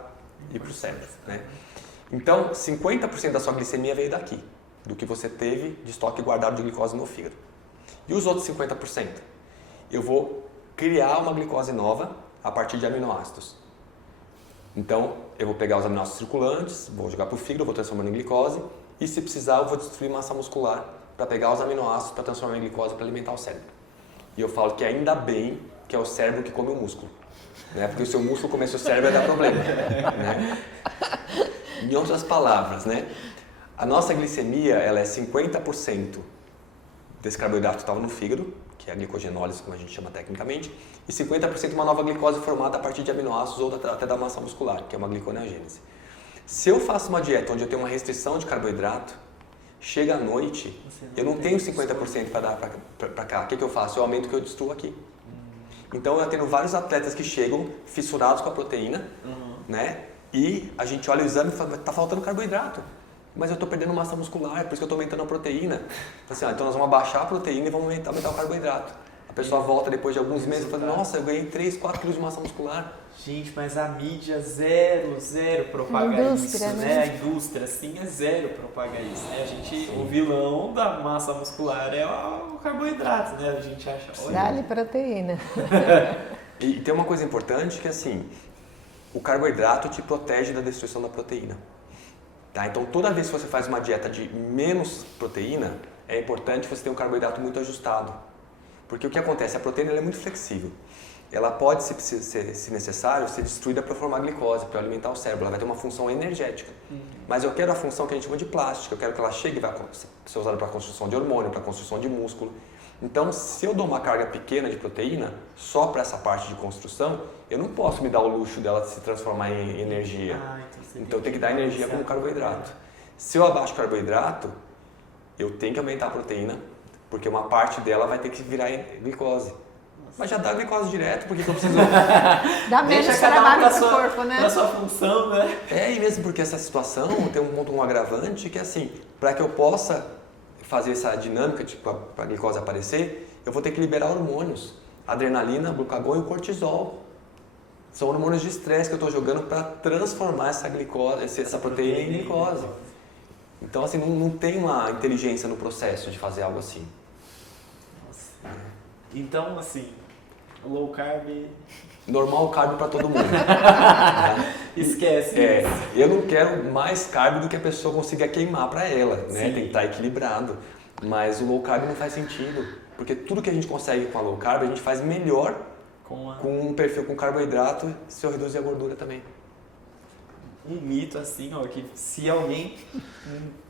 ir para o cérebro. Né? Então 50% da sua glicemia veio daqui, do que você teve de estoque guardado de glicose no fígado. E os outros 50%? Eu vou criar uma glicose nova a partir de aminoácidos. Então, eu vou pegar os aminoácidos circulantes, vou jogar para o fígado, vou transformar em glicose e, se precisar, eu vou destruir massa muscular para pegar os aminoácidos para transformar em glicose para alimentar o cérebro. E eu falo que ainda bem que é o cérebro que come o músculo, né? Porque o seu músculo comer seu cérebro vai dar problema. Né? Em outras palavras, né? A nossa glicemia ela é 50% desse carboidrato que estava no fígado, que é a glicogenólise, como a gente chama tecnicamente, e 50% uma nova glicose formada a partir de aminoácidos ou até da massa muscular, que é uma gliconeogênese. Se eu faço uma dieta onde eu tenho uma restrição de carboidrato, chega à noite, eu não tenho 50% para dar para cá. O que eu faço? Eu aumento o que eu destruo aqui. Então eu tenho vários atletas que chegam fissurados com a proteína, né? E a gente olha o exame e fala, tá faltando carboidrato. Mas eu estou perdendo massa muscular, por isso que eu estou aumentando a proteína. Assim, então nós vamos abaixar a proteína e vamos aumentar o carboidrato. A pessoa volta depois de alguns meses e fala, nossa, eu ganhei 3, 4 quilos de massa muscular. Gente, mas a mídia zero propaga isso, né? A indústria, sim, é zero propaga isso, né? A gente, o vilão da massa muscular é o carboidrato, né? A gente acha, olha... Dá-lhe proteína. E tem uma coisa importante que, assim, o carboidrato te protege da destruição da proteína. Tá? Então, toda vez que você faz uma dieta de menos proteína, é importante você ter um carboidrato muito ajustado. Porque o que acontece? A proteína ela é muito flexível. Ela pode, se necessário, ser destruída para formar glicose, para alimentar o cérebro. Ela vai ter uma função energética. Mas eu quero a função que a gente chama de plástica. Eu quero que ela chegue e vai ser usada para a construção de hormônio, para a construção de músculo. Então, se eu dou uma carga pequena de proteína, só para essa parte de construção, eu não posso me dar o luxo dela se transformar em energia. Então, eu tenho que dar energia como carboidrato. Se eu abaixo o carboidrato, eu tenho que aumentar a proteína, porque uma parte dela vai ter que virar em glicose. Mas já dá glicose direto, porque eu preciso... Dá menos Deixa cada um trabalho pra pro sua, corpo, né? pra sua função, né? E mesmo porque essa situação tem um agravante que, assim, para que eu possa fazer essa dinâmica, tipo, para a glicose aparecer, eu vou ter que liberar hormônios. Adrenalina, glucagon e o cortisol. São hormônios de estresse que eu estou jogando para transformar essa glicose, essa proteína em glicose. Então, assim, não tem uma inteligência no processo de fazer algo assim. Nossa. Então, assim, low carb... Normal carbo para todo mundo. Esquece. Eu não quero mais carbo do que a pessoa consiga queimar para ela, né? Tem que estar equilibrado. Mas o low carb não faz sentido, porque tudo que a gente consegue com a low carb, a gente faz melhor com um perfil com carboidrato, se eu reduzir a gordura também. Um mito assim, ó, que se alguém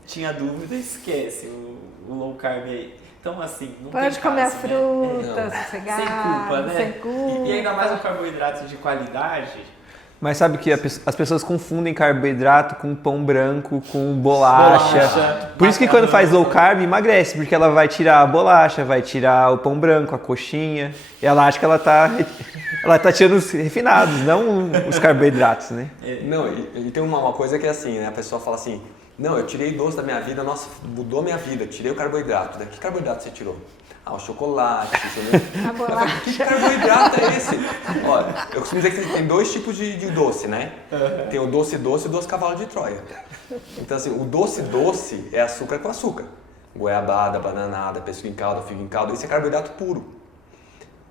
tinha dúvida, esquece o low carb aí. Então, assim, não Pode tem comer a caso, fruta, né? sossegado, Sem culpa, né? sem culpa. E ainda mais um carboidrato de qualidade. Mas sabe que as pessoas confundem carboidrato com pão branco, com bolacha. Por isso que quando faz low carb, emagrece, porque ela vai tirar a bolacha, vai tirar o pão branco, a coxinha, e ela acha que ela tá tirando os refinados, não os carboidratos, né? Não, e tem uma coisa que é assim, né? A pessoa fala assim, não, eu tirei doce da minha vida, nossa, mudou minha vida, tirei o carboidrato. Que carboidrato você tirou? O chocolate, A bolacha. Que carboidrato é esse? Olha, eu costumo dizer que tem dois tipos de doce, né? Tem o doce e o doce cavalo de Troia. Então, assim, o doce é açúcar com açúcar. Goiabada, bananada, pêssego em calda, figo em calda, isso é carboidrato puro.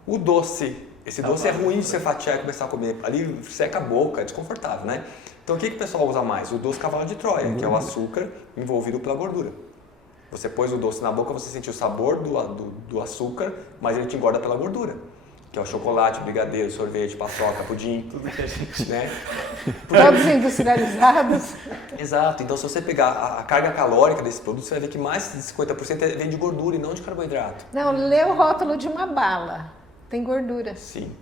O doce, esse doce é ruim de você fatiar e começar a comer. Ali seca a boca, é desconfortável, né? Então, o que o pessoal usa mais? O doce cavalo de Troia, que é o açúcar envolvido pela gordura. Você pôs o doce na boca, você sentiu o sabor do açúcar, mas ele te engorda pela gordura. Que é o chocolate, brigadeiro, sorvete, paçoca, pudim. Tudo que a gente... Né? Todos industrializados. Exato. Então, se você pegar a carga calórica desse produto, você vai ver que mais de 50% vem de gordura e não de carboidrato. Não, lê o rótulo de uma bala. Tem gordura. Sim.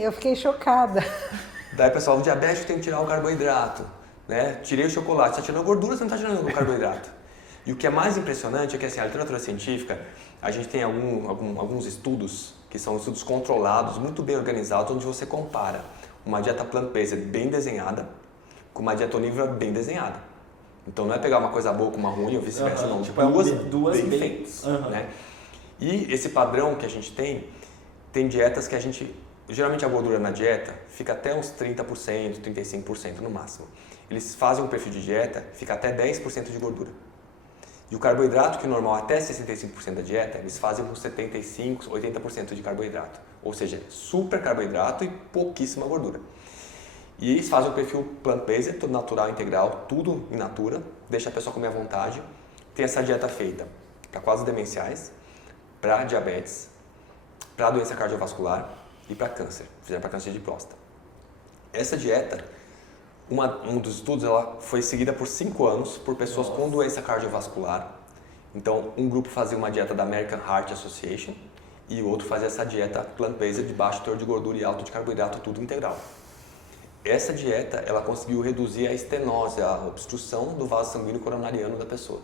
Eu fiquei chocada. Daí, pessoal, o diabético tem que tirar o carboidrato. Né? Tirei o chocolate, você está tirando a gordura, você não está tirando o carboidrato. E o que é mais impressionante é que assim, a literatura científica, a gente tem alguns estudos, que são estudos controlados, muito bem organizados, onde você compara uma dieta plant-based bem desenhada com uma dieta onívora bem desenhada. Então não é pegar uma coisa boa com uma ruim ou vice-versa, não. Tipo, duas bem feitas. Né? E esse padrão que a gente tem dietas que a gente... Geralmente a gordura na dieta fica até uns 30%, 35% no máximo. Eles fazem um perfil de dieta, fica até 10% de gordura. E o carboidrato, que é normal até 65% da dieta, eles fazem com 75%, 80% de carboidrato. Ou seja, super carboidrato e pouquíssima gordura. E eles fazem o perfil plant-based, tudo natural, integral, tudo in natura, deixa a pessoa comer à vontade. Tem essa dieta feita para quadros demenciais, para diabetes, para doença cardiovascular e para câncer. Fizeram para câncer de próstata. Essa dieta... Um dos estudos ela foi seguida por 5 anos por pessoas com doença cardiovascular. Então, um grupo fazia uma dieta da American Heart Association e o outro fazia essa dieta plant-based de baixo teor de gordura e alto de carboidrato, tudo integral. Essa dieta ela conseguiu reduzir a estenose, a obstrução do vaso sanguíneo coronariano da pessoa,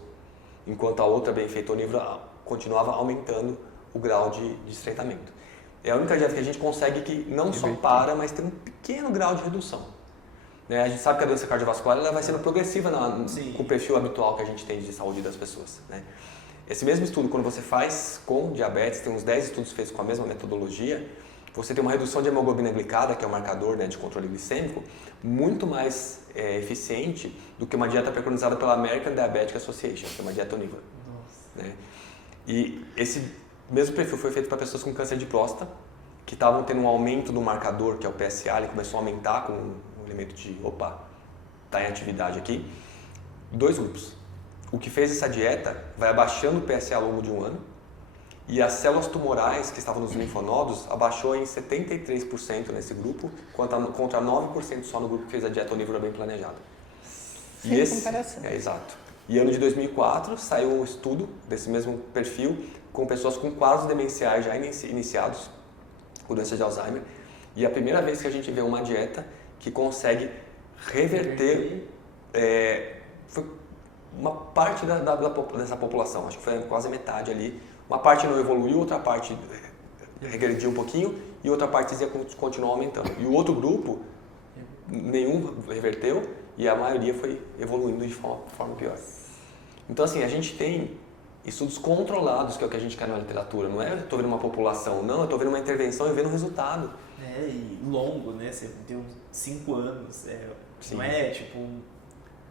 enquanto a outra bem feita onívora continuava aumentando o grau de estreitamento. É a única dieta que a gente consegue que não só para, mas tem um pequeno grau de redução. A gente sabe que a doença cardiovascular ela vai sendo progressiva com o perfil habitual que a gente tem de saúde das pessoas. Né? Esse mesmo estudo, quando você faz com diabetes, tem uns 10 estudos feitos com a mesma metodologia, você tem uma redução de hemoglobina glicada, que é o marcador de controle glicêmico, muito mais eficiente do que uma dieta preconizada pela American Diabetic Association, que é uma dieta onívora. Né? E esse mesmo perfil foi feito para pessoas com câncer de próstata, que estavam tendo um aumento do marcador, que é o PSA, ele começou a aumentar com o elemento de, está em atividade aqui. 2 grupos. O que fez essa dieta vai abaixando o PSA ao longo de 1 ano e as células tumorais que estavam nos linfonodos abaixou em 73% nesse grupo, contra 9% só no grupo que fez a dieta onívora bem planejada. Sem comparação. Exato. E ano de 2004 saiu um estudo desse mesmo perfil com pessoas com quadros demenciais já iniciados com doença de Alzheimer. E é a primeira vez que a gente vê uma dieta que consegue reverter, uma parte dessa população, acho que foi quase metade ali. Uma parte não evoluiu, outra parte regrediu um pouquinho e outra parte ia continuar aumentando. E o outro grupo, nenhum reverteu e a maioria foi evoluindo de forma pior. Então, assim, a gente tem estudos controlados, que é o que a gente quer na literatura. Não é eu estou vendo uma população, não, eu estou vendo uma intervenção e vendo o resultado. E longo, né? Você tem uns 5 anos, não é tipo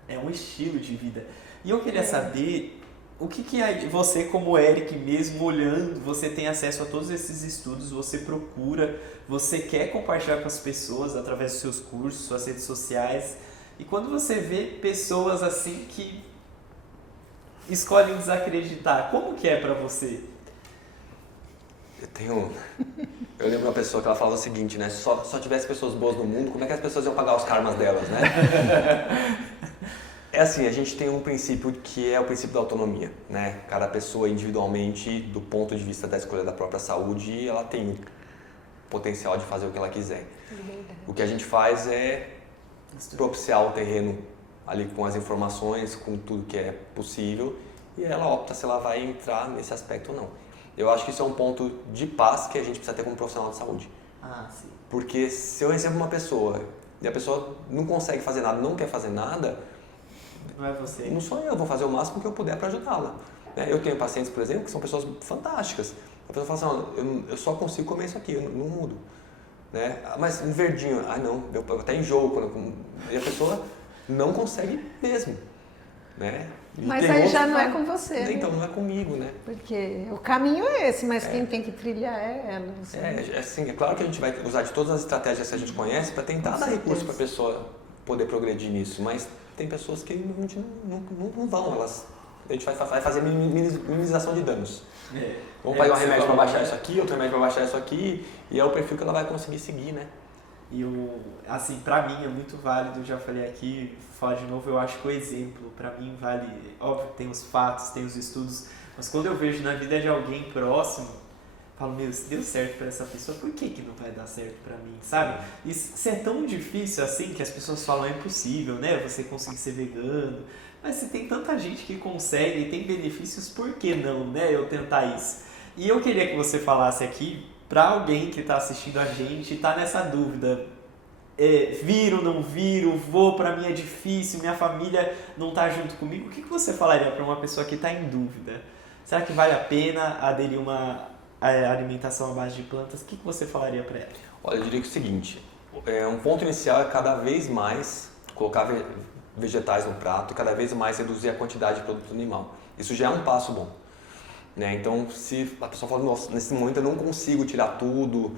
é um estilo de vida. E eu queria saber o que você, como Eric mesmo, olhando, você tem acesso a todos esses estudos, você procura, você quer compartilhar com as pessoas através dos seus cursos, suas redes sociais. E quando você vê pessoas assim que escolhem desacreditar, como que é pra você? Eu lembro uma pessoa que ela falava o seguinte, né? Se só tivesse pessoas boas no mundo, como é que as pessoas iam pagar os karmas delas, né? É assim, a gente tem um princípio que é o princípio da autonomia, né? Cada pessoa individualmente, do ponto de vista da escolha da própria saúde, ela tem o potencial de fazer o que ela quiser. O que a gente faz é propiciar o terreno ali com as informações, com tudo que é possível, e ela opta se ela vai entrar nesse aspecto ou não. Eu acho que isso é um ponto de paz que a gente precisa ter como profissional de saúde. Sim. Porque se eu recebo uma pessoa e a pessoa não consegue fazer nada, não quer fazer nada, não é você. Não sou eu, vou fazer o máximo que eu puder para ajudá-la. Eu tenho pacientes, por exemplo, que são pessoas fantásticas. A pessoa fala assim, eu só consigo comer isso aqui, eu não mudo. Né? Mas um verdinho, não, eu até enjoo. E a pessoa não consegue mesmo. Né? Mas aí já não é com você. Então, não é comigo, né? Porque o caminho é esse, mas quem tem que trilhar é ela. Assim, é claro que a gente vai usar de todas as estratégias que a gente conhece para tentar dar recurso para a pessoa poder progredir nisso, mas tem pessoas que a gente não vão, a gente vai fazer minimização de danos. Vamos pegar um remédio para baixar isso aqui, outro remédio para baixar isso aqui, e é o perfil que ela vai conseguir seguir, né? E assim, pra mim é muito válido, já falei aqui, falar de novo, eu acho que o exemplo, pra mim vale, óbvio que tem os fatos, tem os estudos, mas quando eu vejo na vida de alguém próximo, falo, meu, se deu certo pra essa pessoa, por que não vai dar certo pra mim, sabe? Isso é tão difícil assim, que as pessoas falam, é impossível, né, você conseguir ser vegano, mas se tem tanta gente que consegue e tem benefícios, por que não, né, eu tentar isso? E eu queria que você falasse aqui, para alguém que está assistindo a gente, está nessa dúvida, viro, não viro, vou, para mim é difícil, minha família não está junto comigo, o que você falaria para uma pessoa que está em dúvida? Será que vale a pena aderir uma alimentação à base de plantas? O que você falaria para ela? Olha, eu diria que é o seguinte, um ponto inicial é cada vez mais colocar vegetais no prato e cada vez mais reduzir a quantidade de produto animal. Isso já é um passo bom. Né? Então, se a pessoa fala, nossa, nesse momento eu não consigo tirar tudo,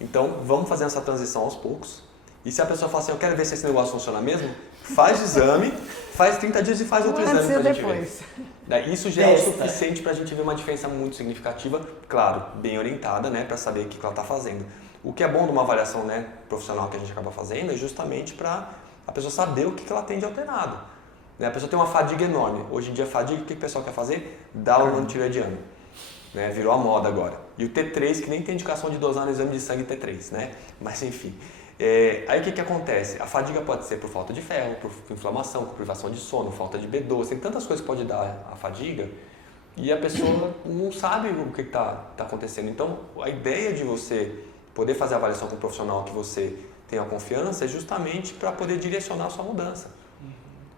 então vamos fazer essa transição aos poucos. E se a pessoa fala assim, eu quero ver se esse negócio funciona mesmo, faz o exame, faz 30 dias e faz outro exame pra gente ver. Isso já é o suficiente pra gente ver uma diferença muito significativa, claro, bem orientada, né, para saber o que ela está fazendo. O que é bom de uma avaliação, né, profissional que a gente acaba fazendo é justamente para a pessoa saber o que ela tem de alterado. A pessoa tem uma fadiga enorme. Hoje em dia, fadiga, o que o pessoal quer fazer? Dar o antiretrovirano. Né? Virou a moda agora. E o T3, que nem tem indicação de dosar no exame de sangue T3, né? Mas enfim. Aí o que acontece? A fadiga pode ser por falta de ferro, por inflamação, por privação de sono, falta de B12. Tem tantas coisas que pode dar a fadiga e a pessoa não sabe o que está acontecendo. Então, a ideia de você poder fazer a avaliação com um profissional que você tenha confiança é justamente para poder direcionar a sua mudança.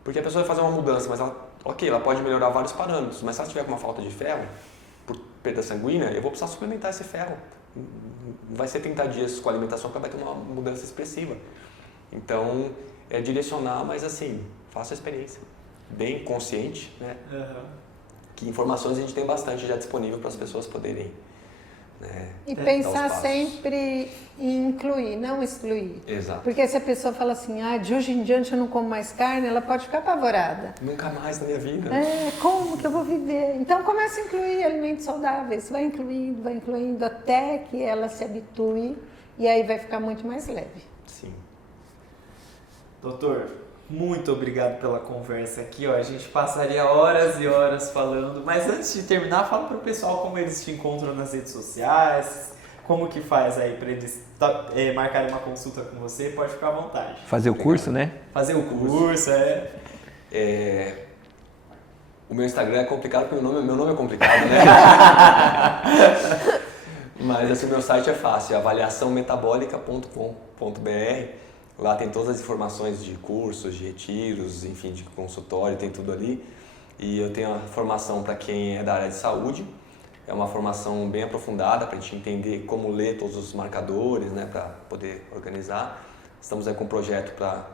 Porque a pessoa vai fazer uma mudança, mas ela pode melhorar vários parâmetros, mas se ela tiver com uma falta de ferro, por perda sanguínea, eu vou precisar suplementar esse ferro. Não vai ser 30 dias com a alimentação que ela vai ter uma mudança expressiva. Então, é direcionar, mas assim, faça a experiência. Bem consciente, né? Que informações a gente tem bastante já disponível para as pessoas poderem... E pensar sempre em incluir, não excluir. Exato. Porque se a pessoa fala assim, de hoje em diante eu não como mais carne, ela pode ficar apavorada. Nunca mais na minha vida. Como que eu vou viver? Então comece a incluir alimentos saudáveis, vai incluindo até que ela se habitue e aí vai ficar muito mais leve. Sim. Doutor, muito obrigado pela conversa aqui, a gente passaria horas e horas falando, mas antes de terminar, fala para o pessoal como eles te encontram nas redes sociais, como que faz aí para eles marcarem uma consulta com você, pode ficar à vontade. Fazer o curso, né? Fazer o curso, O meu Instagram é complicado porque meu nome é complicado, né? Mas assim, o meu site é fácil, é avaliaçãometabólica.com.br. Lá tem todas as informações de cursos, de retiros, enfim, de consultório, tem tudo ali. E eu tenho a formação para quem é da área de saúde. É uma formação bem aprofundada para a gente entender como ler todos os marcadores, né, para poder organizar. Estamos aí com um projeto para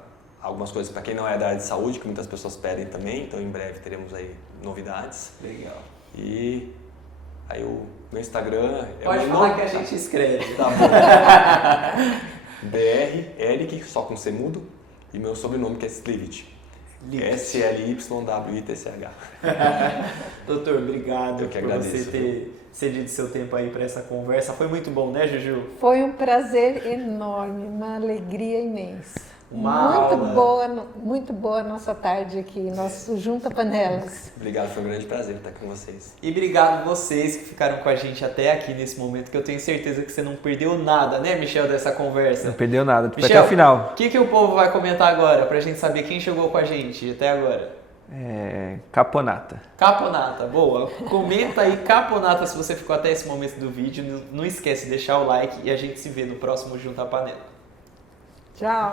algumas coisas para quem não é da área de saúde, que muitas pessoas pedem também, então em breve teremos aí novidades. Legal. E aí o meu Instagram é Pode o falar nome, que a gente escreve. tá bom. BR Eric, só com C mudo, e meu sobrenome que é Slivit. SLYWITCH. Doutor, obrigado Eu que por agradeço, você ter cedido seu tempo aí para essa conversa. Foi muito bom, né, Juju? Foi um prazer enorme, uma alegria imensa. Uma Muito boa a nossa tarde aqui, nosso Junta Panelas. Obrigado, foi um grande prazer estar com vocês. E obrigado vocês que ficaram com a gente até aqui nesse momento, que eu tenho certeza que você não perdeu nada, né, Michel, dessa conversa. Não perdeu nada, foi Michel, até o final. O que o povo vai comentar agora, pra gente saber quem chegou com a gente até agora? Caponata. Caponata, boa. Comenta aí Caponata se você ficou até esse momento do vídeo. Não esquece de deixar o like e a gente se vê no próximo Junta Panela. Tchau!